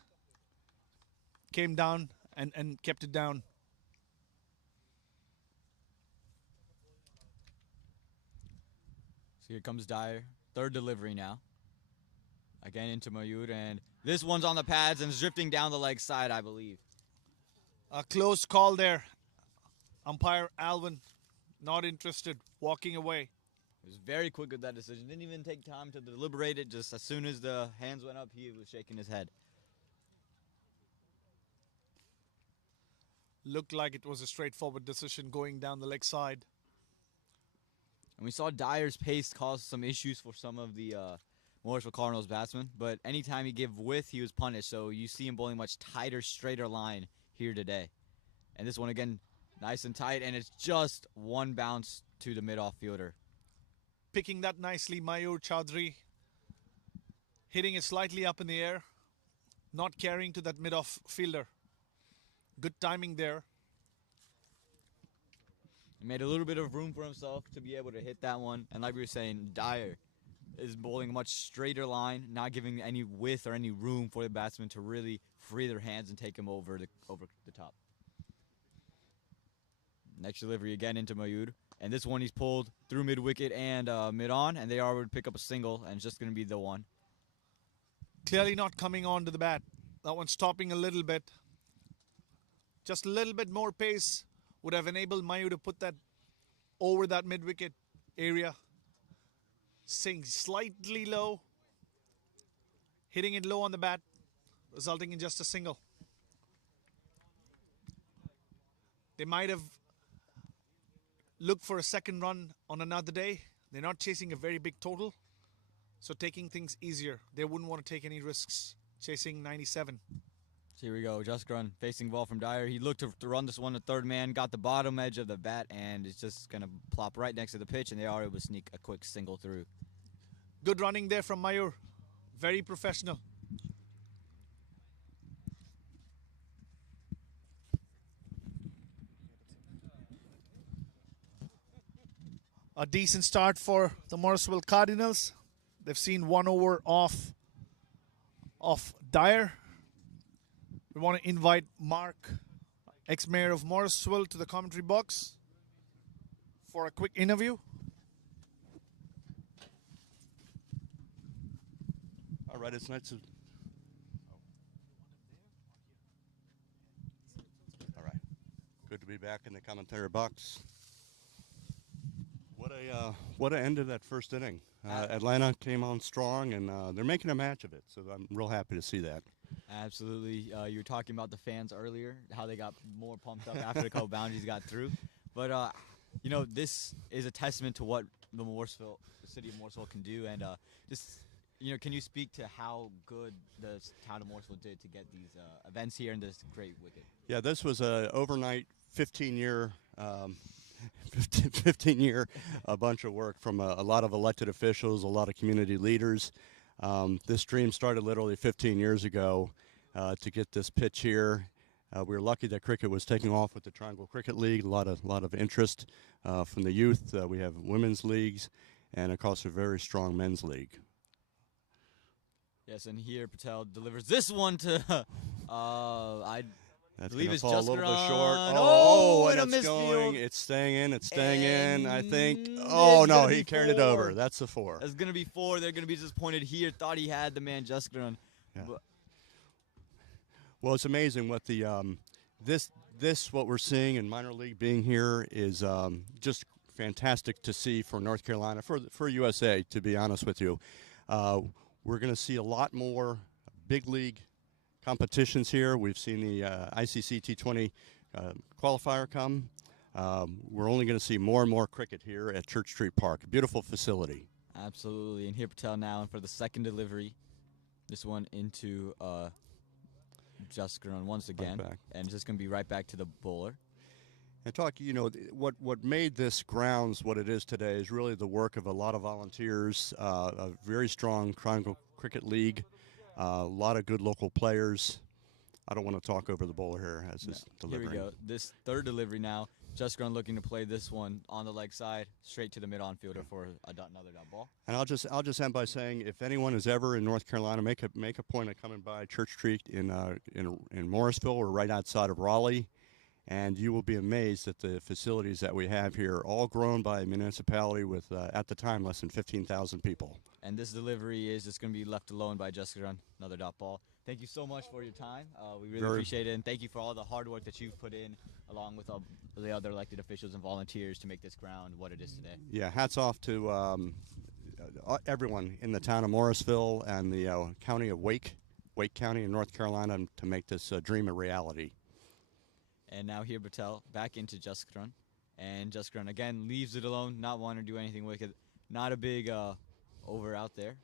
Came down and kept it down. So here comes Dyer. Third delivery now. Again into Mayur, and this one's on the pads and is drifting down the leg side, I believe. A close call there. Umpire Alvin, not interested, walking away. He was very quick with that decision. Didn't even take time to deliberate it. Just as soon as the hands went up, he was shaking his head. Looked like it was a straightforward decision going down the leg side. And we saw Dyer's pace cause some issues for some of the Morrisville Cardinals batsmen. But anytime he gave width, he was punished. So you see him bowling much tighter, straighter line here today. And this one again, nice and tight. And it's just one bounce to the mid-off fielder. Picking that nicely, Mayur Chaudhary. Hitting it slightly up in the air. Not carrying to that mid-off fielder. Good timing there. He made a little bit of room for himself to be able to hit that one. And like we were saying, Dyer is bowling a much straighter line, not giving any width or any room for the batsman to really free their hands and take him over the top. Next delivery again into Mayur. And this one he's pulled through mid-wicket and mid-on, and they are able to pick up a single, and it's just going to be the one. Clearly not coming on to the bat. That one stopping a little bit. Just a little bit more pace would have enabled Mayur to put that over that mid-wicket area. Staying slightly low. Hitting it low on the bat, resulting in just a single. They might have looked for a second run on another day. They're not chasing a very big total, so taking things easier. They wouldn't want to take any risks chasing 97. So here we go, Jaskaran facing ball from Dyer. He looked to run this one to third man, got the bottom edge of the bat, and it's just going to plop right next to the pitch, and they are able to sneak a quick single through. Good running there from Mayur. Very professional. A decent start for the Morrisville Cardinals. They've seen 1 over off Dyer. We want to invite Mark, ex-mayor of Morrisville, to the commentary box for a quick interview. All right, it's nice to. All right, good to be back in the commentary box. What a end of that first inning. Atlanta came on strong, and they're making a match of it. So I'm real happy to see that. Absolutely. You were talking about the fans earlier, how they got more pumped up after the couple boundaries got through. But, this is a testament to what the city of Morrisville can do. And can you speak to how good the town of Morrisville did to get these events here in this great wicket? Yeah, this was a overnight 15-year 15-year bunch of work from a lot of elected officials, a lot of community leaders. This dream started literally 15 years ago to get this pitch here. We were lucky that cricket was taking off with the Triangle Cricket League. A lot of interest from the youth. We have women's leagues, and of course a very strong men's league. Yes, and here Patel delivers this one to That's believe gonna it's fall just a little bit gone. short. Oh, and a it's misfield. going. It's staying in. It's staying in. I think. And Oh it's no, gonna be he carried it over. 4. That's a 4. That's going to be 4. They're going to be disappointed here. Thought he had the man just run. Yeah. But Well, it's amazing what the this what we're seeing in minor league being here is just fantastic to see for North Carolina, for USA. To be honest with you, we're going to see a lot more big league competitions here. We've seen the ICC T20 qualifier come. We're only going to see more and more cricket here at Church Street Park. A beautiful facility. absolutely. And here Patel now, and for the second delivery, this one into just run once again. back. And just going to be right back to the bowler. And what made this grounds what it is today is really the work of a lot of volunteers, a very strong Triangle Cricket League, a lot of good local players. I don't want to talk over the bowler here as his delivery. Here we go. This third delivery now. Just looking to play this one on the leg side, straight to the mid-on fielder for another dot ball. And I'll just end by saying, if anyone is ever in North Carolina, make a point of coming by Church Street in Morrisville or right outside of Raleigh, and you will be amazed at the facilities that we have here, all grown by a municipality with at the time less than 15,000 people. And this delivery is just going to be left alone by Jessica, another dot ball. Thank you so much for your time. We really appreciate it, and thank you for all the hard work that you've put in, along with the other elected officials and volunteers to make this ground what it is today. Yeah, hats off to everyone in the town of Morrisville and the county of Wake County in North Carolina to make this dream a reality. And now here Patel back into Jessica, and Jessica again leaves it alone, not wanting to do anything wicked. Not a big over out there.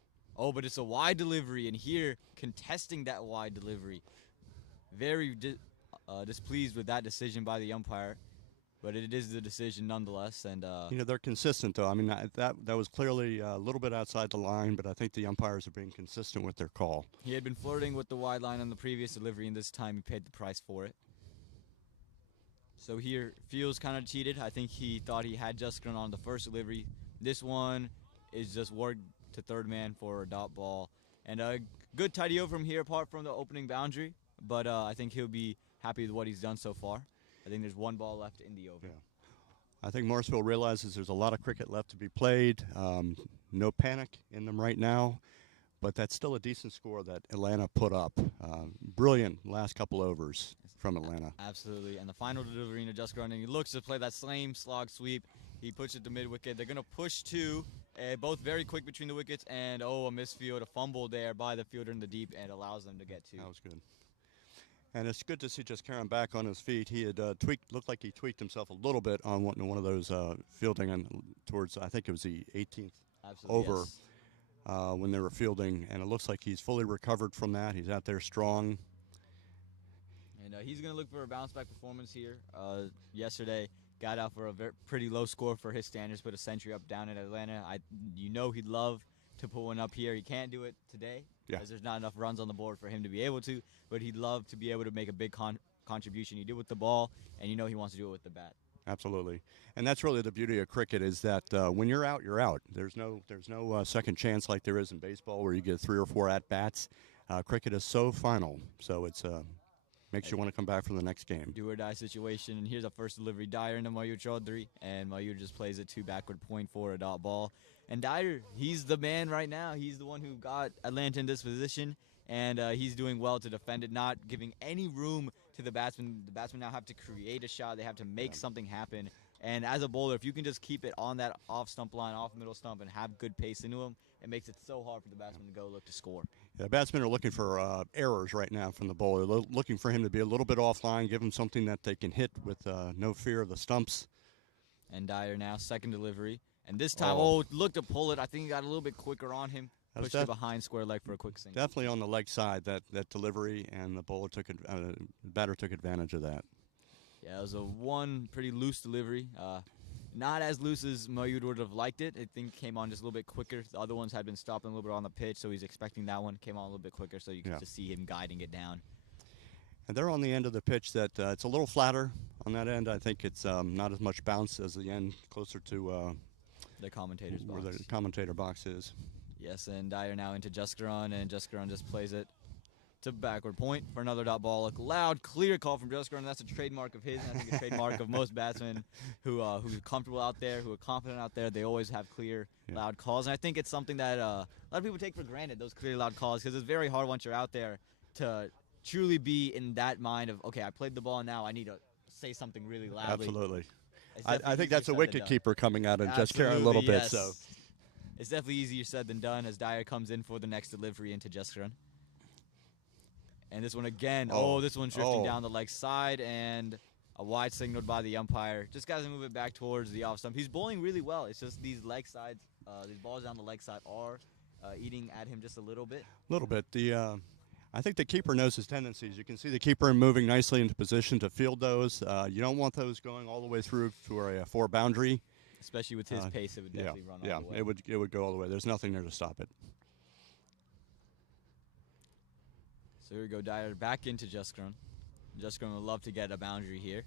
Oh, but it's a wide delivery, and here contesting that wide delivery. Very displeased with that decision by the umpire, but it is the decision nonetheless. And they're consistent though. I mean, that was clearly a little bit outside the line, but I think the umpires are being consistent with their call. He had been flirting with the wide line on the previous delivery, and this time he paid the price for it. So here, feels kind of cheated. I think he thought he had Jessica on the first delivery. This one is just worked to third man for a dot ball. And a good tidy over from here apart from the opening boundary. But I think he'll be happy with what he's done so far. I think there's one ball left in the over. Yeah. I think Morrisville realizes there's a lot of cricket left to be played. No panic in them right now. But that's still a decent score that Atlanta put up. Brilliant last couple overs from Atlanta. Absolutely. And the final delivery into Just Running. He looks to play that same slog sweep. He puts it to mid-wicket. They're going to push two. Both very quick between the wickets. And, a misfield, a fumble there by the fielder in the deep, and allows them to get two. That was good. And it's good to see just Karam back on his feet. He had looked like he tweaked himself a little bit on one of those fielding and towards, I think it was the 18th Absolutely, over. yes. When they were fielding, and it looks like he's fully recovered from that. He's out there strong. And he's going to look for a bounce-back performance here. Yesterday, got out for a pretty low score for his standards, put a century up down in Atlanta. He'd love to put one up here. He can't do it today because there's not enough runs on the board for him to be able to, but he'd love to be able to make a big contribution. He did with the ball, and he wants to do it with the bat. Absolutely, and that's really the beauty of cricket is that when you're out, you're out. There's no second chance like there is in baseball where you get 3 or 4 at bats. Cricket is so final, so it's makes you want to come back for the next game. Do or die situation, and here's a first delivery. Dyer into Mayur Chaudhary, and Mayur just plays it to backward point for a dot ball. And Dyer, he's the man right now. He's the one who got Atlanta in this position, and he's doing well to defend it, not giving any room to the batsman. The batsmen now have to create a shot. They have to make something happen. And as a bowler, if you can just keep it on that off stump line, off middle stump, and have good pace into him, it makes it so hard for the batsman to go look to score. Yeah, the batsmen are looking for errors right now from the bowler, looking for him to be a little bit offline, give him something that they can hit with no fear of the stumps. And Dyer now, second delivery. And this time, look to pull it. I think he got a little bit quicker on him. That was Pushed it behind square leg for a quick single. Definitely on the leg side, that delivery, and the bowler batter took advantage of that. Yeah, it was a one pretty loose delivery. Not as loose as Mayud would have liked it. I think it came on just a little bit quicker. The other ones had been stopping a little bit on the pitch, so he's expecting that one. Came on a little bit quicker, so you could just see him guiding it down. And they're on the end of the pitch that it's a little flatter on that end. I think it's not as much bounce as the end closer to The commentator's box. where the commentator box is. Yes, and Dyer now into Juskaran, and Juskaran just plays it to backward point for another dot ball. A loud, clear call from Juskaran. That's a trademark of his, and I think a trademark of most batsmen who are comfortable out there, who are confident out there. They always have clear, loud calls, and I think it's something that a lot of people take for granted, those clear, loud calls, because it's very hard once you're out there to truly be in that mind of, okay, I played the ball, now I need to say something really loudly. Absolutely. It's I definitely think that's easier a said wicket than done. keeper coming out and just carrying a Absolutely, little bit. yes. So It's definitely easier said than done as Dyer comes in for the next delivery into Juskaran. And this one again, this one's drifting down the leg side, and a wide signaled by the umpire. Just got to move it back towards the off stump. He's bowling really well. It's just these leg sides, these balls down the leg side are eating at him just a little bit. a little bit. I think the keeper knows his tendencies. You can see the keeper moving nicely into position to field those. You don't want those going all the way through for a four boundary. Especially with his pace, it would definitely run all the way. It would go all the way. There's nothing there to stop it. So here we go, Dyer back into Juskaran. Juskaran would love to get a boundary here.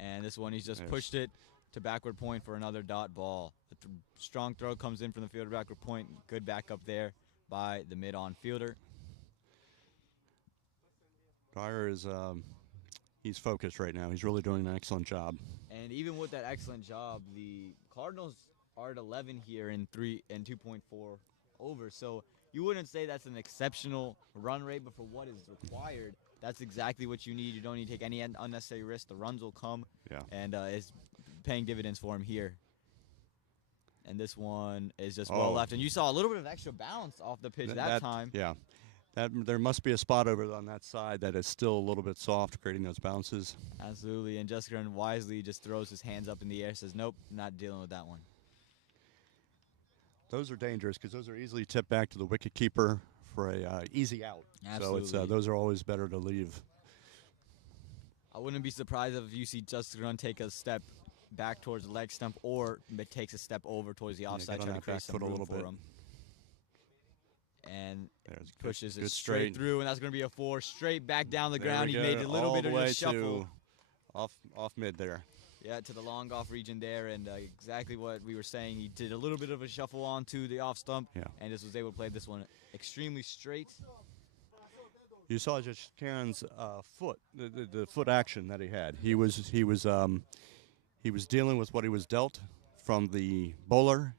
And this one, he's just pushed it to backward point for another dot ball. A strong throw comes in from the fielder backward point. Good backup there by the mid-on fielder. Dyer is he's focused right now. He's really doing an excellent job. And even with that excellent job, the Cardinals are at 11 here in 2.4 overs. So you wouldn't say that's an exceptional run rate, but for what is required, that's exactly what you need. You don't need to take any unnecessary risks. The runs will come, and it's paying dividends for him here. And this one is just well left. And you saw a little bit of extra bounce off the pitch that time. Yeah. There must be a spot over on that side that is still a little bit soft, creating those bounces. Absolutely, and Juskaran wisely just throws his hands up in the air, says, nope, not dealing with that one. Those are dangerous because those are easily tipped back to the wicket keeper for a easy out. Absolutely. So those are always better to leave. I wouldn't be surprised if you see Juskaran take a step back towards the leg stump, or takes a step over towards the offside, get on trying to that create back some foot a room little for bit. him. And Pushes it straight through, and that's going to be a 4 straight back down the ground. He made a little bit of a shuffle. Off mid there. Yeah, to the long off region there, and exactly what we were saying. He did a little bit of a shuffle onto the off stump, and just was able to play this one extremely straight. You saw just Karen's foot, the foot action that he had. He was dealing with what he was dealt from the bowler.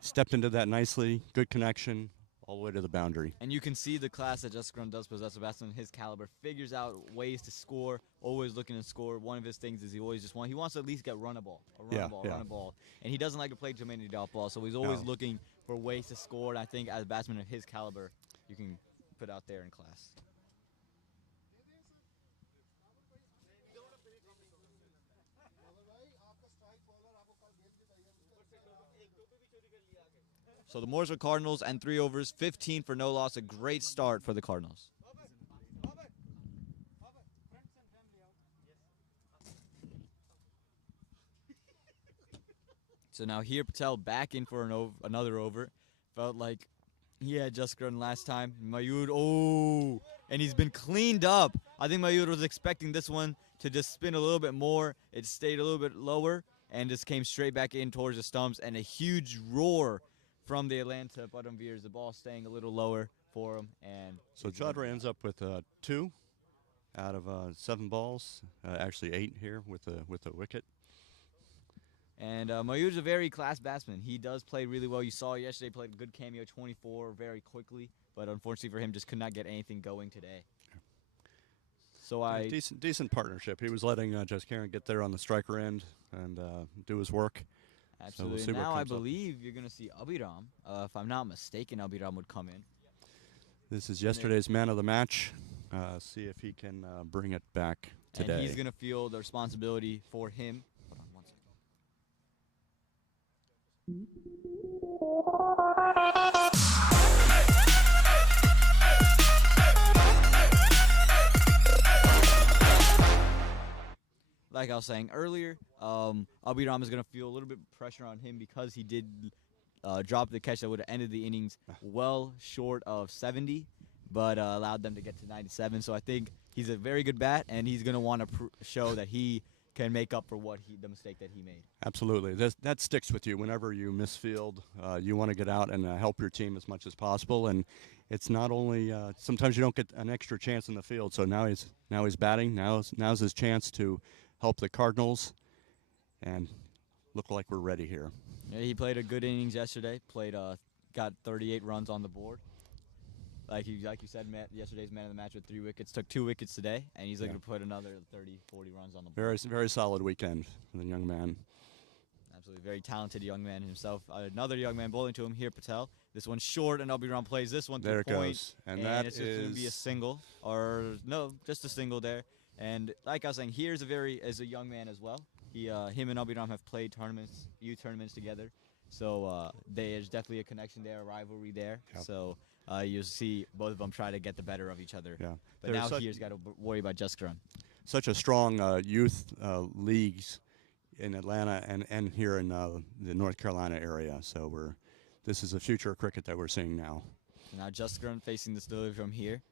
Stepped into that nicely, good connection, all the way to the boundary. And you can see the class that Juskaran does possess. A batsman his caliber figures out ways to score, always looking to score. One of his things is he wants to at least get run a ball. And he doesn't like to play too many dot balls, so he's always looking for ways to score. And I think as a batsman of his caliber, you can put out there in class. So the Morrisville Cardinals and 3 overs, 15 for no loss. A great start for the Cardinals. So now here Patel back in for another over. Felt like he had Juskaran last time. Mayud, and he's been cleaned up. I think Mayud was expecting this one to just spin a little bit more. It stayed a little bit lower and just came straight back in towards the stumps, and a huge roar from the Atlanta Param Veers. The ball staying a little lower for him. And so Chadra ends up with 2 out of 7 balls, actually 8 here with the wicket. And Mayud's a very class batsman. He does play really well. You saw yesterday played a good cameo, 24 very quickly, but unfortunately for him, just could not get anything going today. So Yeah, decent partnership. He was letting Just Karen get there on the striker end and do his work. absolutely. see what Now I comes up. believe you're going to see Abiram. If I'm not mistaken, Abiram would come in. This is yesterday's man of the match. See if he can bring it back today. And he's going to feel the responsibility for him. Hold on 1 second. Like I was saying earlier, Abiram is going to feel a little bit of pressure on him because he did drop the catch that would have ended the innings well short of 70, but allowed them to get to 97. So I think he's a very good bat, and he's going to want to show that he can make up for the mistake that he made. Absolutely. That sticks with you. Whenever you misfield, you want to get out and help your team as much as possible. And it's not only sometimes you don't get an extra chance in the field. So now he's batting. Now's his chance to help the Cardinals and look like we're ready here. Yeah, he played a good innings yesterday. Got 38 runs on the board. Like you said, yesterday's man of the match with 3 wickets. Took 2 wickets today, and he's looking to put another 30, 40 runs on the board. Very solid weekend for the young man. Absolutely, very talented young man himself. Another young man bowling to him here, Patel. This one's short, and Abiram plays this one to There the it point, goes. And it's just going to be a single, or no, just a single there. And like I was saying, here's as a young man as well. Him and Abiram have played youth tournaments together. So there's definitely a connection there, a rivalry there. Yep. So you'll see both of them try to get the better of each other. Yeah. But There's now he's got to worry about Juskarun. Such a strong youth leagues in Atlanta and here in the North Carolina area. So this is the future of cricket that we're seeing now. So now Juskarun facing this delivery from here.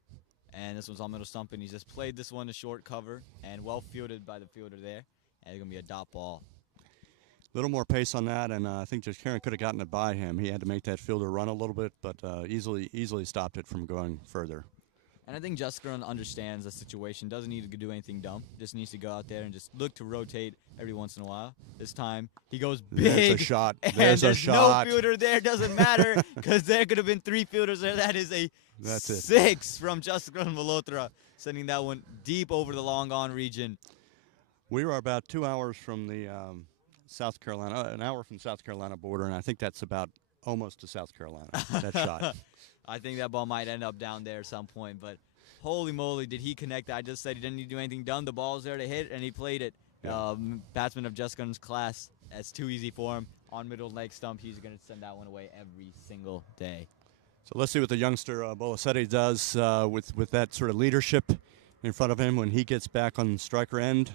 And this one's on middle stump, and he's just played this one to short cover and well fielded by the fielder there. And it's going to be a dot ball. A little more pace on that, and I think Just Karen could have gotten it by him. He had to make that fielder run a little bit, but easily stopped it from going further. And I think Juskarun understands the situation, doesn't need to do anything dumb, just needs to go out there and just look to rotate every once in a while. This time, he goes big. There's a shot. And There's a shot. no fielder there, doesn't matter, because there could have been 3 fielders there. That is a That's it. 6 from Juskarun Malhotra, sending that one deep over the long on region. We were about 2 hours from the South Carolina, an hour from South Carolina border, and I think that's about almost to South Carolina, that shot. I think that ball might end up down there at some point, but holy moly, did he connect that. I just said he didn't need to do anything done. The ball's there to hit, and he played it. Yeah. Batsman of Juskarun's class, that's too easy for him. On middle leg stump, he's going to send that one away every single day. So let's see what the youngster Bolasetti does with that sort of leadership in front of him when he gets back on the striker end.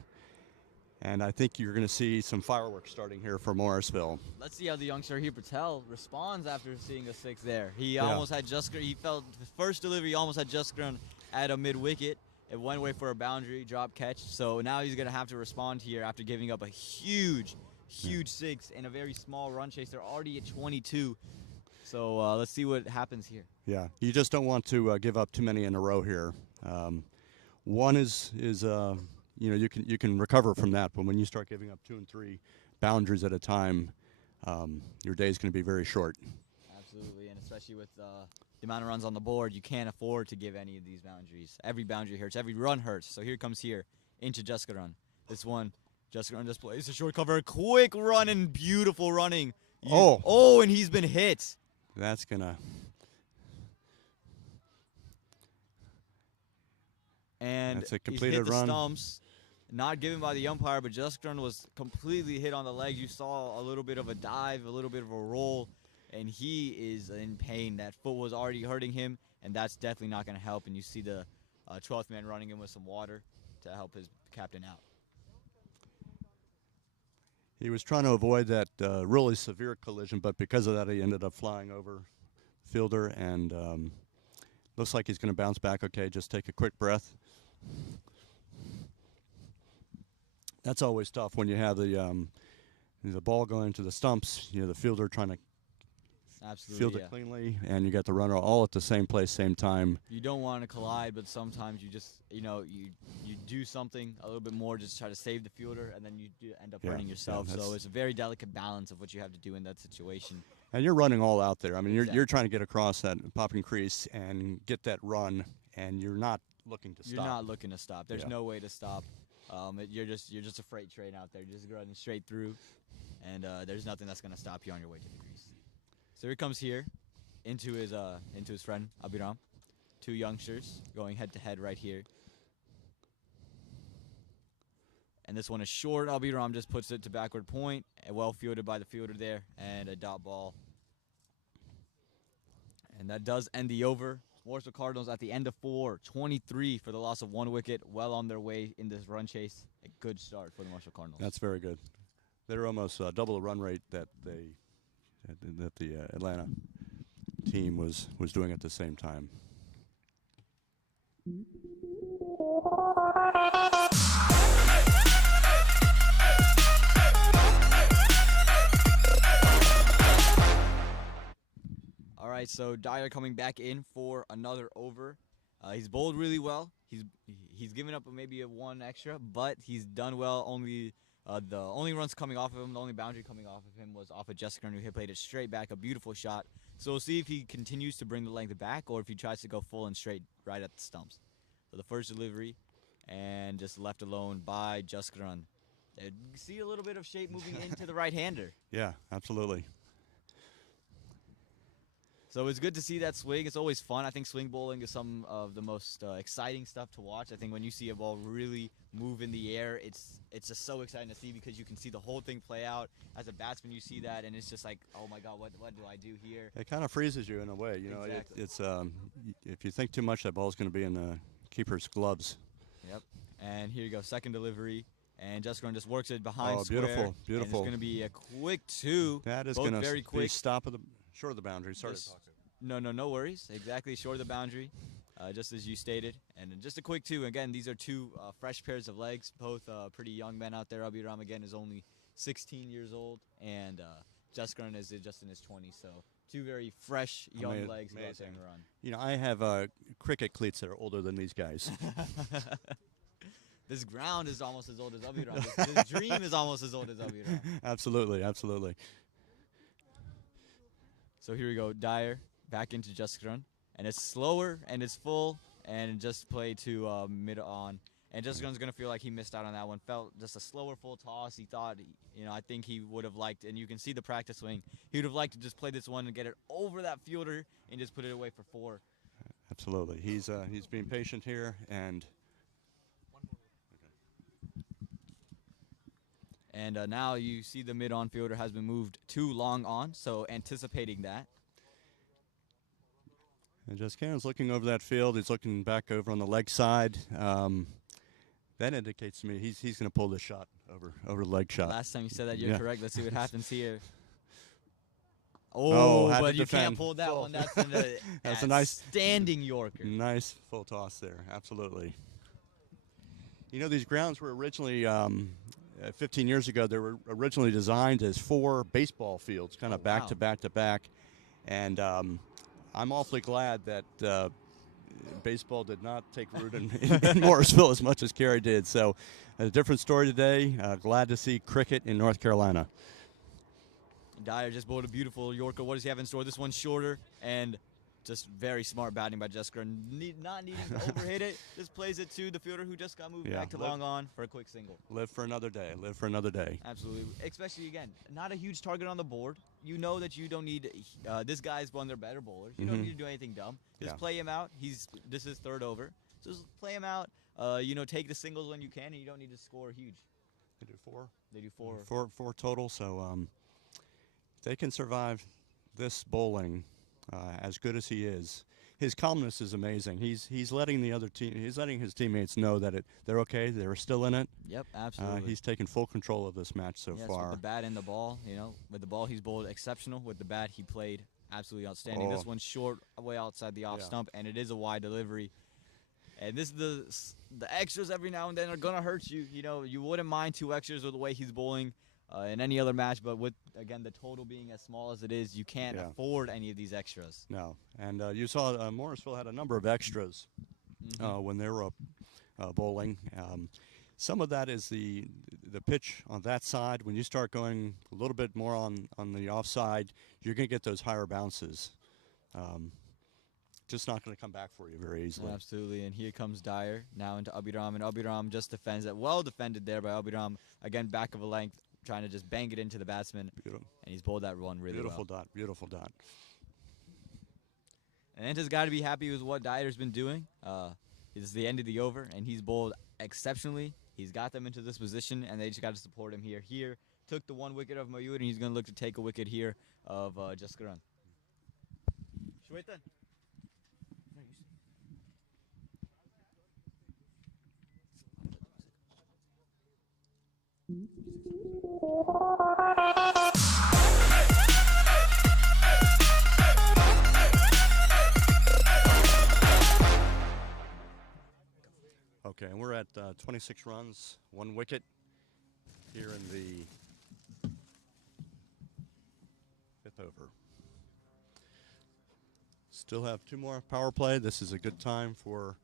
And I think you're going to see some fireworks starting here for Morrisville. Let's see how the youngster here, Patel, responds after seeing a 6 there. He almost had Juskarun. He felt the first delivery, he almost had Juskarun at a mid-wicket. It went away for a boundary, drop catch. So now he's going to have to respond here after giving up a huge 6 in a very small run chase. They're already at 22. So let's see what happens here. Yeah, you just don't want to give up too many in a row here. One is you can recover from that, but when you start giving up 2 and 3 boundaries at a time, your day is going to be very short. Absolutely, and especially with the amount of runs on the board, you can't afford to give any of these boundaries. Every boundary hurts, every run hurts. So here comes into Juskarun. This one, Juskarun just plays a short cover, quick run and beautiful running. And he's been hit. That's gonna. And that's a he's completed hit the run. Stumps. Not given by the umpire, but Juskarun was completely hit on the leg. You saw a little bit of a dive, a little bit of a roll, and he is in pain. That foot was already hurting him, and that's definitely not going to help. And you see the 12th man running in with some water to help his captain out. He was trying to avoid that really severe collision, but because of that, he ended up flying over the fielder, and looks like he's going to bounce back okay. Just take a quick breath. That's always tough when you have the ball going to the stumps. The fielder trying to field it cleanly, and you got the runner all at the same place, same time. You don't want to collide, but sometimes you just, you do something a little bit more, just try to save the fielder, and then you do end up hurting yourself. So it's a very delicate balance of what you have to do in that situation. And you're running all out there. I mean, Exactly. you're trying to get across that popping crease and get that run, and you're not looking to You're stop. not looking to stop. There's Yeah. no way to stop. You're just a freight train out there, just running straight through, and there's nothing that's gonna stop you on your way to the grease. So he comes here into his friend Abhiram. Two youngsters going head to head right here. And this one is short. Abhiram just puts it to backward point. Well fielded by the fielder there, and a dot ball. And that does end the over. Morrisville Cardinals at the end of 4, 23 for the loss of 1 wicket. Well on their way in this run chase. A good start for the Morrisville Cardinals. That's very good. They're almost double the run rate that the Atlanta team was doing at the same time. All right, so Dyer coming back in for another over. He's bowled really well. He's given up maybe a 1 extra, but he's done well. The only runs coming off of him, the only boundary coming off of him was off of Jessica, who played it straight back, a beautiful shot. So we'll see if he continues to bring the length back or if he tries to go full and straight right at the stumps. So the first delivery, and just left alone by Jessica. You see a little bit of shape moving into the right-hander. Yeah, absolutely. So it's good to see that swing. It's always fun. I think swing bowling is some of the most exciting stuff to watch. I think when you see a ball really move in the air, it's just so exciting to see because you can see the whole thing play out. As a batsman, you see that, and it's just like, oh my God, what do I do here? It kind of freezes you in a way. You know, Exactly. it's if you think too much, that ball's going to be in the keeper's gloves. Yep. And here you go, second delivery. And Jessica just works it behind beautiful, square. beautiful. And it's going to be a quick 2. That is both going very to quick. be short of the boundary. Sorry to Just- talk to you. No worries. Exactly, short of the boundary, just as you stated. And just a quick 2. Again, these are 2 fresh pairs of legs, both pretty young men out there. Abhiram, again, is only 16 years old, and Jessica is just in his 20s. So 2 very fresh young legs who go out there and run. You know, I have cricket cleats that are older than these guys. This ground is almost as old as Abhiram. This dream is almost as old as Abhiram. Absolutely, absolutely. So here we go, Dyer back into Jessica, and it's slower and it's full, and just play to mid on. And Jessica's gonna feel like he missed out on that one. Felt just a slower full toss. He thought, I think he would have liked, and you can see the practice swing. He would have liked to just play this one and get it over that fielder and just put it away for 4. Absolutely. He's being patient here, and And now you see the mid-on fielder has been moved to long on, so anticipating that. And Jessica's looking over that field. He's looking back over on the leg side. That indicates to me he's going to pull this shot over the leg shot. Last time you said that, you're Yeah. correct. Let's see what happens here. Oh, had to but you defend. can't pull that Full. one. That's That's a nice standing Yorker. Nice full toss there. Absolutely. You know, these grounds were originally 15 years ago. They were originally designed as 4 baseball fields, kind of back wow. to back to back, and I'm awfully glad that baseball did not take root in Morrisville as much as Cary did. So, a different story today. Glad to see cricket in North Carolina. Dyer just bowled a beautiful Yorker. What does he have in store? This one's shorter and just very smart batting by Jessica. Not needing to overhit it. Just plays it to the fielder who just got moved Yeah. back to long on for a quick single. Live for another day. Live for another day. Absolutely. Especially, again, not a huge target on the board. You know that you don't need this guy's one of their better bowlers. You don't need to do anything dumb. Just Yeah. play him out. This is third over. So just play him out. Take the singles when you can, and you don't need to score huge. They do 4. They do 4. Four total. So if they can survive this bowling as good as he is. His calmness is amazing. He's letting the other team. He's letting his teammates know that they're okay. They're still in it. Yep, absolutely. He's taken full control of this match so Yes, far. with the bat and the ball, with the ball he's bowled exceptional. With the bat he played absolutely outstanding. This Oh. one's short, way outside the off Yeah. stump, and it is a wide delivery. And this is the extras every now and then are gonna hurt you. You wouldn't mind 2 extras with the way he's bowling in any other match, but with again the total being as small as it is, you can't Yeah. afford any of these extras. No, and you saw Morrisville had a number of extras when they were up bowling. Some of that is the pitch on that side. When you start going a little bit more on the offside, you're going to get those higher bounces. just not going to come back for you very easily. Absolutely, and here comes Dyer now into Abhiram, and Abhiram just defends it. Well defended there by Abhiram. Again, back of a length, trying to just bang it into the batsman, Beautiful, and he's bowled that one really beautiful well. dot, beautiful dot. And Anta's got to be happy with what Dyer's been doing. It's the end of the over, and he's bowled exceptionally. He's got them into this position, and they just got to support him here. Here, took the 1 wicket of Mayur, and he's going to look to take a wicket here of Jaskaran. Shwetan. Okay, and we're at 26 runs, 1 wicket here in the 5th over. Still have 2 more power play. This is a good time for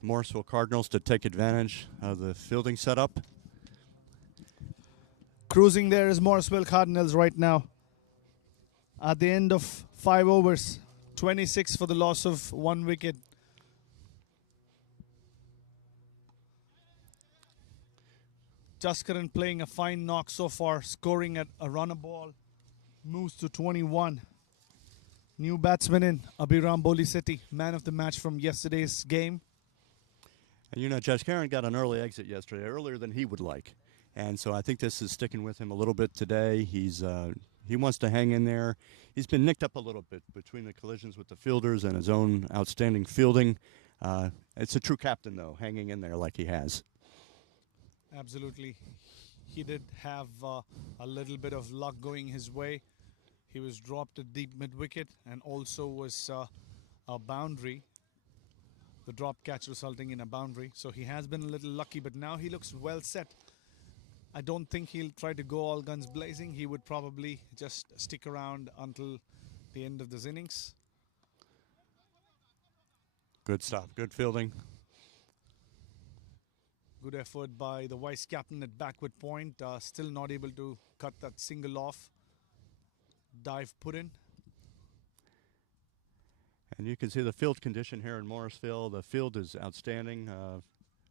Morrisville Cardinals to take advantage of the fielding setup. Cruising there is Morrisville Cardinals right now. At the end of 5 overs, 26 for the loss of 1 wicket. Jaskaran playing a fine knock so far, scoring at a run a ball. Moves to 21. New batsman in, Abhiram Boliseti, man of the match from yesterday's game. And you know, Jaskaran got an early exit yesterday, earlier than he would like. And so I think this is sticking with him a little bit today. He wants to hang in there. He's been nicked up a little bit between the collisions with the fielders and his own outstanding fielding. It's a true captain, though, hanging in there like he has. Absolutely. He did have a little bit of luck going his way. He was dropped at deep mid-wicket and also was a boundary. The drop catch resulting in a boundary. So he has been a little lucky, but now he looks well set. I don't think he'll try to go all guns blazing. He would probably just stick around until the end of this innings. Good stop, good fielding. Good effort by the vice captain at backward point. Still not able to cut that single off. Dive put in. And you can see the field condition here in Morrisville. The field is outstanding,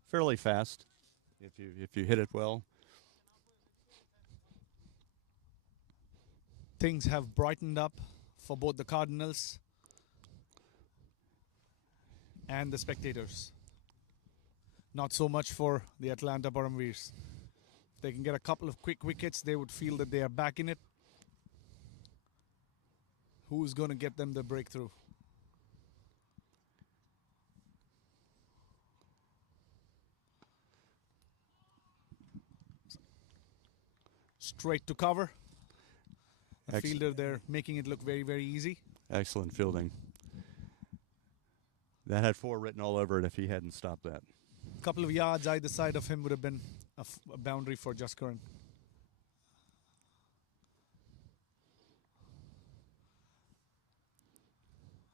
fairly fast if you hit it well. Things have brightened up for both the Cardinals and the spectators. Not so much for the Atlanta Param Veers. If they can get a couple of quick wickets, they would feel that they are back in it. Who's going to get them the breakthrough? Straight to cover. The fielder there making it look very, very easy. Excellent fielding. That had 4 written all over it if he hadn't stopped that. A couple of yards either side of him would have been a boundary for Jaskaran.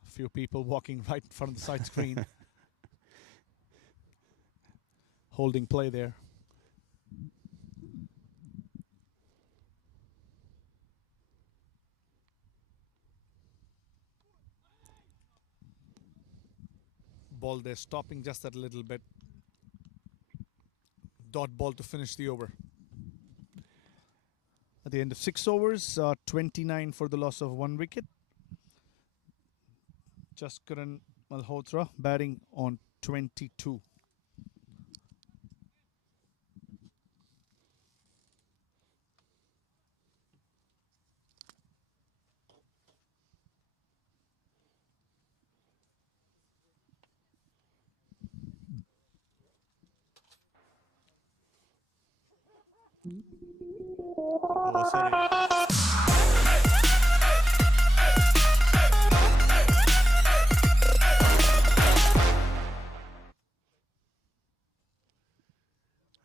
A few people walking right in front of the side screen. Holding play there. Ball there stopping just that little bit. Dot ball to finish the over. At the end of 6 overs, 29 for the loss of 1 wicket. Jaskaran Malhotra batting on 22.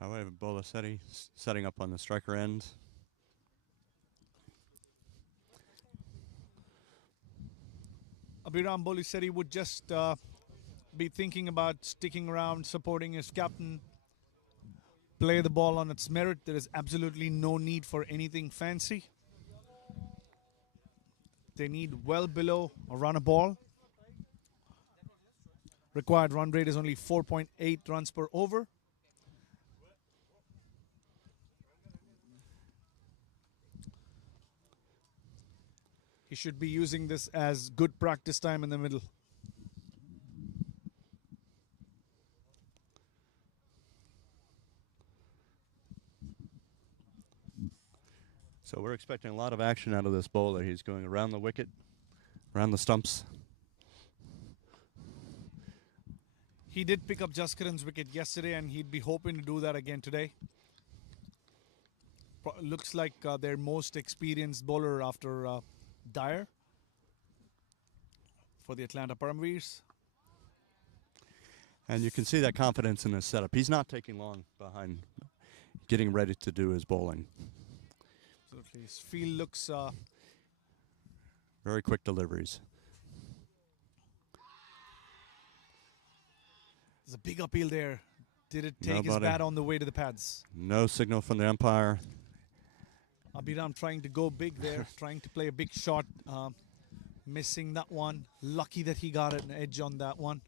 However, Bolaseti setting up on the striker end. Abhiram Boliseti would just be thinking about sticking around, supporting his captain, play the ball on its merit. There is absolutely no need for anything fancy. They need well below a run a ball. Required run rate is only 4.8 runs per over. He should be using this as good practice time in the middle. So we're expecting a lot of action out of this bowler. He's going around the wicket, around the stumps. He did pick up Jaskaran's wicket yesterday, and he'd be hoping to do that again today. Looks like their most experienced bowler after Dyer for the Atlanta Param Veers. And you can see that confidence in his setup. He's not taking long behind getting ready to do his bowling. Absolutely. His field looks Very quick deliveries. there's a big appeal there. Did it take his Nobody. bat on the way to the pads? No signal from the umpire. Abhiram trying to go big there, trying to play a big shot, missing that one. Lucky that he got an edge on that one.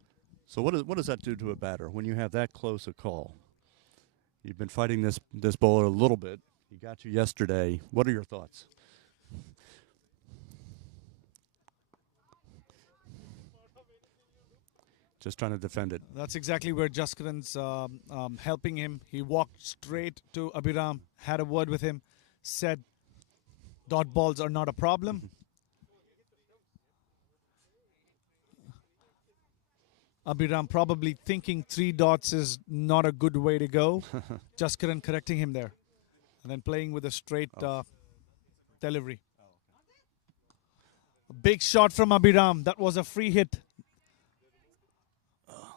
So what does that do to a batter when you have that close a call? You've been fighting this bowler a little bit. He got you yesterday. What are your thoughts? Just trying to defend it. That's exactly where Jaskaran's helping him. He walked straight to Abhiram, had a word with him, said dot balls are not a problem. Abhiram probably thinking 3 dots is not a good way to go. Jaskaran correcting him there. And then playing with a straight delivery. A big shot from Abhiram. That was a free hit.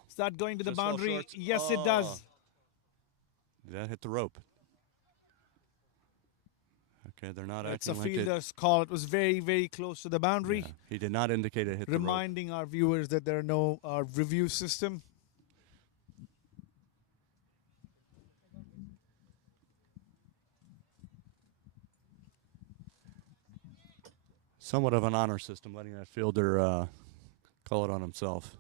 Is that going to the Just off boundary? shorts. Yes, it does. That hit the rope. Okay, they're not It's a acting like it. fielder's call. It was very, very close to the boundary. Yeah, he did not indicate it hit Reminding our viewers that there are no review system. Somewhat of an honor system, letting that fielder call it on himself.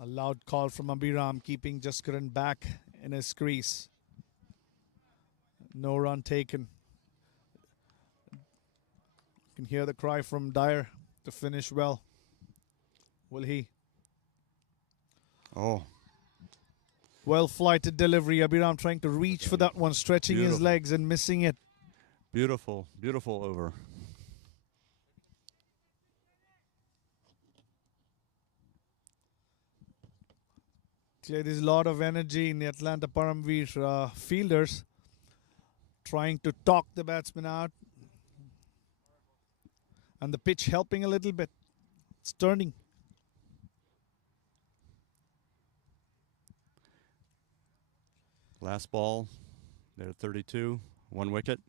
A loud call from Abhiram, keeping Jaskaran back in his crease. No run taken. You can hear the cry from Dyer to finish well. Will he? Oh, Well flighted delivery. Abhiram trying to reach for that one, stretching his Beautiful. legs and missing it. beautiful, beautiful over. Clearly, there's a lot of energy in the Atlanta Param Veers fielders trying to talk the batsman out. And the pitch helping a little bit. It's turning. Last ball, they're at 32, 1 wicket.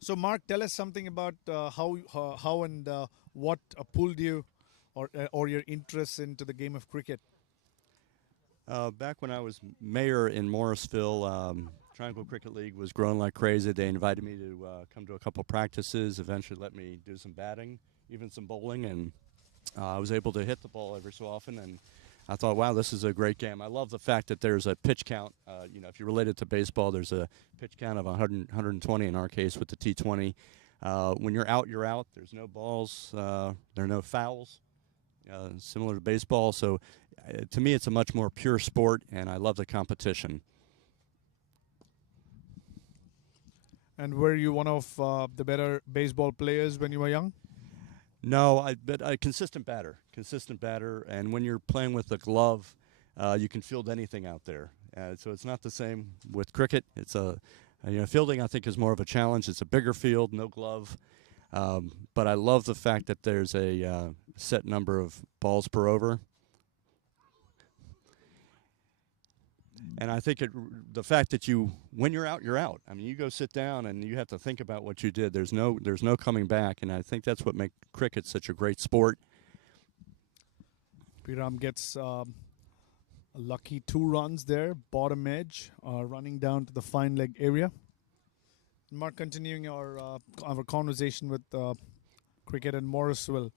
So, Mark, tell us something about how and what pulled you or your interest into the game of cricket. Back when I was mayor in Morrisville, Triangle Cricket League was growing like crazy. They invited me to come to a couple practices, eventually let me do some batting, even some bowling, and I was able to hit the ball every so often, and I thought, wow, this is a great game. I love the fact that there's a pitch count. If you relate it to baseball, there's a pitch count of 100, 120 in our case with the T20. When you're out, you're out. There's no balls. There are no fouls, similar to baseball. So to me, it's a much more pure sport, and I love the competition. And were you one of the better baseball players when you were young? No, but a consistent batter, and when you're playing with a glove, you can field anything out there. So it's not the same with cricket. It's fielding I think is more of a challenge. It's a bigger field, no glove, but I love the fact that there's a set number of balls per over. And I think the fact that when you're out, you're out. I mean, you go sit down and you have to think about what you did. There's no coming back, and I think that's what makes cricket such a great sport. Param gets A lucky 2 runs there, bottom edge, running down to the fine leg area. Mark, continuing our conversation with cricket in Morrisville.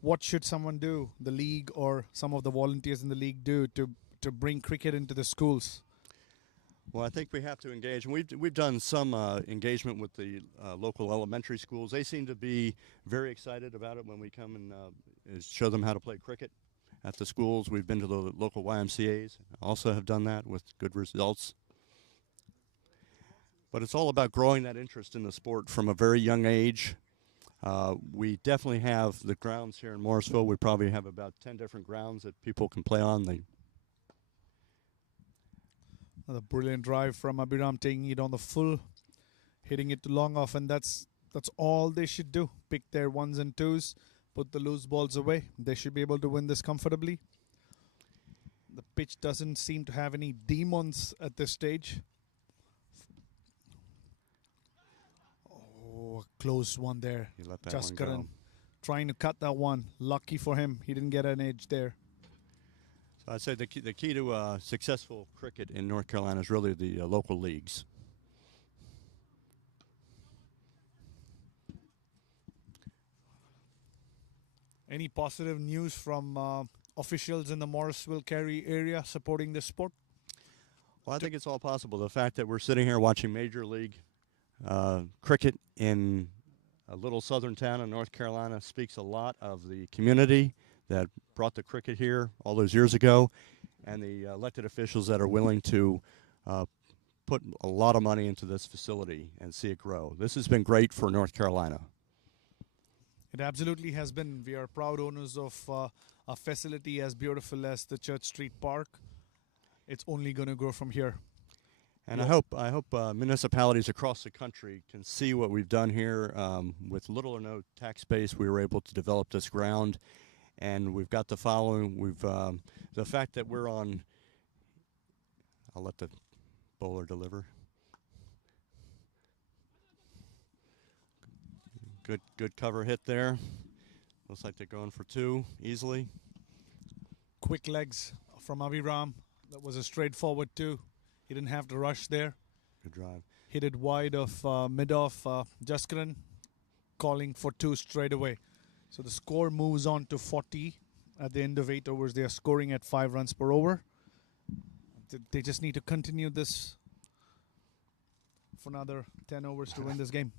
What should someone do, the league or some of the volunteers in the league do to bring cricket into the schools? Well, I think we have to engage. And we've done some engagement with the local elementary schools. They seem to be very excited about it when we come and show them how to play cricket at the schools. We've been to the local YMCAs. Also have done that with good results. But it's all about growing that interest in the sport from a very young age. We definitely have the grounds here in Morrisville. We probably have about 10 different grounds that people can play on. Another brilliant drive from Abhiram, taking it on the full, hitting it to long off, and that's all they should do. Pick their 1s and 2s, put the loose balls away. They should be able to win this comfortably. The pitch doesn't seem to have any demons at this stage. Oh, a close one there. You let that Just one go. Karan trying to cut that one. Lucky for him, he didn't get an edge there. So I'd say the key to successful cricket in North Carolina is really the local leagues. Any positive news from officials in the Morrisville Cary area supporting this sport? Well, I think it's all possible. The fact that we're sitting here watching Major League cricket in a little southern town in North Carolina speaks a lot of the community that brought the cricket here all those years ago, and the elected officials that are willing to put a lot of money into this facility and see it grow. This has been great for North Carolina. It absolutely has been. We are proud owners of a facility as beautiful as the Church Street Park. It's only going to grow from here. And Yeah. I hope municipalities across the country can see what we've done here. With little or no tax base, we were able to develop this ground, and we've got the following. We've the fact that we're on. I'll let the bowler deliver. Good cover hit there. Looks like they're going for 2 easily. Quick legs from Abhiram. That was a straightforward 2. He didn't have to rush there. Good drive. Hit it wide of mid-off. Jaskaran calling for 2 straight away. So the score moves on to 40 at the end of 8 overs. They are scoring at 5 runs per over. They just need to continue this for another 10 overs to win this game.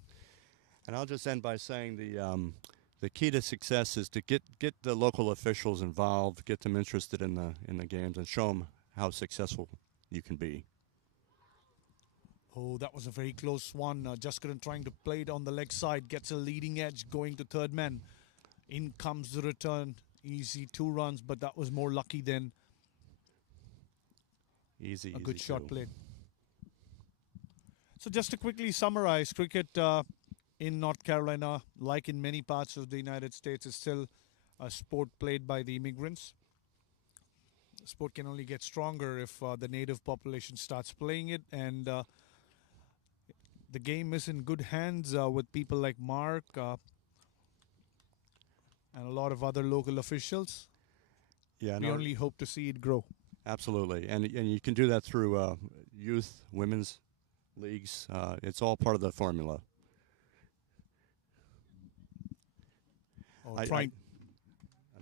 And I'll just end by saying the key to success is to get the local officials involved, get them interested in the games, and show them how successful you can be. Oh, that was a very close one. Jaskaran trying to play it on the leg side, gets a leading edge, going to third man. In comes the return. Easy 2 runs, but that was more lucky than Easy. a good shot too. played. So just to quickly summarize, cricket in North Carolina, like in many parts of the United States, is still a sport played by the immigrants. The sport can only get stronger if the native population starts playing it, and the game is in good hands with people like Mark and a lot of other local officials. Yeah, We only hope to see it grow. absolutely, and you can do that through youth, women's leagues. It's all part of the formula. Oh, I'm trying.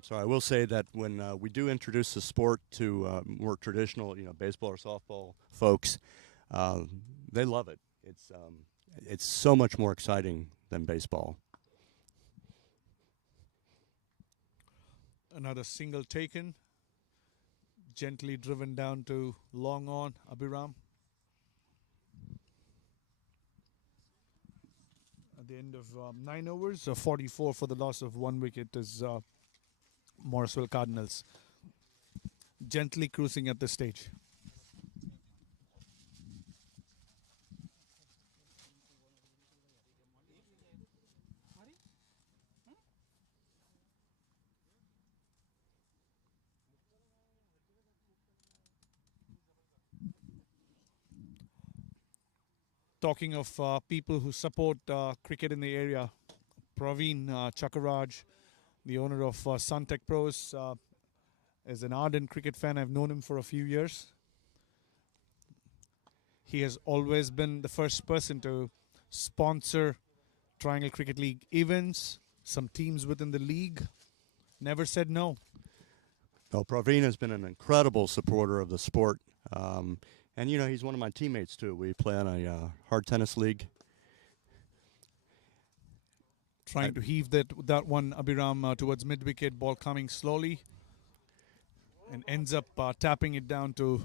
sorry. I will say that when we do introduce the sport to more traditional, baseball or softball folks, they love it. It's so much more exciting than baseball. Another single taken. Gently driven down to long on Abhiram. At the end of 9 overs, 44 for the loss of 1 wicket is Morrisville Cardinals. Gently cruising at this stage. Talking of people who support cricket in the area, Praveen Chakaraj, the owner of Suntech Pros, is an ardent cricket fan. I've known him for a few years. He has always been the first person to sponsor Triangle Cricket League events, some teams within the league. Never said no. Well, Praveen has been an incredible supporter of the sport. And, you know, he's one of my teammates, too. We play on a hard tennis league. Trying to heave that one, Abhiram, towards mid-wicket, ball coming slowly. And ends up tapping it down to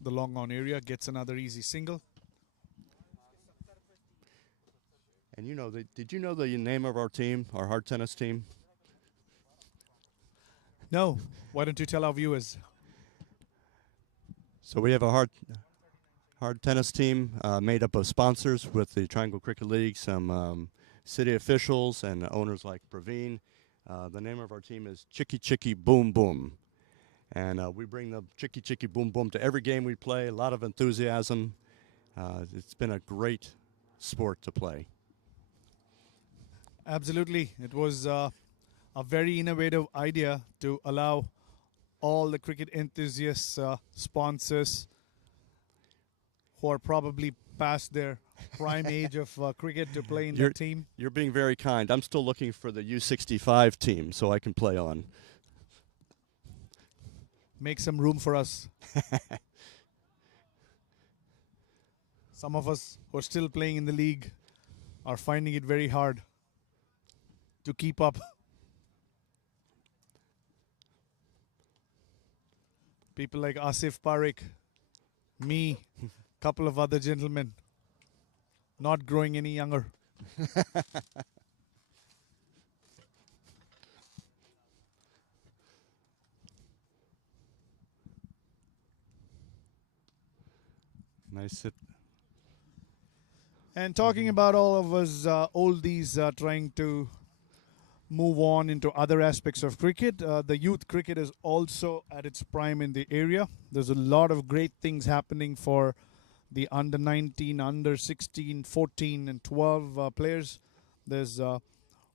the long on area, gets another easy single. And, you know, did you know the name of our team, our hard tennis team? No, why don't you tell our viewers? So we have a hard tennis team made up of sponsors with the Triangle Cricket League, some city officials and owners like Praveen. The name of our team is Chicky Chicky Boom Boom. And we bring the Chicky Chicky Boom Boom to every game we play, a lot of enthusiasm. It's been a great sport to play. Absolutely. It was a very innovative idea to allow all the cricket enthusiasts, sponsors who are probably past their prime age of cricket to play in their team. You're being very kind. I'm still looking for the U65 team so I can play on. Make some room for us. Some of us who are still playing in the league are finding it very hard to keep up. People like Asif Parekh, me, couple of other gentlemen, not growing any younger. Nice hit. And talking about all of us oldies trying to move on into other aspects of cricket, the youth cricket is also at its prime in the area. There's a lot of great things happening for the under 19, under 16, 14 and 12 players. There's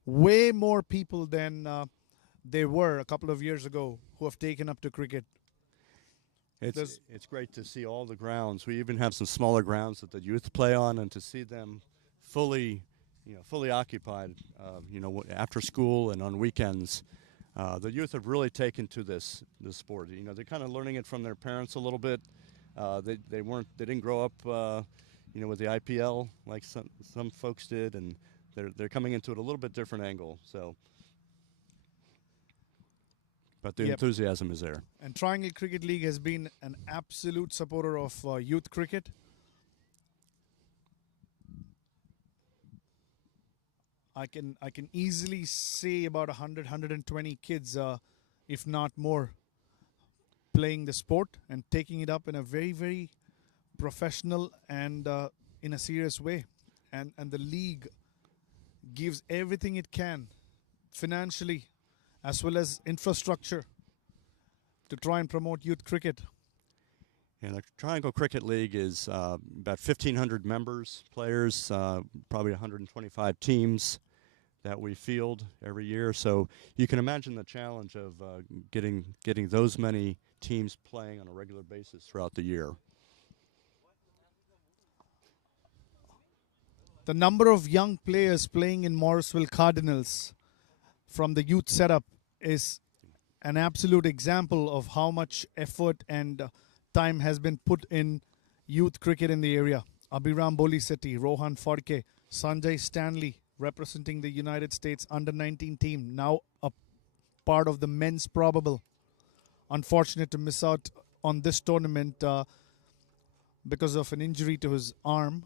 way more people than there were a couple of years ago who have taken up to cricket. It's great to see all the grounds. We even have some smaller grounds that the youth play on, and to see them fully occupied, after school and on weekends. The youth have really taken to this sport. You know, they're kind of learning it from their parents a little bit. They didn't grow up, with the IPL like some folks did, and they're coming into it a little bit different angle. So. But the enthusiasm is there. And Triangle Cricket League has been an absolute supporter of youth cricket. I can easily say about 100, 120 kids, if not more, playing the sport and taking it up in a very, very professional and in a serious way. And the league gives everything it can financially, as well as infrastructure, to try and promote youth cricket. And the Triangle Cricket League is about 1,500 members, players, probably 125 teams that we field every year. So you can imagine the challenge of getting those many teams playing on a regular basis throughout the year. The number of young players playing in Morrisville Cardinals from the youth setup is an absolute example of how much effort and time has been put in youth cricket in the area. Abhiram Bolisetti, Rohan Fadke, Sanjay Stanley representing the United States under-19 team, now a part of the men's probable. Unfortunate to miss out on this tournament because of an injury to his arm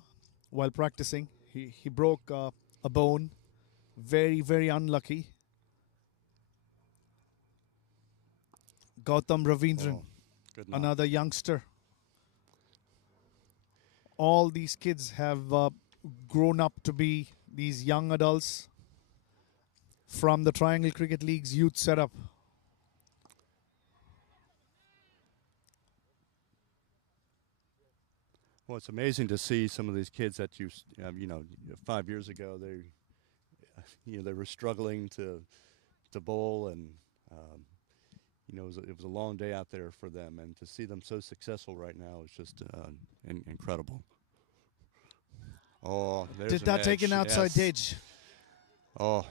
while practicing. He broke a bone. Very, very unlucky. Gautam Ravindran, another youngster. All these kids have grown up to be these young adults from the Triangle Cricket League's youth setup. Well, it's amazing to see some of these kids that 5 years ago they were struggling to bowl, and it was a long day out there for them, and to see them so successful right now is just incredible. Oh, there's Did an that take edge. an outside Yes. edge? Oh,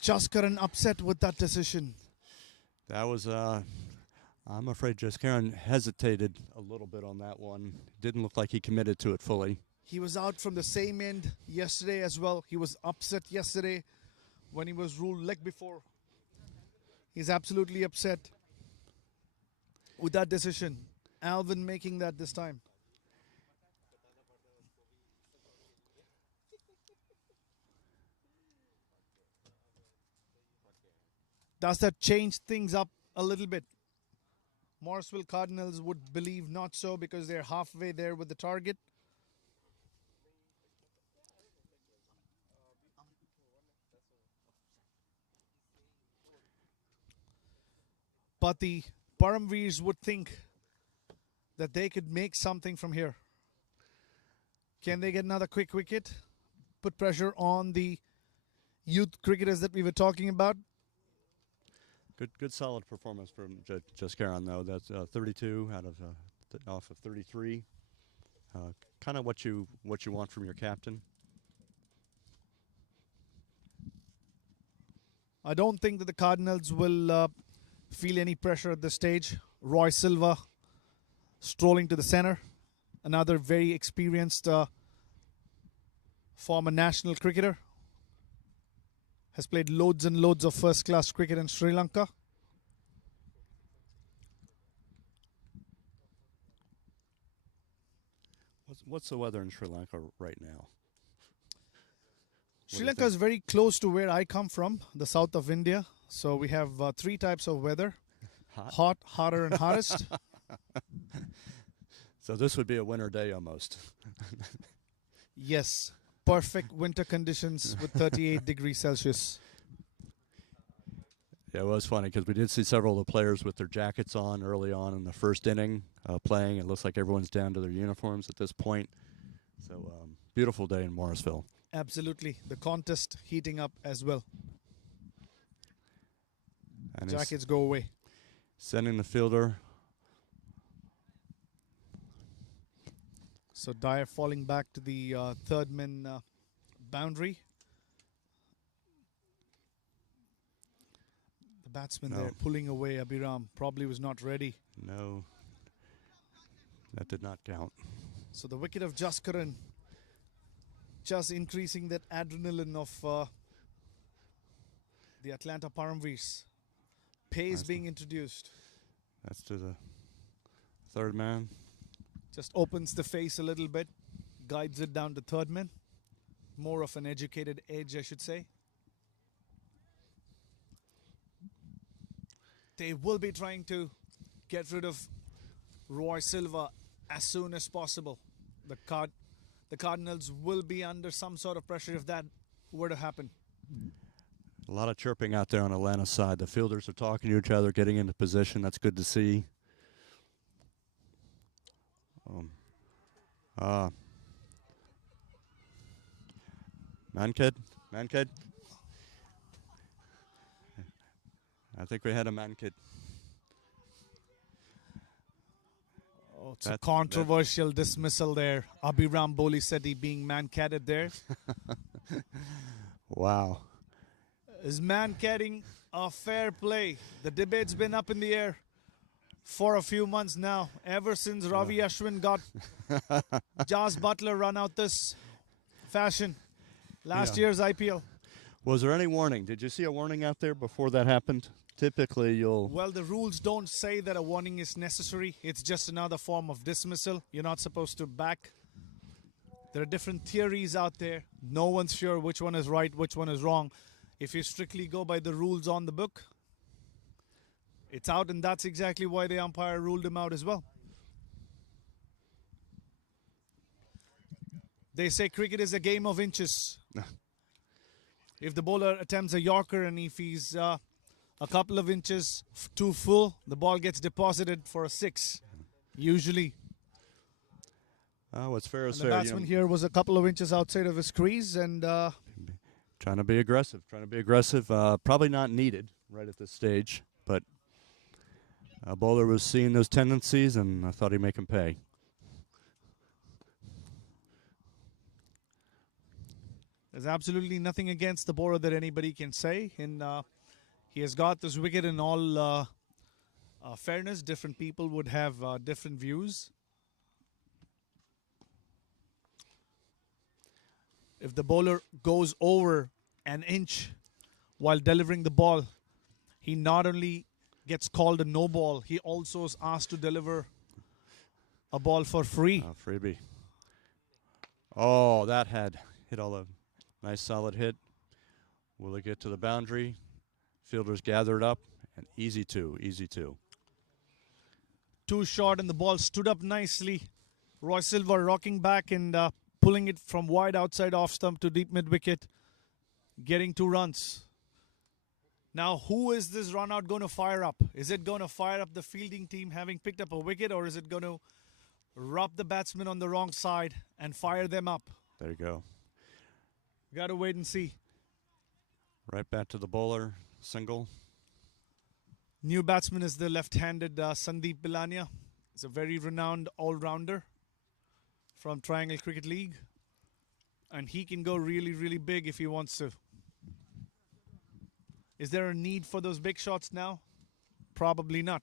Jaskaran upset with that decision. that was. I'm afraid Jaskaran hesitated a little bit on that one. Didn't look like he committed to it fully. He was out from the same end yesterday as well. He was upset yesterday when he was ruled leg before. He's absolutely upset with that decision. Alvin making that this time. Does that change things up a little bit? Morrisville Cardinals would believe not so because they're halfway there with the target. But the Param Veers would think that they could make something from here. Can they get another quick wicket? Put pressure on the youth cricketers that we were talking about. Good, solid performance from Jaskaran though. That's 32 out of off of 33. Kind of what you want from your captain. I don't think that the Cardinals will feel any pressure at this stage. Roy Silva strolling to the center. Another very experienced former national cricketer. Has played loads and loads of first-class cricket in Sri Lanka. What's the weather in Sri Lanka right now? Sri Lanka is very close to where I come from, the south of India. So we have three types of weather. Hot, hotter, and hottest. So this would be a winter day almost. Yes, perfect winter conditions with 38 degrees Celsius. Yeah, it was funny because we did see several of the players with their jackets on early on in the first inning playing. It looks like everyone's down to their uniforms at this point. So beautiful day in Morrisville. Absolutely. The contest heating up as well. And he's Jackets go away. sending the fielder. So Dyer falling back to the third man boundary. The batsman No. there pulling away. Abhiram probably was not ready. No, that did not count. So the wicket of Jaskaran just increasing that adrenaline of the Atlanta Param Veers. Pace Nice. being introduced. That's to the third man. Just opens the face a little bit. Guides it down to third man. More of an educated edge, I should say. They will be trying to get rid of Roy Silva as soon as possible. The Cardinals will be under some sort of pressure if that were to happen. A lot of chirping out there on Atlanta's side. The fielders are talking to each other, getting into position. That's good to see. Mankid. I think we had a Mankid. Oh, it's a That- controversial dismissal there. Abhiram Boliseti being man-catted there. Wow. Is man-catting a fair play? The debate's been up in the air for a few months now, ever since Ravi Ashwin got Jas Butler run out this fashion last Yeah. year's IPL. Was there any warning? Did you see a warning out there before that happened? Typically, you'll... Well, the rules don't say that a warning is necessary. It's just another form of dismissal. You're not supposed to back. There are different theories out there. No one's sure which one is right, which one is wrong. If you strictly go by the rules on the book, it's out, and that's exactly why the umpire ruled him out as well. They say cricket is a game of inches. If the bowler attempts a Yorker and if he's a couple of inches too full, the ball gets deposited for a 6, usually. what's fair is And the fair. batsman here was a couple of inches outside of his crease, and Trying to be aggressive. Probably not needed right at this stage, but Bowler was seeing those tendencies, and I thought he'd make him pay. There's absolutely nothing against the bowler that anybody can say. And he has got this wicket in all fairness. Different people would have different views. If the bowler goes over an inch while delivering the ball, he not only gets called a no ball, he also is asked to deliver a ball for free. Freebie. Oh, that had hit all the nice solid hit. Will it get to the boundary? Fielders gathered up, and easy two. Too short, and the ball stood up nicely. Roy Silva rocking back and pulling it from wide outside off stump to deep mid wicket, getting 2 runs. Now, who is this run out going to fire up? Is it going to fire up the fielding team having picked up a wicket, or is it going to rub the batsman on the wrong side and fire them up? There you go. Got to wait and see. Right back to the bowler. Single. New batsman is the left-handed Sandeep Bilania. He's a very renowned all-rounder from Triangle Cricket League. And he can go really, really big if he wants to. Is there a need for those big shots now? Probably not.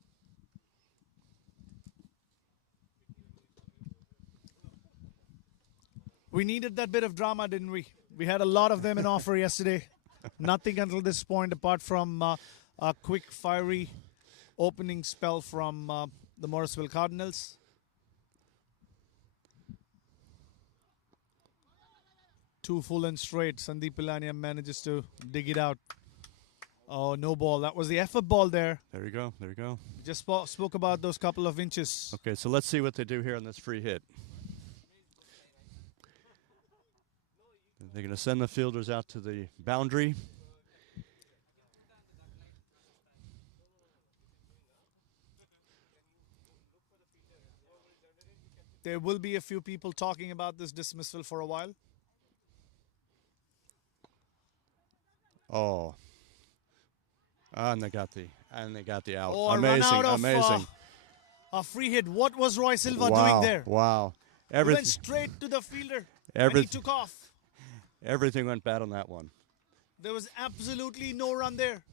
We needed that bit of drama, didn't we? We had a lot of them in offer yesterday. Nothing until this point apart from a quick, fiery opening spell from the Morrisville Cardinals. Two full and straight. Sandeep Pilania manages to dig it out. Oh, no ball. That was the effort ball there. There you go. Just spoke about those couple of inches. Okay, so let's see what they do here on this free hit. They're going to send the fielders out to the boundary. There will be a few people talking about this dismissal for a while. Oh. And they got the out. Oh, amazing, a run out amazing. of a free hit. What was Roy Silva Wow, doing there? wow. He went straight to the fielder and he took off. Everything went bad on that one. There was absolutely no run there.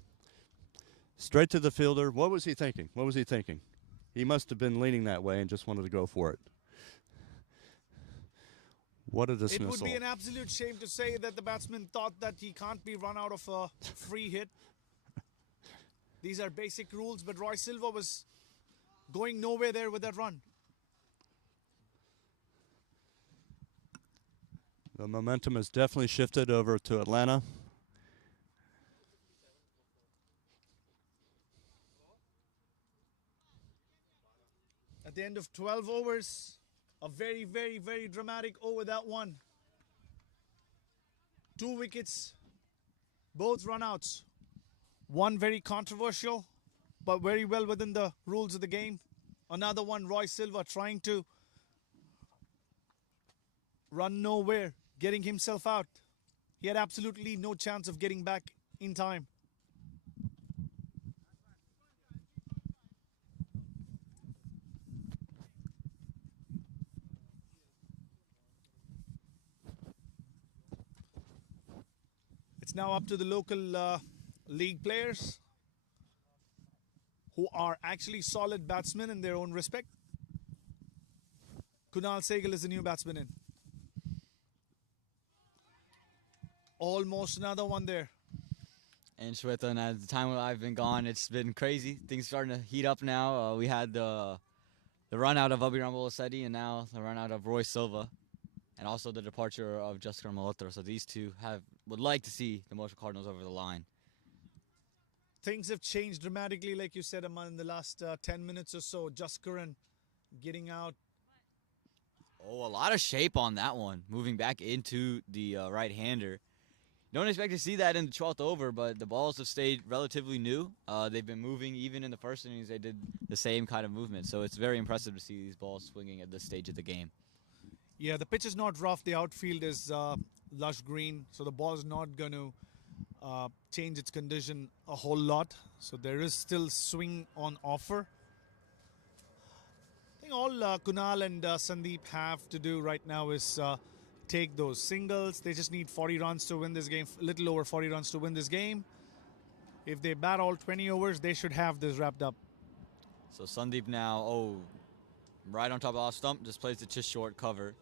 Straight to the fielder. What was he thinking? He must have been leaning that way and just wanted to go for it. What a dismissal. It would be an absolute shame to say that the batsman thought that he can't be run out of a free hit. These are basic rules, but Roy Silva was going nowhere there with that run. The momentum has definitely shifted over to Atlanta. At the end of 12 overs, a very, very, very dramatic over that one. 2 wickets, both run-outs. One very controversial, but very well within the rules of the game. Another one, Roy Silva trying to run nowhere, getting himself out. He had absolutely no chance of getting back in time. It's now up to the local league players who are actually solid batsmen in their own respect. Kunal Sehgal is the new batsman in. Almost another one there. And Shweta, and at the time I've been gone, it's been crazy. Things starting to heat up now. We had the run out of Abhiram Bolasetti and now the run out of Roy Silva. And also the departure of Jaskar Malhotra. So these two would like to see the Morrisville Cardinals over the line. Things have changed dramatically, like you said, Aman, in the last 10 minutes or so. Jaskaran getting out. Oh, a lot of shape on that one. Moving back into the right-hander. Don't expect to see that in the 12th over, but the balls have stayed relatively new. They've been moving. Even in the first innings, they did the same kind of movement. So it's very impressive to see these balls swinging at this stage of the game. Yeah, the pitch is not rough. The outfield is lush green, so the ball is not going to change its condition a whole lot. So there is still swing on offer. think all Kunal and Sandeep have to do right now is take those singles. They just need 40 runs to win this game, a little over 40 runs to win this game. If they bat all 20 overs, they should have this wrapped up. So Sandeep now, right on top of off stump, just plays it to short cover.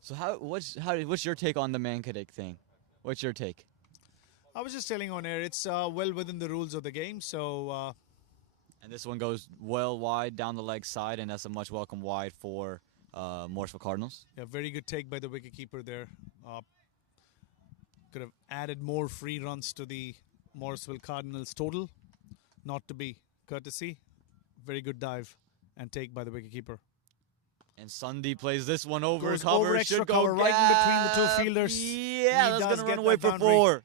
So what's your take on the Mankadik thing? What's your take? I was just telling on air, it's well within the rules of the game. So, And this one goes well wide down the leg side, and that's a much welcome wide for Morrisville Cardinals. yeah, very good take by the wicketkeeper there. Could have added more free runs to the Morrisville Cardinals total. Not to be courtesy. Very good dive and take by the wicketkeeper. And Sandeep plays this one over Goes cover. over extra should go cover right in between the two gap. fielders. Yeah, He that's does going to get run away that for boundary. 4.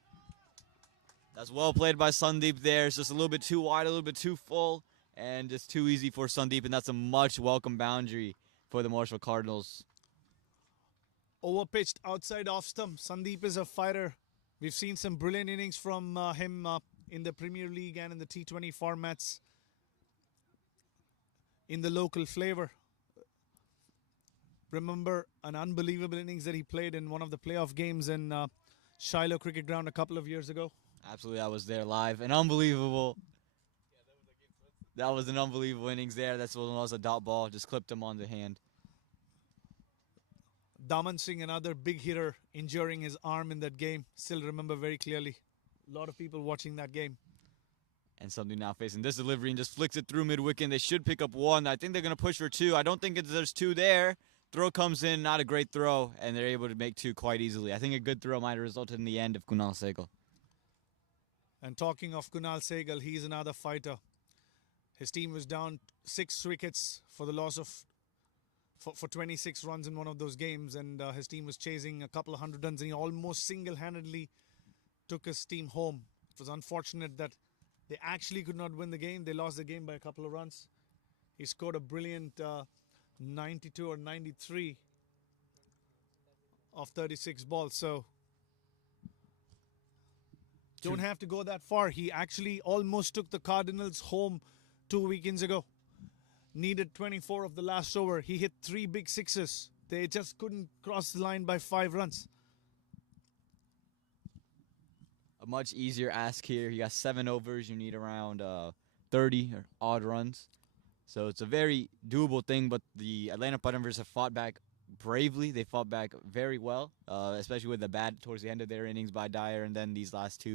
That's well played by Sandeep there. It's just a little bit too wide, a little bit too full, and just too easy for Sandeep, and that's a much welcome boundary for the Morrisville Cardinals. Overpitched outside off stump. Sandeep is a fighter. We've seen some brilliant innings from him in the Premier League and in the T20 formats in the local flavor. Remember an unbelievable innings that he played in one of the playoff games in Shiloh Cricket Ground a couple of years ago. Absolutely, I was there live, and unbelievable. That was an unbelievable innings there. That's what was a dot ball, just clipped him on the hand. Daman Singh, another big hitter, injuring his arm in that game. Still remember very clearly. A lot of people watching that game. And Sandeep now facing this delivery and just flicks it through mid-wicket. They should pick up 1. I think they're going to push for 2. I don't think there's 2 there. Throw comes in, not a great throw, and they're able to make 2 quite easily. I think a good throw might have resulted in the end of Kunal Sehgal. And talking of Kunal Sehgal, he's another fighter. His team was down 6 wickets for the loss of for 26 runs in one of those games, and his team was chasing a couple of hundred runs, and he almost single-handedly took his team home. It was unfortunate that they actually could not win the game. They lost the game by a couple of runs. He scored a brilliant 92 or 93 of 36 balls. So don't have to go that far. He actually almost took the Cardinals home 2 weekends ago. Needed 24 of the last over. He hit 3 big sixes. They just couldn't cross the line by 5 runs. A much easier ask here. You got 7 overs. You need around 30 or odd runs. So it's a very doable thing, but the Atlanta Butterflies have fought back bravely. They fought back very well, especially with the bat towards the end of their innings by Dyer, and then these last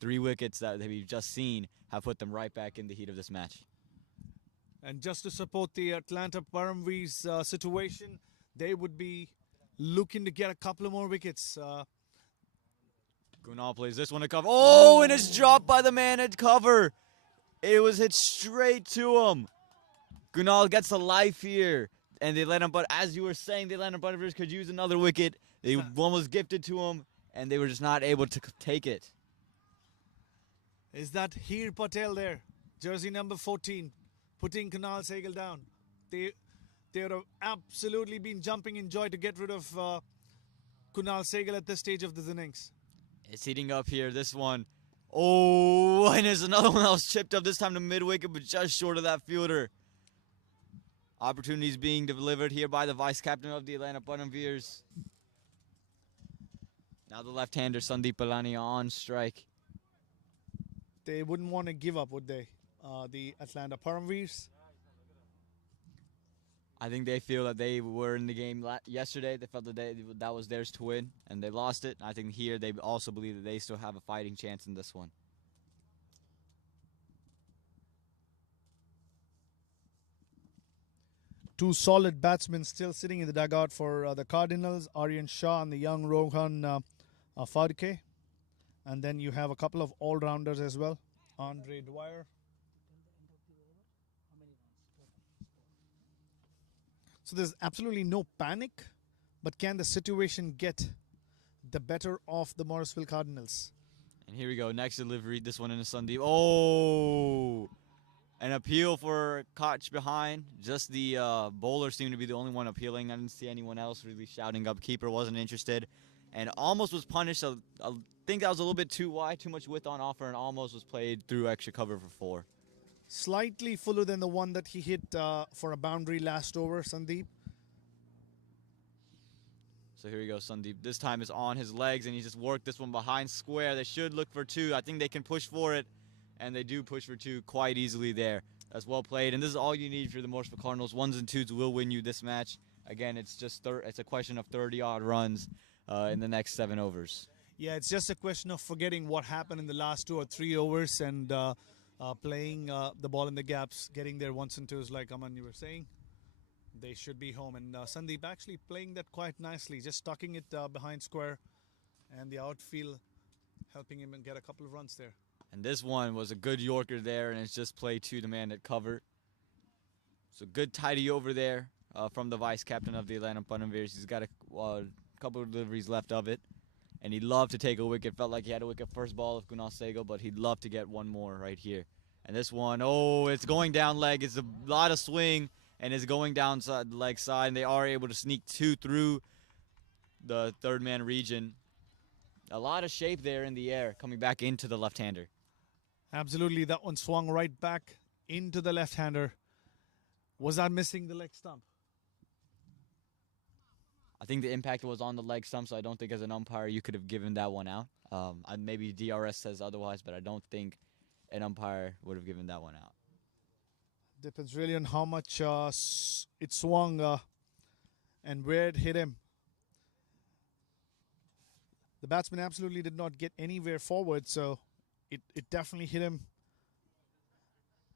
3 wickets that we've just seen have put them right back in the heat of this match. And just to support the Atlanta Paramveers situation, they would be looking to get a couple of more wickets. Kunal plays this one to cover. Oh, and it's dropped by the man at cover. It was hit straight to him. Kunal gets a life here. And the Atlanta, but as you were saying, the Atlanta Butterflies could use another wicket. One was gifted to him, and they were just not able to take it. Is that Heer Patel there? Jersey number 14, putting Kunal Sehgal down. They would have absolutely been jumping in joy to get rid of Kunal Sehgal at this stage of this innings. It's heating up here, this one. Oh, and there's another one that was chipped up, this time to mid-wicket, but just short of that fielder. Opportunities being delivered here by the vice-captain of the Atlanta Butterflies. Now the left-hander, Sandeep Palani, on strike. They wouldn't want to give up, would they? The Atlanta Paramveers. I think they feel that they were in the game yesterday. They felt that that was theirs to win, and they lost it. I think here they also believe that they still have a fighting chance in this one. Two solid batsmen still sitting in the dugout for the Cardinals, Aryan Shah and the young Rohan Fadke. And then you have a couple of all-rounders as well, Andre Dwyer. So there's absolutely no panic, but can the situation get the better of the Morrisville Cardinals? And here we go, next delivery, this one in the Sandeep. Oh! An appeal for Koch behind. Just the bowler seemed to be the only one appealing. I didn't see anyone else really shouting up. Keeper wasn't interested. and almost was punished. I think that was a little bit too wide, too much width on offer, and almost was played through extra cover for 4. Slightly fuller than the one that he hit for a boundary last over, Sandeep. So here we go, Sandeep. This time is on his legs, and he just worked this one behind square. They should look for 2. I think they can push for it, and they do push for 2 quite easily there. That's well played, and this is all you need for the Morrisville Cardinals. 1s and 2s will win you this match. Again, it's just it's a question of 30-odd runs in the next 7 overs. Yeah, it's just a question of forgetting what happened in the last 2 or 3 overs and playing the ball in the gaps, getting their 1s and 2s like Aman, you were saying. They should be home. And Sandeep actually playing that quite nicely, just tucking it behind square, and the outfield helping him and get a couple of runs there. And this one was a good Yorker there, and it's just play 2 to man at cover. So good tidy over there from the vice captain of the Atlanta Veers. He's got a couple of deliveries left of it, and he'd love to take a wicket. Felt like he had a wicket first ball of Kunal Sehgal, but he'd love to get one more right here. And this one, oh, it's going down leg. It's a lot of swing, and it's going down leg side, and they are able to sneak 2 through the third man region. A lot of shape there in the air coming back into the left-hander. Absolutely, that one swung right back into the left-hander. Was that missing the leg stump? I think the impact was on the leg stump, so I don't think as an umpire you could have given that one out. Maybe DRS says otherwise, but I don't think an umpire would have given that one out. Depends really on how much it swung and where it hit him. The batsman absolutely did not get anywhere forward, so it definitely hit him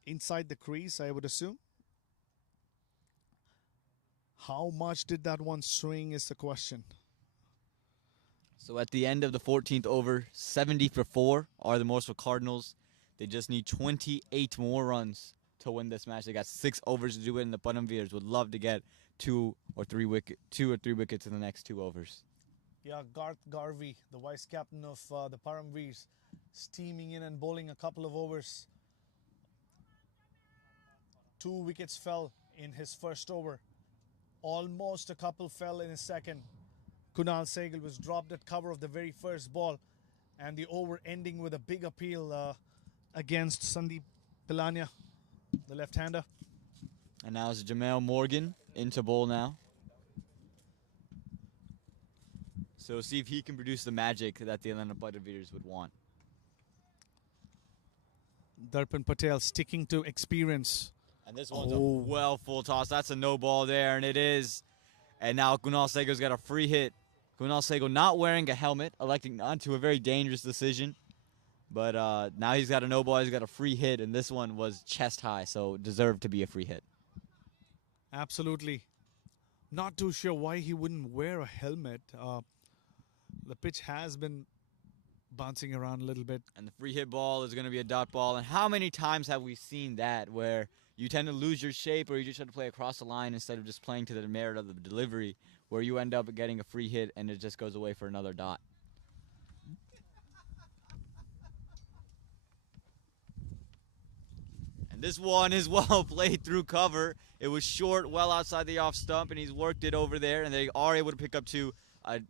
inside the crease, I would assume. How much did that one swing is the question. So at the end of the 14th over, 70 for 4 are the Morrisville Cardinals. They just need 28 more runs to win this match. They got 6 overs to do it, and the Veers would love to get 2 or 3 wickets in the next 2 overs. Yeah, Garth Garvey, the vice captain of the Param Veers, steaming in and bowling a couple of overs. 2 wickets fell in his first over. Almost a couple fell in his second. Kunal Sehgal was dropped at cover of the very first ball, and the over ending with a big appeal against Sandeep Pilania, the left-hander. And now it's Jamal Morgan into bowl now. So see if he can produce the magic that the Atlanta Veers would want. Darpan Patel sticking to experience. And this one's a full toss. That's a no ball there, and it is. And now Kunal Sehgal's got a free hit. Kunal Sehgal not wearing a helmet, electing not to, a very dangerous decision. But now he's got a no ball, he's got a free hit, and this one was chest high, so deserved to be a free hit. Absolutely. Not too sure why he wouldn't wear a helmet. The pitch has been bouncing around a little bit. And the free hit ball is going to be a dot ball. And how many times have we seen that where you tend to lose your shape, or you just try to play across the line instead of just playing to the merit of the delivery, where you end up getting a free hit and it just goes away for another dot. And this one is well played through cover. It was short, well outside the off stump, and he's worked it over there, and they are able to pick up 2.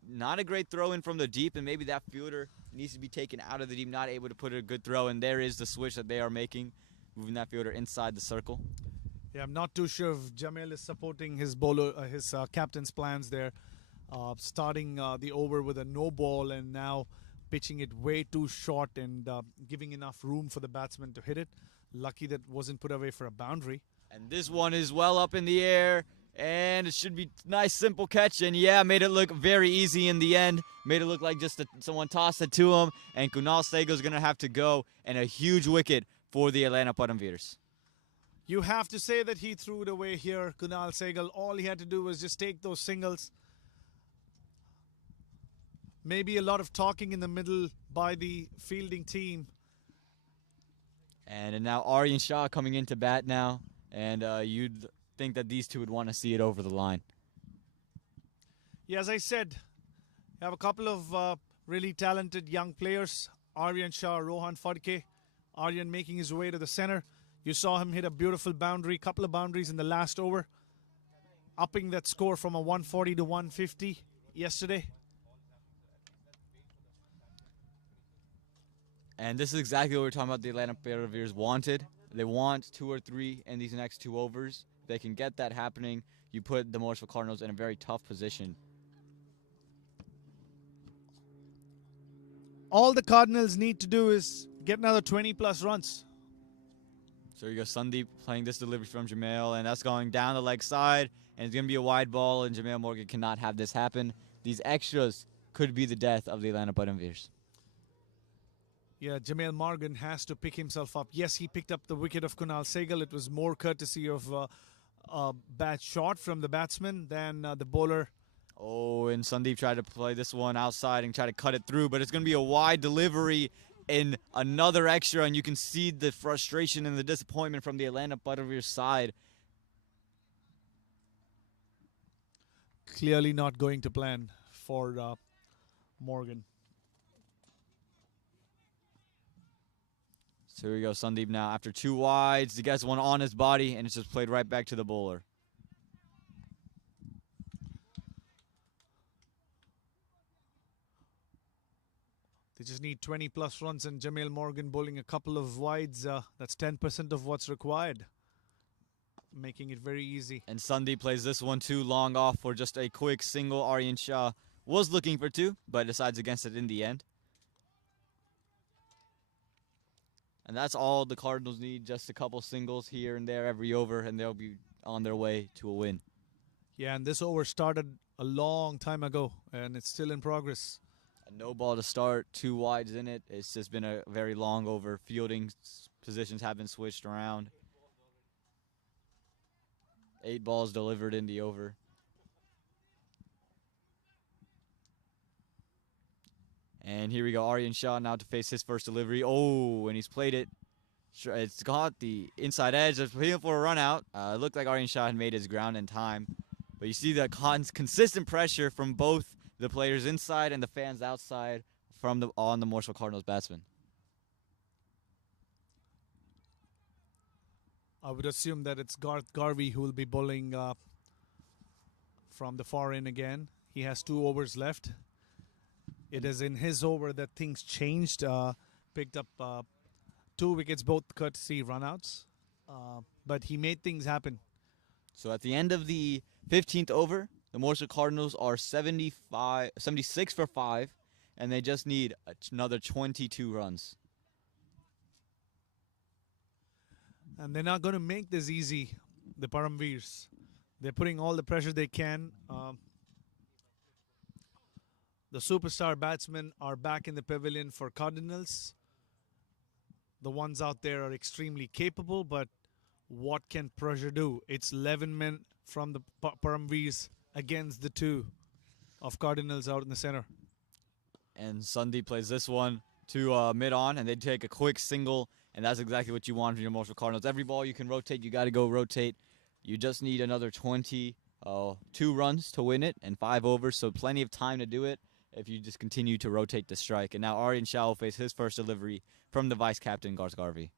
Not a great throw in from the deep, and maybe that fielder needs to be taken out of the deep, not able to put a good throw, and there is the switch that they are making, moving that fielder inside the circle. Yeah, I'm not too sure if Jamil is supporting his bowler, his captain's plans there, starting the over with a no ball and now pitching it way too short and giving enough room for the batsman to hit it. Lucky that wasn't put away for a boundary. And this one is well up in the air, and it should be nice, simple catch. And yeah, made it look very easy in the end. Made it look like just someone tossed it to him, and Kunal Sehgal's going to have to go, and a huge wicket for the Atlanta Veers. You have to say that he threw it away here, Kunal Sehgal. All he had to do was just take those singles. Maybe a lot of talking in the middle by the fielding team. And now Aryan Shah coming into bat now, and you'd think that these two would want to see it over the line. Yeah, as I said, you have a couple of really talented young players. Aryan Shah, Rohan Fadke. Aryan making his way to the center. You saw him hit a beautiful boundary, couple of boundaries in the last over, upping that score from a 140 to 150 yesterday. And this is exactly what we're talking about the Atlanta Veers wanted. They want 2 or 3 in these next 2 overs. If they can get that happening, you put the Morrisville Cardinals in a very tough position. All the Cardinals need to do is get another 20 plus runs. So here you go, Sundeep playing this delivery from Jamail, and that's going down the leg side, and it's going to be a wide ball, and Jamail Morgan cannot have this happen. These extras could be the death of the Atlanta Param Veers. Yeah, Jamail Morgan has to pick himself up. Yes, he picked up the wicket of Kunal Sehgal. It was more courtesy of a bad shot from the batsman than the bowler. Oh, and Sundeep tried to play this one outside and try to cut it through, but it's going to be a wide delivery in another extra, and you can see the frustration and the disappointment from the Atlanta Param Veers side. Clearly not going to plan for Morgan. So here we go, Sundeep now. After 2 wides, he gets one on his body, and it's just played right back to the bowler. They just need 20 plus runs, and Jamail Morgan bowling a couple of wides. That's 10% of what's required, making it very easy. And Sundeep plays this one too long off for just a quick single. Aryan Shah was looking for 2, but decides against it in the end. And that's all the Cardinals need, just a couple singles here and there every over, and they'll be on their way to a win. Yeah, and this over started a long time ago, and it's still in progress. A no ball to start, 2 wides in it. It's just been a very long over. Fielding positions have been switched around. 8 balls delivered in the over. And here we go, Aryan Shah now to face his first delivery. Oh, and he's played it. It's got the inside edge. It's waiting for a run out. It looked like Aryan Shah had made his ground in time. But you see the consistent pressure from both the players inside and the fans outside from on the Morrisville Cardinals batsman. I would assume that it's Garth Garvey who will be bowling from the far end again. He has 2 overs left. It is in his over that things changed. Picked up 2 wickets, both courtesy runouts. But he made things happen. So at the end of the 15th over, the Morrisville Cardinals are 76 for 5, and they just need another 22 runs. And they're not going to make this easy, the Param Veers. They're putting all the pressure they can. The superstar batsmen are back in the pavilion for Cardinals. The ones out there are extremely capable, but what can pressure do? It's 11 men from the Param Veers against the 2 of Cardinals out in the center. And Sundeep plays this one to mid-on, and they take a quick single, and that's exactly what you want from your Morrisville Cardinals. Every ball you can rotate, you got to go rotate. You just need another 22 runs to win it and 5 overs, so plenty of time to do it if you just continue to rotate the strike. And now Aryan Shah will face his first delivery from the vice-captain, Garth Garvey.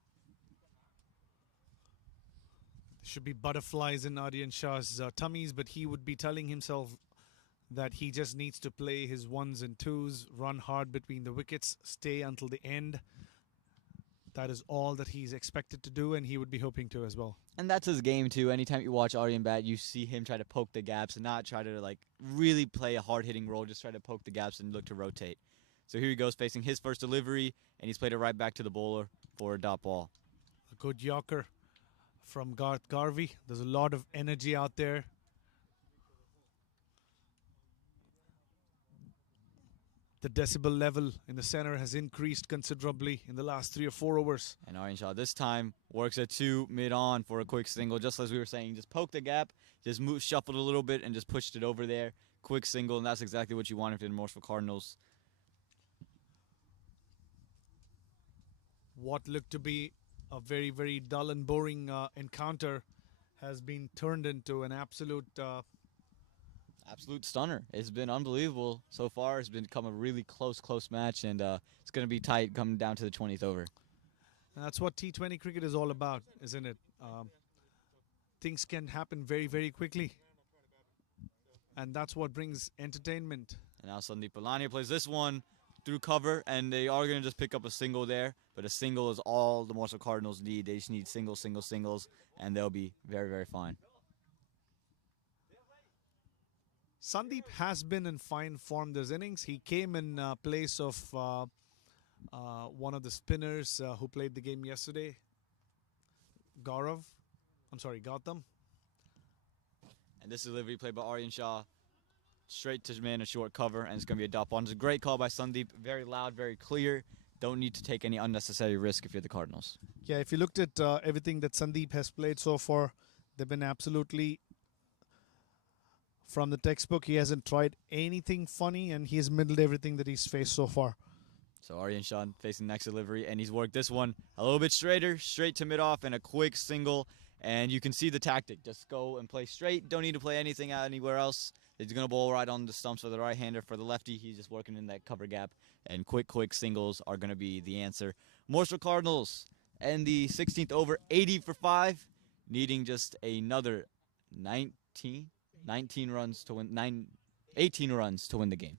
There should be butterflies in Aryan Shah's tummies, but he would be telling himself that he just needs to play his 1s and 2s, run hard between the wickets, stay until the end. That is all that he's expected to do, and he would be hoping to as well. And that's his game, too. Anytime you watch Aryan bat, you see him try to poke the gaps and not try to, really play a hard-hitting role, just try to poke the gaps and look to rotate. So here he goes facing his first delivery, and he's played it right back to the bowler for a dot ball. A good Yorker from Garth Garvey. There's a lot of energy out there. The decibel level in the center has increased considerably in the last 3 or 4 overs. And Aryan Shah this time works at 2 mid-on for a quick single. Just as we were saying, just poke the gap, just shuffled a little bit and just pushed it over there. Quick single, and that's exactly what you wanted for the Morrisville Cardinals. What looked to be a very, very dull and boring encounter has been turned into an absolute stunner. It's been unbelievable so far. It's become a really close match, and it's going to be tight coming down to the 20th over. And that's what T20 cricket is all about, isn't it? Things can happen very, very quickly. And that's what brings entertainment. And now Sandeep Palania plays this one through cover, and they are going to just pick up a single there. But a single is all the Morrisville Cardinals need. They just need singles, singles, singles, and they'll be very, very fine. Sandeep has been in fine form this innings. He came in place of one of the spinners who played the game yesterday, Gautam. And this delivery played by Aryan Shah. Straight to man a short cover, and it's going to be a dot ball. It's a great call by Sandeep. Very loud, very clear. Don't need to take any unnecessary risk if you're the Cardinals. Yeah, if you looked at everything that Sandeep has played so far, they've been absolutely from the textbook. He hasn't tried anything funny, and he's middled everything that he's faced so far. So Aryan Shah facing the next delivery, and he's worked this one a little bit straighter, straight to mid-off, and a quick single. And you can see the tactic. Just go and play straight. Don't need to play anything out anywhere else. He's going to bowl right on the stumps for the right-hander. For the lefty, he's just working in that cover gap. And quick singles are going to be the answer. Morrisville Cardinals and the 16th over, 80 for 5, needing just another 18 runs to win, 18 runs to win the game.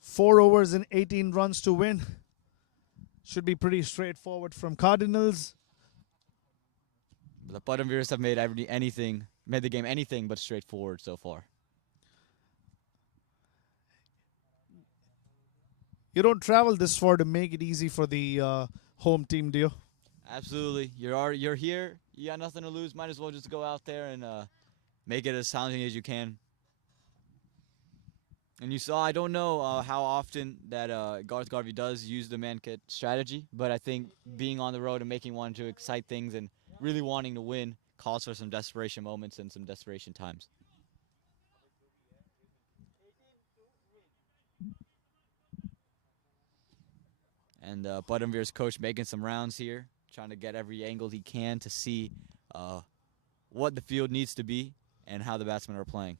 4 overs and 18 runs to win. Should be pretty straightforward from Cardinals. The Param Veers have made made the game anything but straightforward so far. You don't travel this far to make it easy for the home team, do you? Absolutely. You're here. You got nothing to lose. Might as well just go out there and make it as challenging as you can. And you saw, I don't know how often that Garth Garvey does use the man kit strategy, but I think being on the road and making one to excite things and really wanting to win calls for some desperation moments and some desperation times. And Param Veers' coach making some rounds here, trying to get every angle he can to see what the field needs to be and how the batsmen are playing.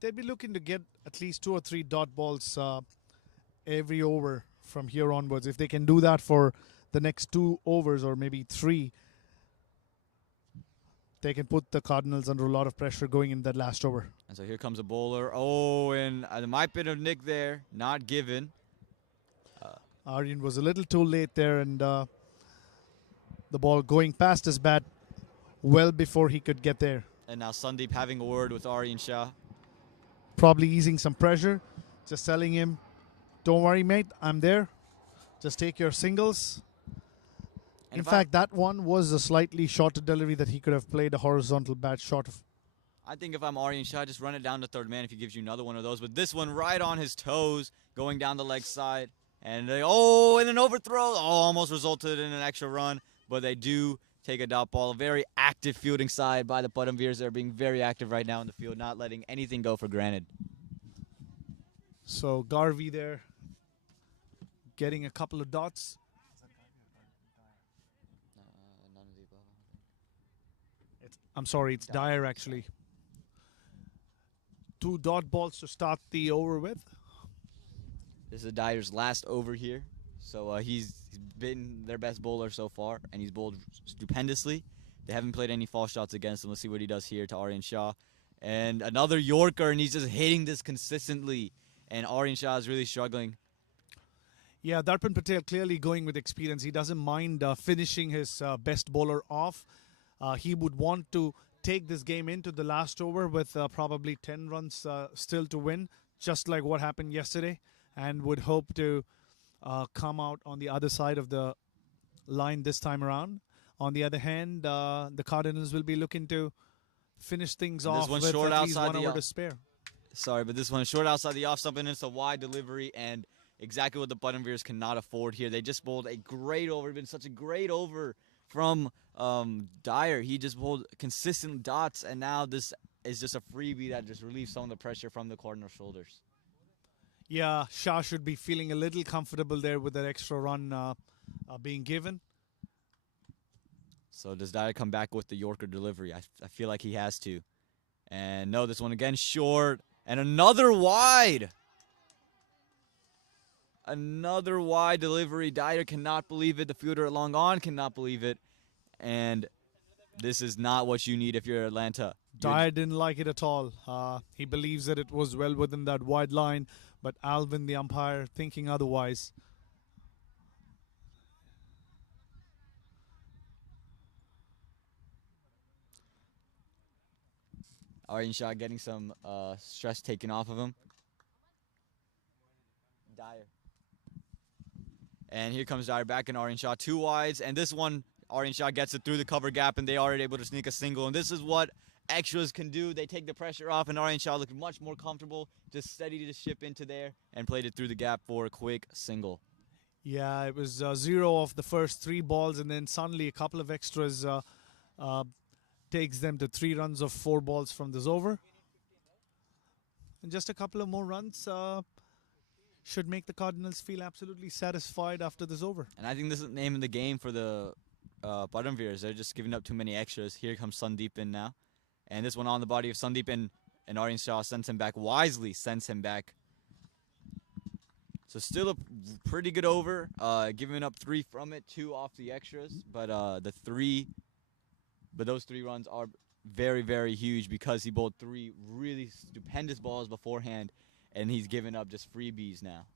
They'd be looking to get at least 2 or 3 dot balls every over from here onwards. If they can do that for the next 2 overs or maybe 3, they can put the Cardinals under a lot of pressure going in that last over. And so here comes a bowler. Oh, and there might be a nick there, not given. Aryan was a little too late there, and the ball going past his bat well before he could get there. And now Sandeep having a word with Aryan Shah. Probably easing some pressure, just telling him, don't worry, mate, I'm there. Just take your singles. And in fact, that one was a slightly shorter delivery that he could have played a horizontal bat short of. I think if I'm Aryan Shah, just run it down to third man if he gives you another one of those. But this one right on his toes, going down the leg side. And and an overthrow. Oh, almost resulted in an extra run. But they do take a dot ball. A very active fielding side by the Param Veers. They're being very active right now in the field, not letting anything go for granted. So Garvey there getting a couple of dots. I'm sorry, it's Dyer actually. 2 dot balls to start the over with. This is Dyer's last over here. So he's been their best bowler so far, and he's bowled stupendously. They haven't played any false shots against him. Let's see what he does here to Aryan Shah. And another Yorker, and he's just hitting this consistently. And Aryan Shah is really struggling. Yeah, Darpan Patel clearly going with experience. He doesn't mind finishing his best bowler off. He would want to take this game into the last over with probably 10 runs still to win, just like what happened yesterday, and would hope to come out on the other side of the line this time around. On the other hand, the Cardinals will be looking to finish things off with at least 1 over to spare. Sorry, but this one short outside the off stump, and it's a wide delivery, and exactly what the Param Veers cannot afford here. They just bowled a great over. It's been such a great over from Dyer. He just bowled consistent dots, and now this is just a freebie that just relieves some of the pressure from the Cardinals' shoulders. Yeah, Shah should be feeling a little comfortable there with that extra run being given. So does Dyer come back with the Yorker delivery? I feel like he has to. And no, this one again short. And another wide. Another wide delivery. Dyer cannot believe it. The fielder long on cannot believe it. And this is not what you need if you're Atlanta. Dyer didn't like it at all. He believes that it was well within that wide line, but Alvin, the umpire, thinking otherwise. Aryan Shah getting some stress taken off of him. Dyer. And here comes Dyer back in Aryan Shah. 2 wides. And this one, Aryan Shah gets it through the cover gap, and they are able to sneak a single. And this is what extras can do. They take the pressure off, and Aryan Shah looked much more comfortable. Just steadied the ship into there and played it through the gap for a quick single. Yeah, it was 0 off the first 3 balls, and then suddenly a couple of extras takes them to 3 runs of 4 balls from this over. And just a couple of more runs should make the Cardinals feel absolutely satisfied after this over. And I think this is the name of the game for the Param Veers. They're just giving up too many extras. Here comes Sandeep in now. And this one on the body of Sandeep, and Aryan Shah sends him back, wisely sends him back. So still a pretty good over, giving up 3 from it, 2 off the extras. But those 3 runs are very, very huge because he bowled 3 really stupendous balls beforehand, and he's given up just freebies now.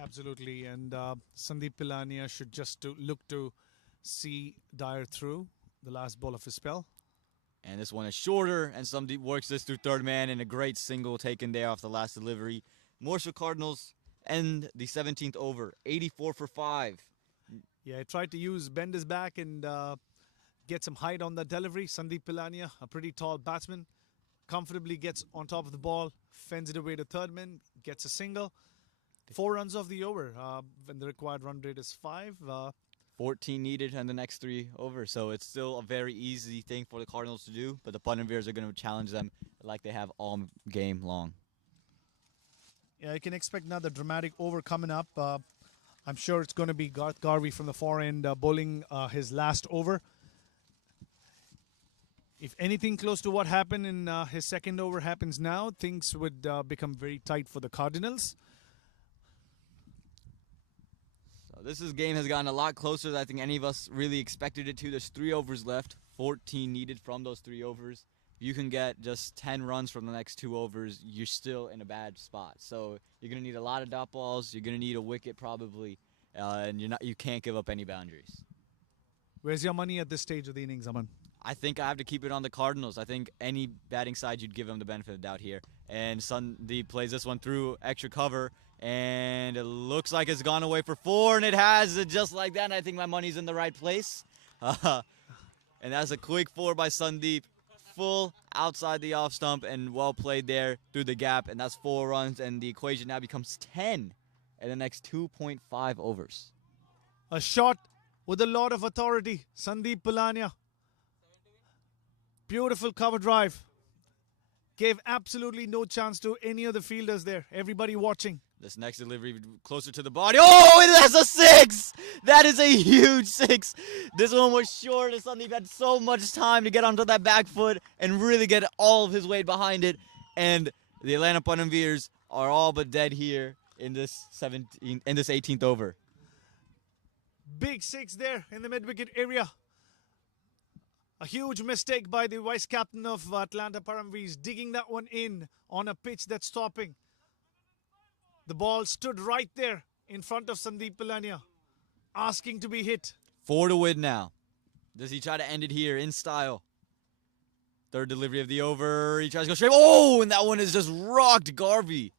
Absolutely, and Sandeep Pilania should just look to see Dyer through the last ball of his spell. And this one is shorter, and Sandeep works this through third man, and a great single taken there off the last delivery. Morrisville Cardinals end the 17th over, 84 for 5. Yeah, he tried to bend his back and get some height on that delivery. Sandeep Pilania, a pretty tall batsman, comfortably gets on top of the ball, fends it away to third man, gets a single. 4 runs off the over when the required run rate is 5. 14 needed in the next 3 overs, so it's still a very easy thing for the Cardinals to do, but the Param Veers are going to challenge them like they have all game long. Yeah, you can expect another dramatic over coming up. I'm sure it's going to be Garth Garvey from the far end bowling his last over. If anything close to what happened in his second over happens now, things would become very tight for the Cardinals. So this game has gotten a lot closer than I think any of us really expected it to. There's 3 overs left, 14 needed from those 3 overs. If you can get just 10 runs from the next 2 overs, you're still in a bad spot. So you're going to need a lot of dot balls. You're going to need a wicket probably, and you can't give up any boundaries. Where's your money at this stage of the innings, Aman? I think I have to keep it on the Cardinals. I think any batting side, you'd give them the benefit of the doubt here. And Sandeep plays this one through extra cover, and it looks like it's gone away for 4, and it has, just like that. And I think my money's in the right place. And that's a quick 4 by Sandeep. Full outside the off stump, and well played there through the gap. And that's 4 runs, and the equation now becomes 10 in the next 2.5 overs. A shot with a lot of authority. Sandeep Pilania. Beautiful cover drive. Gave absolutely no chance to any of the fielders there. Everybody watching. This next delivery closer to the body. Oh, it has a 6! That is a huge 6. This one was short, and Sandeep had so much time to get onto that back foot and really get all of his weight behind it. And the Atlanta Param Veers are all but dead here in this 18th over. Big 6 there in the mid-wicket area. A huge mistake by the vice captain of Atlanta Param Veers, digging that one in on a pitch that's stopping. The ball stood right there in front of Sandeep Pilania, asking to be hit. 4 to win now. Does he try to end it here in style? Third delivery of the over. He tries to go straight. Oh, and that one is just rocked Garvey.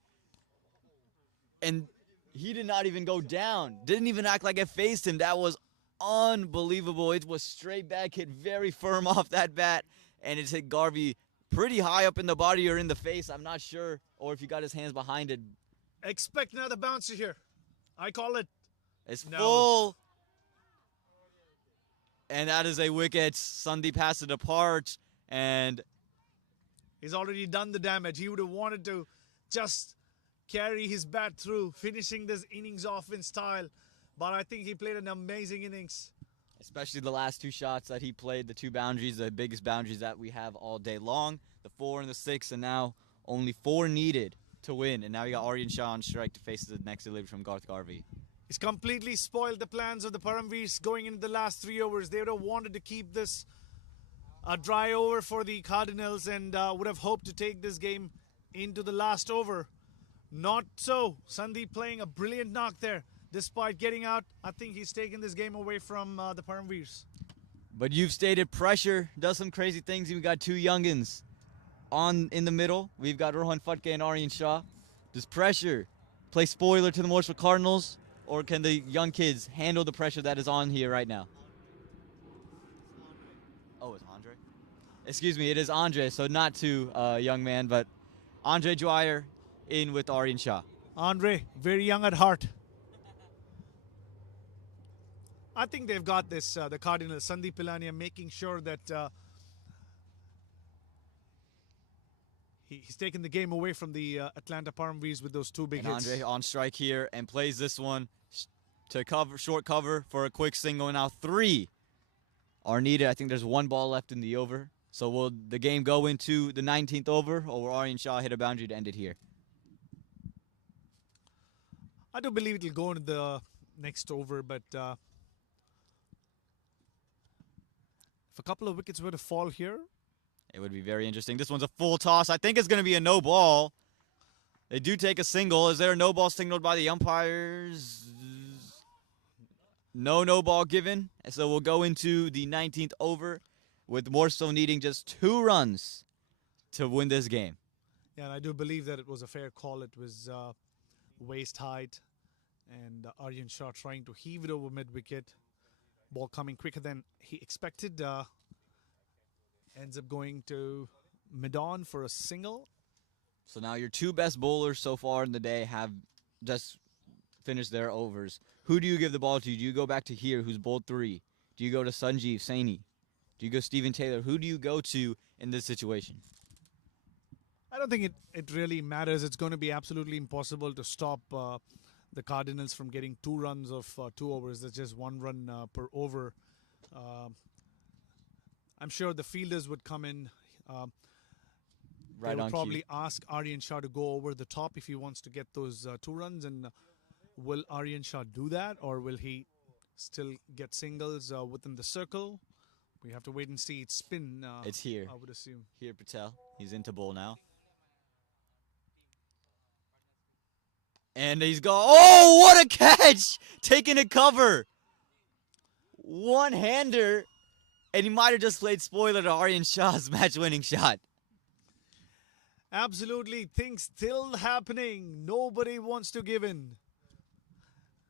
And he did not even go down. Didn't even act like it faced him. That was unbelievable. It was straight back, hit very firm off that bat, and it's hit Garvey pretty high up in the body or in the face. I'm not sure, or if he got his hands behind it. Expect another bouncer here. I call it. It's No. full. And that is a wicket. Sandeep has to depart, and He's already done the damage. He would have wanted to just carry his bat through, finishing this innings off in style. But I think he played an amazing innings. especially the last 2 shots that he played, the 2 boundaries, the biggest boundaries that we have all day long, the 4 and the 6, and now only 4 needed to win. And now you got Aryan Shah on strike to face the next delivery from Garth Garvey. He's completely spoiled the plans of the Param Veers going into the last 3 overs. They would have wanted to keep this A dry over for the Cardinals, and would have hoped to take this game into the last over. Not so. Sandeep playing a brilliant knock there. Despite getting out, I think he's taken this game away from the Param Veers. But you've stated pressure does some crazy things. We've got two youngins in the middle. We've got Rohan Fatke and Aryan Shah. Does pressure play spoiler to the Morrisville Cardinals, or can the young kids handle the pressure that is on here right now? Oh, it's Andre? Excuse me, it is Andre, so not too young man, but Andre Dwyer in with Aryan Shah. Andre, very young at heart. I think they've got this, the Cardinals. Sandeep Pilania making sure that he's taken the game away from the Atlanta Param Veers with those two big And hits. Andre on strike here and plays this one to cover, short cover for a quick single. Now 3 are needed. I think there's 1 ball left in the over. So will the game go into the 19th over, or will Aryan Shah hit a boundary to end it here? I do believe it'll go into the next over, but if a couple of wickets were to fall here, It would be very interesting. This one's a full toss. I think it's going to be a no ball. They do take a single. Is there a no ball signaled by the umpires? No ball given. So we'll go into the 19th over with Morrisville needing just 2 runs to win this game. yeah, and I do believe that it was a fair call. It was waist height, and Aryan Shah trying to heave it over mid-wicket. Ball coming quicker than he expected. Ends up going to mid-on for a single. So now your 2 best bowlers so far in the day have just finished their overs. Who do you give the ball to? Do you go back to here, who's bowled 3? Do you go to Sanjeev Saini? Do you go Stephen Taylor? Who do you go to in this situation? I don't think it really matters. It's going to be absolutely impossible to stop the Cardinals from getting 2 runs of 2 overs. That's just 1 run per over. I'm sure the fielders would come in. They Right would on probably cue. ask Aryan Shah to go over the top if he wants to get those 2 runs. And will Aryan Shah do that, or will he still get singles within the circle? We have to wait and see. It's spin. It's here. I would assume. Here, Patel. He's into bowl now. And he's gone. Oh, what a catch! Taking a cover. One-hander. And he might have just played spoiler to Aryan Shah's match-winning shot. Absolutely. Things still happening. Nobody wants to give in.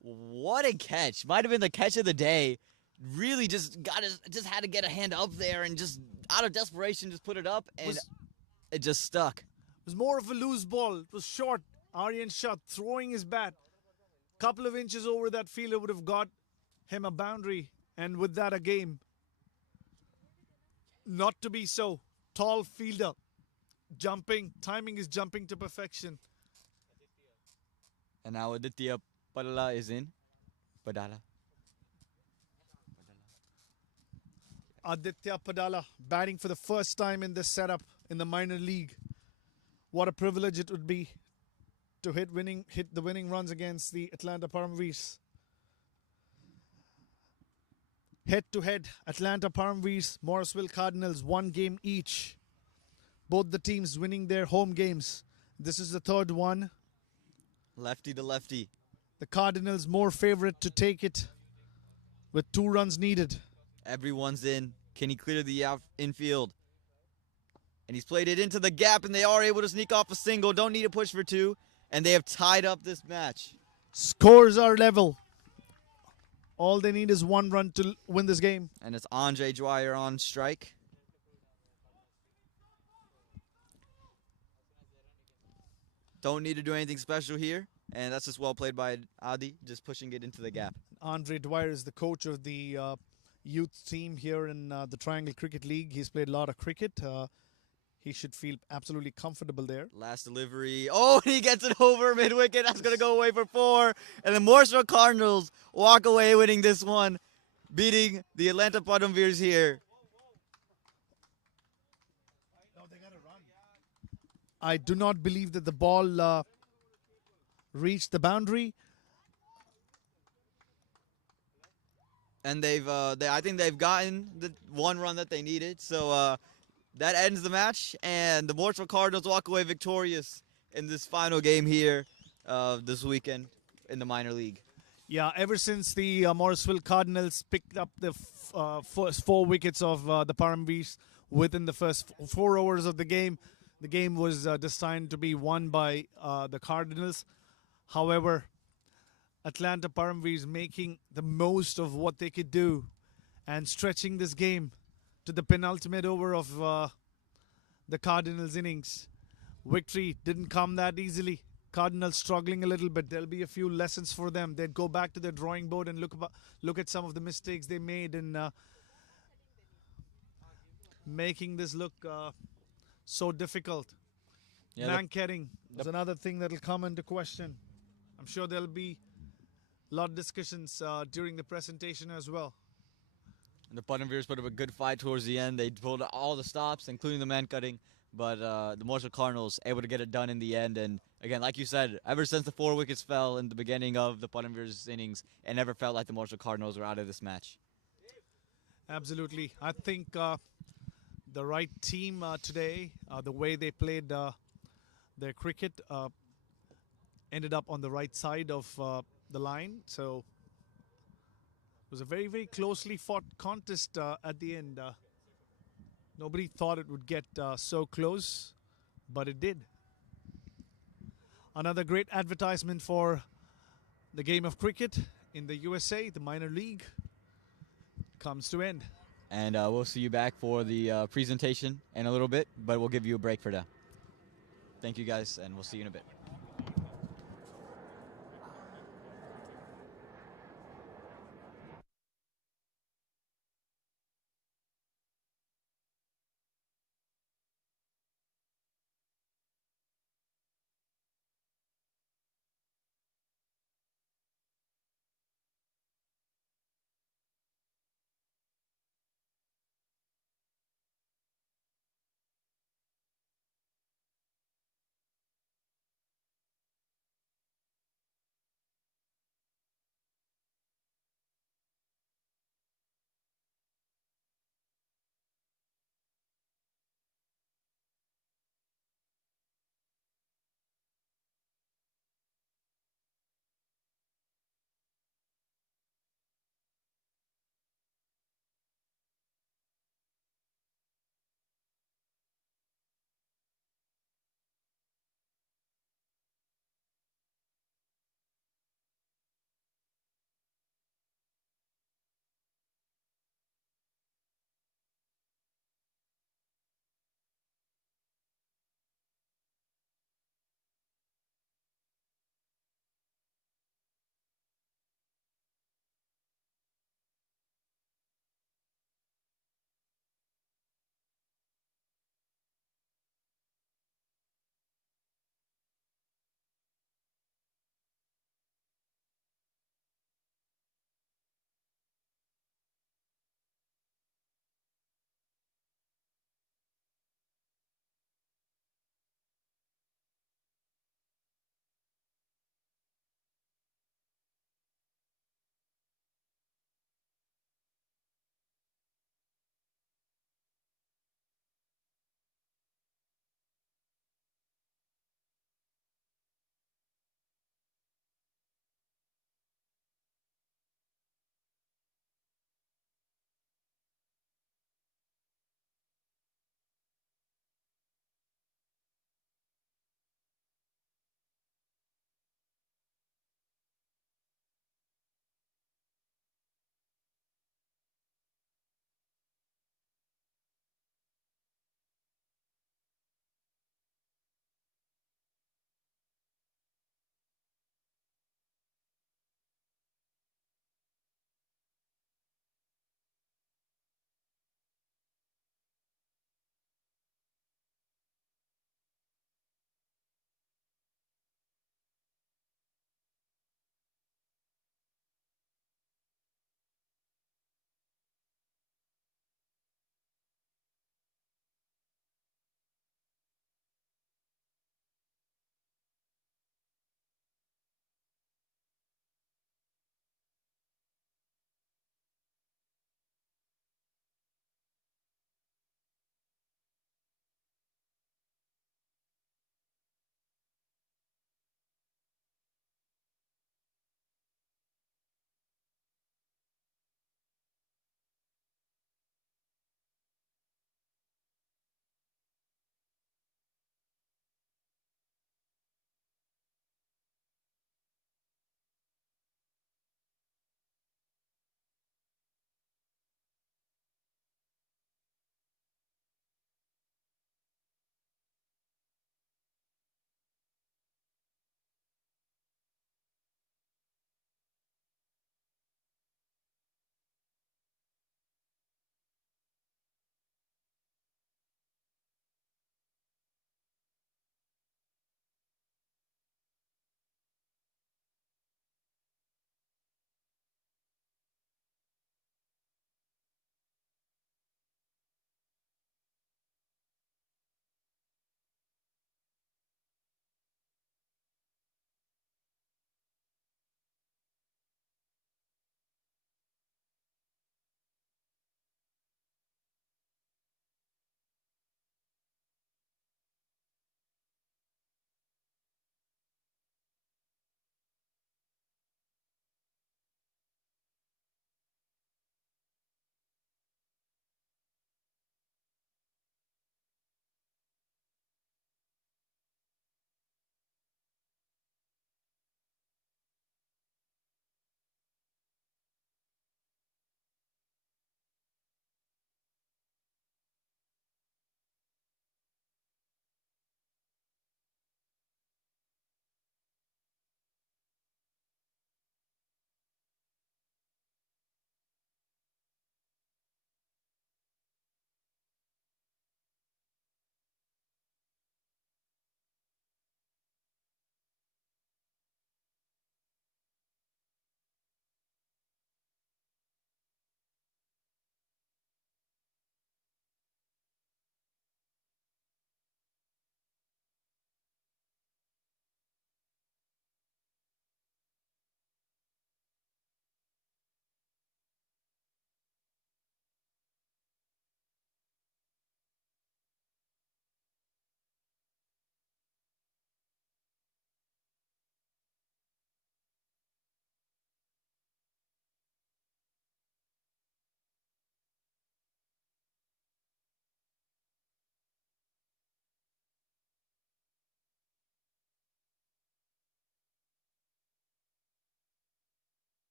What a catch. Might have been the catch of the day. Really just had to get a hand up there and just out of desperation just put it up, and it just stuck. It was more of a loose ball. It was short. Aryan Shah throwing his bat. Couple of inches over that fielder would have got him a boundary, and with that a game. Not to be so. Tall fielder. Jumping. Timing is jumping to perfection. And now Aditya Padala is in. Padala. Aditya Padala batting for the first time in this setup in the minor league. What a privilege it would be to hit the winning runs against the Atlanta Param Veers. Head-to-head, Atlanta Param Veers, Morrisville Cardinals, 1 game each. Both the teams winning their home games. This is the 3rd one. Lefty to lefty. The Cardinals more favorite to take it with 2 runs needed. Everyone's in. Can he clear the infield? And he's played it into the gap, and they are able to sneak off a single. Don't need to push for 2. And they have tied up this match. Scores are level. All they need is 1 run to win this game. And it's Andre Dwyer on strike. Don't need to do anything special here. And that's just well played by Adi, just pushing it into the gap. Andre Dwyer is the coach of the youth team here in the Triangle Cricket League. He's played a lot of cricket. He should feel absolutely comfortable there. Last delivery. Oh, he gets it over mid-wicket. That's going to go away for 4. And the Morrisville Cardinals walk away winning this one, beating the Atlanta Param Veers here. I do not believe that the ball reached the boundary. and I think they've gotten the one run that they needed. So that ends the match, and the Morrisville Cardinals walk away victorious in this final game here this weekend in the minor league. Yeah, ever since the Morrisville Cardinals picked up the first 4 wickets of the Param Veers within the first 4 overs of the game was destined to be won by the Cardinals. However, Atlanta Param Veers making the most of what they could do and stretching this game to the penultimate over of the Cardinals innings. Victory didn't come that easily. Cardinals struggling a little bit. There'll be a few lessons for them. They'd go back to their drawing board and look at some of the mistakes they made in making this look so difficult. Yeah, Blanketing is another thing that'll come into question. I'm sure there'll be a lot of discussions during the presentation as well. The Putnam-Veers put up a good fight towards the end. They pulled all the stops, including the man cutting. But the Morrisville Cardinals able to get it done in the end. And again, like you said, ever since the 4 wickets fell in the beginning of the Putnam-Veers innings, it never felt like the Morrisville Cardinals were out of this match. Absolutely. I think the right team today, the way they played their cricket, ended up on the right side of the line. So it was a very, very closely fought contest at the end. Nobody thought it would get so close, but it did. Another great advertisement for the game of cricket in the USA, the minor league, comes to end. And we'll see you back for the presentation in a little bit, but we'll give you a break for now. Thank you, guys, and we'll see you in a bit.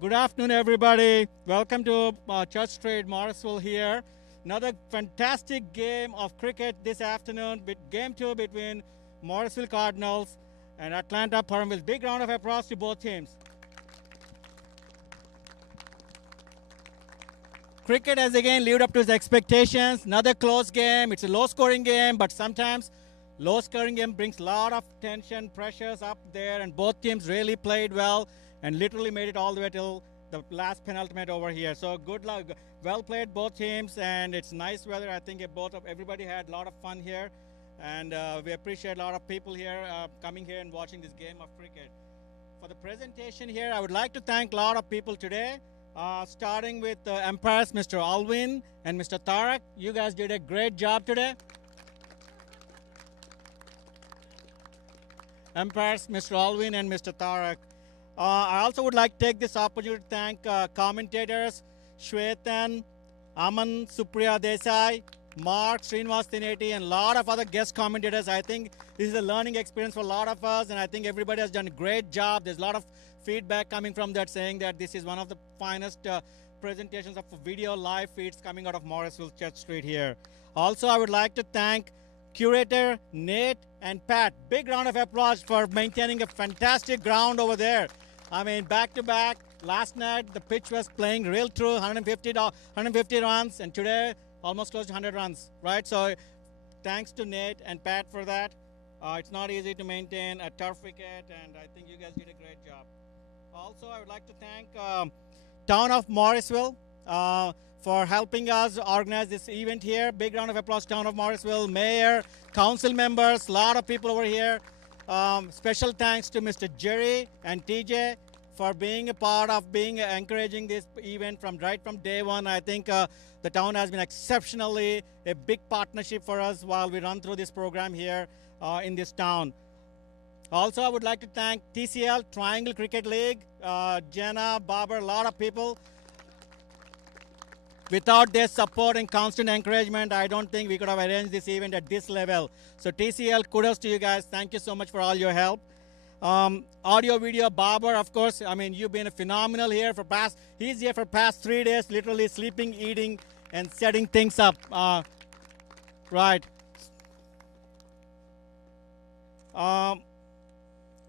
Good afternoon, everybody. Welcome to Church Street, Morrisville here. Another fantastic game of cricket this afternoon. Game 2 between Morrisville Cardinals and Atlanta Param. Big round of applause to both teams. Cricket has again lived up to its expectations. Another close game. It's a low-scoring game, but sometimes low-scoring game brings a lot of tension, pressures up there, and both teams really played well and literally made it all the way till the last penultimate over here. So good luck, well played both teams, and it's nice weather. I think everybody had a lot of fun here, and we appreciate a lot of people here coming here and watching this game of cricket. For the presentation here, I would like to thank a lot of people today, starting with umpires Mr. Alvin and Mr. Tarak. You guys did a great job today. Umpires Mr. Alvin and Mr. Tarak. I also would like to take this opportunity to thank commentators Shwetan, Aman Supriya Desai, Mark Srinivas Tineti, and a lot of other guest commentators. I think this is a learning experience for a lot of us, and I think everybody has done a great job. There's a lot of feedback coming from that saying that this is one of the finest presentations of video live feeds coming out of Morrisville Church Street here. Also, I would like to thank curator Nate and Pat. Big round of applause for maintaining a fantastic ground over there. I mean, back to back. Last night the pitch was playing real true, 150 runs, and today almost close to 100 runs, right? So thanks to Nate and Pat for that. It's not easy to maintain a turf wicket, and I think you guys did a great job. Also, I would like to thank Town of Morrisville for helping us organize this event here. Big round of applause, Town of Morrisville, Mayor, council members, a lot of people over here. Special thanks to Mr. Jerry and TJ for being a part of encouraging this event right from day one. I think the town has been exceptionally a big partnership for us while we run through this program here in this town. Also, I would like to thank TCL, Triangle Cricket League, Jenna, Babar, a lot of people. Without their support and constant encouragement, I don't think we could have arranged this event at this level. So TCL, kudos to you guys. Thank you so much for all your help. Audio, video, Babar, of course. I mean, you've been phenomenal here he's here for past 3 days, literally sleeping, eating, and setting things up. Right.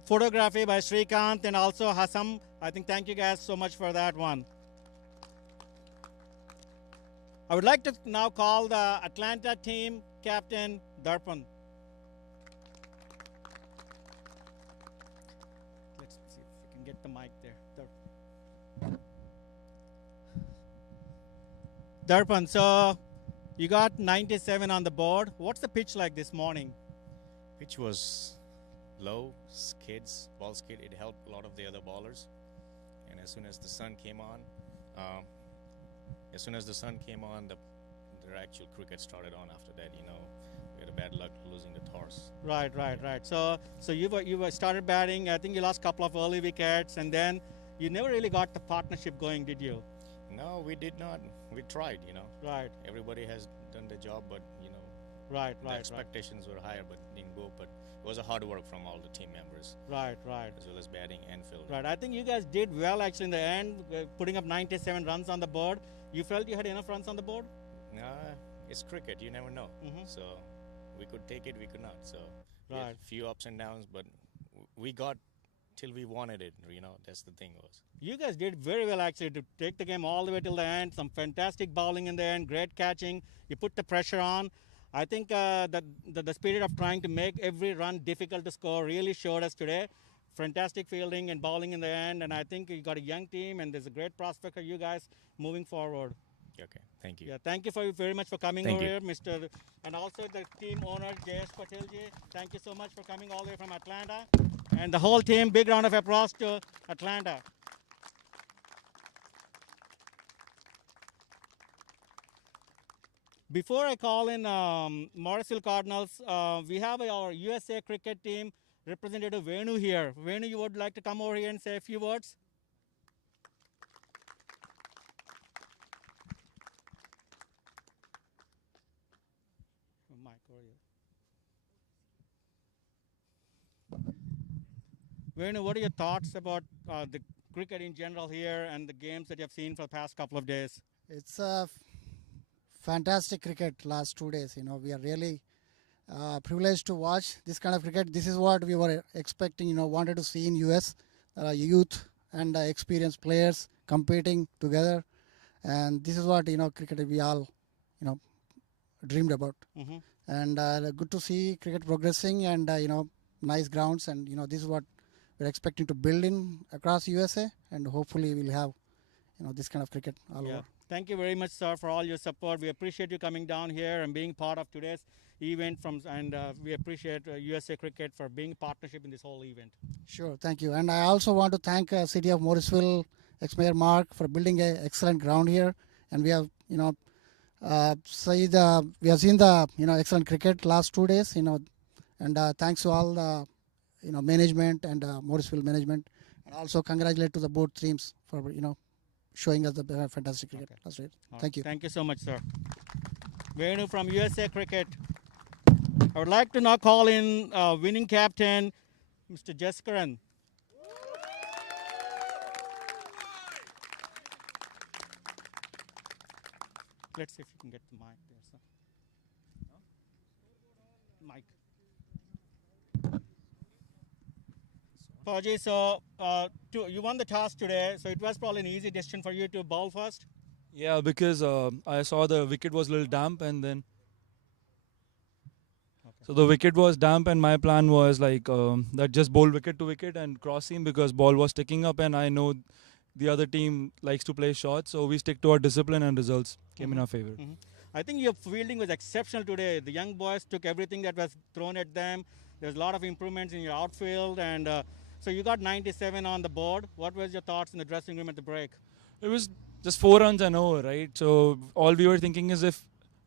Photography by Srikanth and also Hassam. I think thank you guys so much for that one. I would like to now call the Atlanta team captain, Darpan. Let's see if we can get the mic there. Darpan, so you got 97 on the board. What's the pitch like this morning? Pitch was low, ball skid. It helped a lot of the other ballers. And as soon as the sun came on, the actual cricket started on after that. We had a bad luck losing the toss. Right. So you started batting. I think you lost a couple of early wickets, and then you never really got the partnership going, did you? No, we did not. We tried, Right. Everybody has done their job, but, Right. the expectations were higher, but didn't go. But it was a hard work from all the team members. Right. As well as batting and fielding. Right. I think you guys did well actually in the end, putting up 97 runs on the board. You felt you had enough runs on the board? It's cricket. You never know. Mm-hmm. So we could take it, we could not. So we had Right. a few ups and downs, but we got till we wanted it. That's the thing was. You guys did very well actually to take the game all the way till the end. Some fantastic bowling in the end, great catching. You put the pressure on. I think that the spirit of trying to make every run difficult to score really showed us today. Fantastic fielding and bowling in the end, and I think you got a young team, and there's a great prospect for you guys moving forward. Okay, thank you. Yeah, thank you very much for coming Thank over you. here, Mr. And also the team owner, Jayesh Patelji. Thank you so much for coming all the way from Atlanta. And the whole team, big round of applause to Atlanta. Before I call in Morrisville Cardinals, we have our USA cricket team representative Venu here. Venu, you would like to come over here and say a few words? Mic over here. Venu, what are your thoughts about the cricket in general here and the games that you have seen for the past couple of days? It's a fantastic cricket last 2 days. We are really privileged to watch this kind of cricket. This is what we were expecting, wanted to see in US. Youth and experienced players competing together. And this is what, cricket we all, dreamed about. Mm-hmm. And good to see cricket progressing and, nice grounds. And, this is what we're expecting to build in across USA. And hopefully we'll have, this kind of cricket all over. Thank you very much, sir, for all your support. We appreciate you coming down here and being part of today's event. And we appreciate USA Cricket for being partnership in this whole event. Sure, thank you. And I also want to thank City of Morrisville, ex-mayor Mark, for building an excellent ground here. And we have, we have seen the, excellent cricket last 2 days, and thanks to all the, management and Morrisville management. And also congratulate to the both teams for, showing us the fantastic cricket last night. Thank you. Thank you so much, sir. Venu from USA Cricket. I would like to now call in winning captain, Mr. Jaskaran. Let's see if you can get the mic there, sir. Mic. Paji, so you won the toss today, so it was probably an easy decision for you to bowl first. Yeah, because I saw the wicket was a little damp, and then so the wicket was damp, and my plan was like that just bowl wicket to wicket and cross seam because ball was sticking up, and I know the other team likes to play shots, so we stick to our discipline and results came in our favor. Mm-hmm. I think your fielding was exceptional today. The young boys took everything that was thrown at them. There's a lot of improvements in your outfield, and so you got 97 on the board. What was your thoughts in the dressing room at the break? It was just 4 runs and over, right? So all we were thinking is if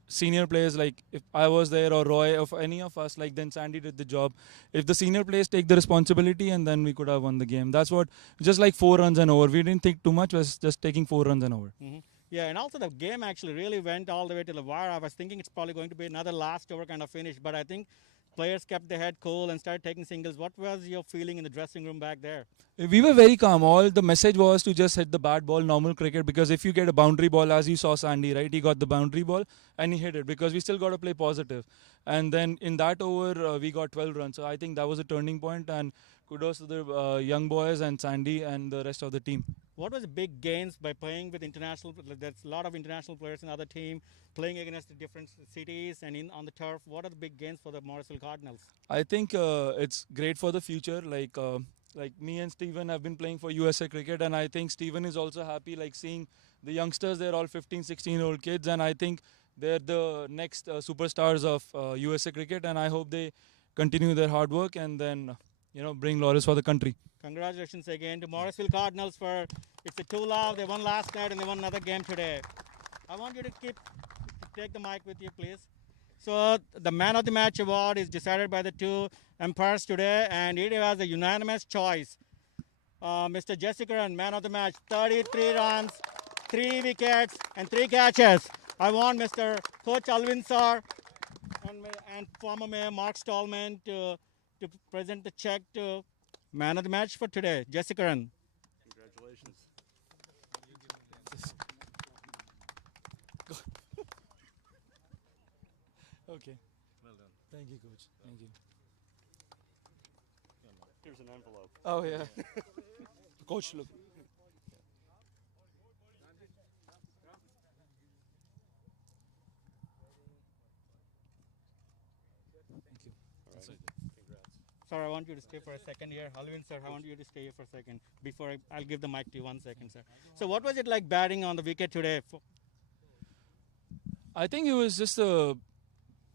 senior players, like if I was there or Roy, or any of us, like then Sandy did the job. If the senior players take the responsibility, and then we could have won the game. That's what, just like 4 runs and over. We didn't think too much, was just taking 4 runs and over. Mm-hmm. Yeah, and also the game actually really went all the way to the wire. I was thinking it's probably going to be another last over kind of finish, but I think players kept their head cool and started taking singles. What was your feeling in the dressing room back there? We were very calm. All the message was to just hit the bat ball, normal cricket, because if you get a boundary ball, as you saw Sandy, right, he got the boundary ball and he hit it, because we still got to play positive. And then in that over, we got 12 runs. So I think that was a turning point, and kudos to the young boys and Sandy and the rest of the team. What was the big gains by playing with international? There's a lot of international players in the other team playing against the different cities and on the turf. What are the big gains for the Morrisville Cardinals? I think it's great for the future. Like me and Steven have been playing for USA Cricket, and I think Steven is also happy, like seeing the youngsters. They're all 15, 16-year-old kids, and I think they're the next superstars of USA Cricket, and I hope they continue their hard work and then bring laurels for the country. Congratulations again to Morrisville Cardinals for it's a 2-love. They won last night and they won another game today. I want you to take the mic with you, please. So the Man of the Match award is decided by the 2 umpires today, and it was a unanimous choice. Mr. Jessica, Man of the Match, 33 runs, 3 wickets, and 3 catches. I want Mr. Coach Alvin Sir and former Mayor Mark Stallman to present the check to Man of the Match for today. Jessica. Congratulations. Okay. Well done. Thank you, Coach. Thank you. Here's an envelope. Oh, yeah. Coach, look. Thank you. All right. Congrats. Sir, I want you to stay for a second here. Alvin, sir, I want you to stay here for a second before I'll give the mic to you. 1 second, sir. So what was it like batting on the wicket today? I think it was just a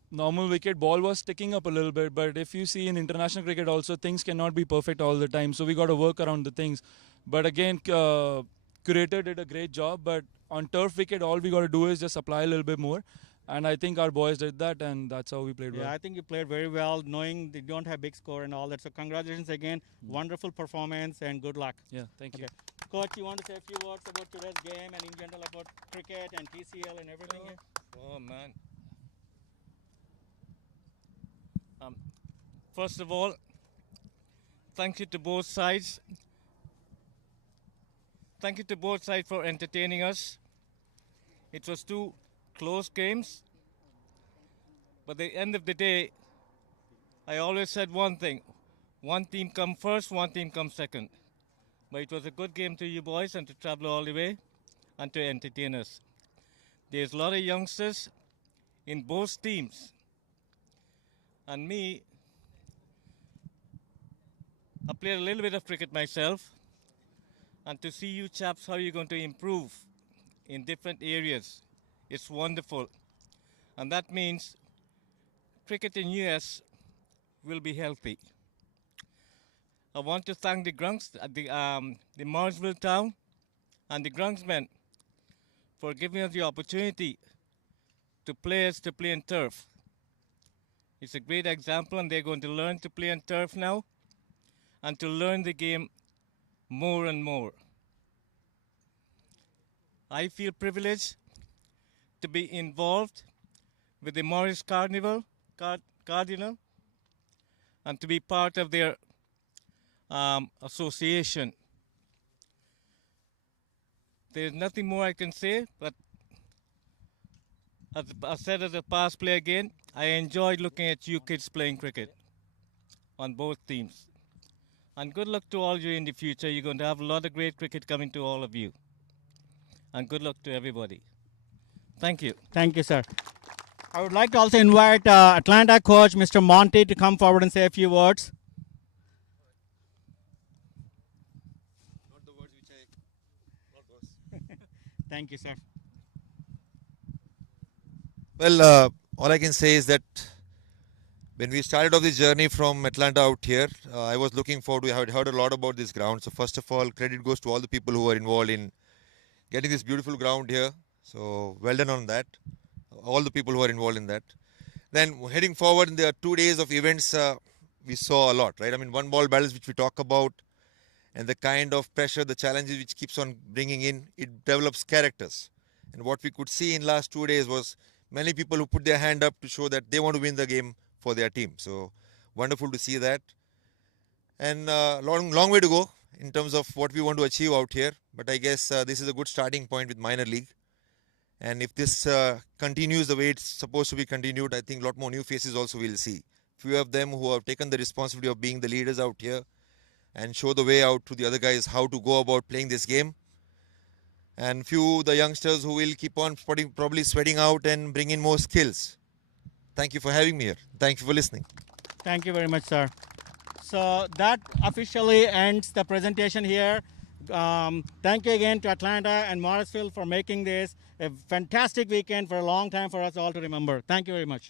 normal wicket. Ball was sticking up a little bit, but if you see in international cricket also, things cannot be perfect all the time. So we got to work around the things. But again, Curator did a great job. But on turf wicket, all we got to do is just apply a little bit more. And I think our boys did that, and that's how we played well. Yeah, I think you played very well, knowing they don't have big score and all that. So congratulations again. Wonderful performance and good luck. Yeah, thank you. Coach, you want to say a few words about today's game and in general about cricket and TCL and everything? Oh, man. First of all, thank you to both sides. thank you to both sides for entertaining us. It was two close games, but at the end of the day, I always said one thing: one team come first, one team come second. But it was a good game to you boys and to travel all the way and to entertain us. There's a lot of youngsters in both teams. And me, I played a little bit of cricket myself. And to see you chaps how you're going to improve in different areas, it's wonderful. And that means cricket in US will be healthy. I want to thank the Grunks, the Morrisville town and the Grunksmen for giving us the opportunity to play in turf. It's a great example, and they're going to learn to play on turf now and to learn the game more and more. I feel privileged to be involved with the Morris Cardinal and to be part of their association. There's nothing more I can say, but as I said as a past player again, I enjoyed looking at you kids playing cricket on both teams. And good luck to all of you in the future. You're going to have a lot of great cricket coming to all of you. And good luck to everybody. Thank you. Thank you, sir. I would like to also invite Atlanta coach Mr. Monty to come forward and say a few words. Not the words which I not those. Thank you, sir. Well, all I can say is that when we started off this journey from Atlanta out here, I was looking forward. We had heard a lot about this ground. So first of all, credit goes to all the people who were involved in getting this beautiful ground here. So well done on that. All the people who are involved in that. Then heading forward in the 2 days of events, we saw a lot, right? I mean, one ball battles which we talk about, and the kind of pressure, the challenges which keeps on bringing in, it develops characters. And what we could see in last 2 days was many people who put their hand up to show that they want to win the game for their team. So wonderful to see that. And long way to go in terms of what we want to achieve out here. But I guess this is a good starting point with minor league. And if this continues the way it's supposed to be continued, I think a lot more new faces also we'll see. Few of them who have taken the responsibility of being the leaders out here and show the way out to the other guys how to go about playing this game. And few the youngsters who will keep on probably sweating out and bring in more skills. Thank you for having me here. Thank you for listening. Thank you very much, sir. So that officially ends the presentation here. Thank you again to Atlanta and Morrisville for making this a fantastic weekend for a long time for us all to remember. Thank you very much.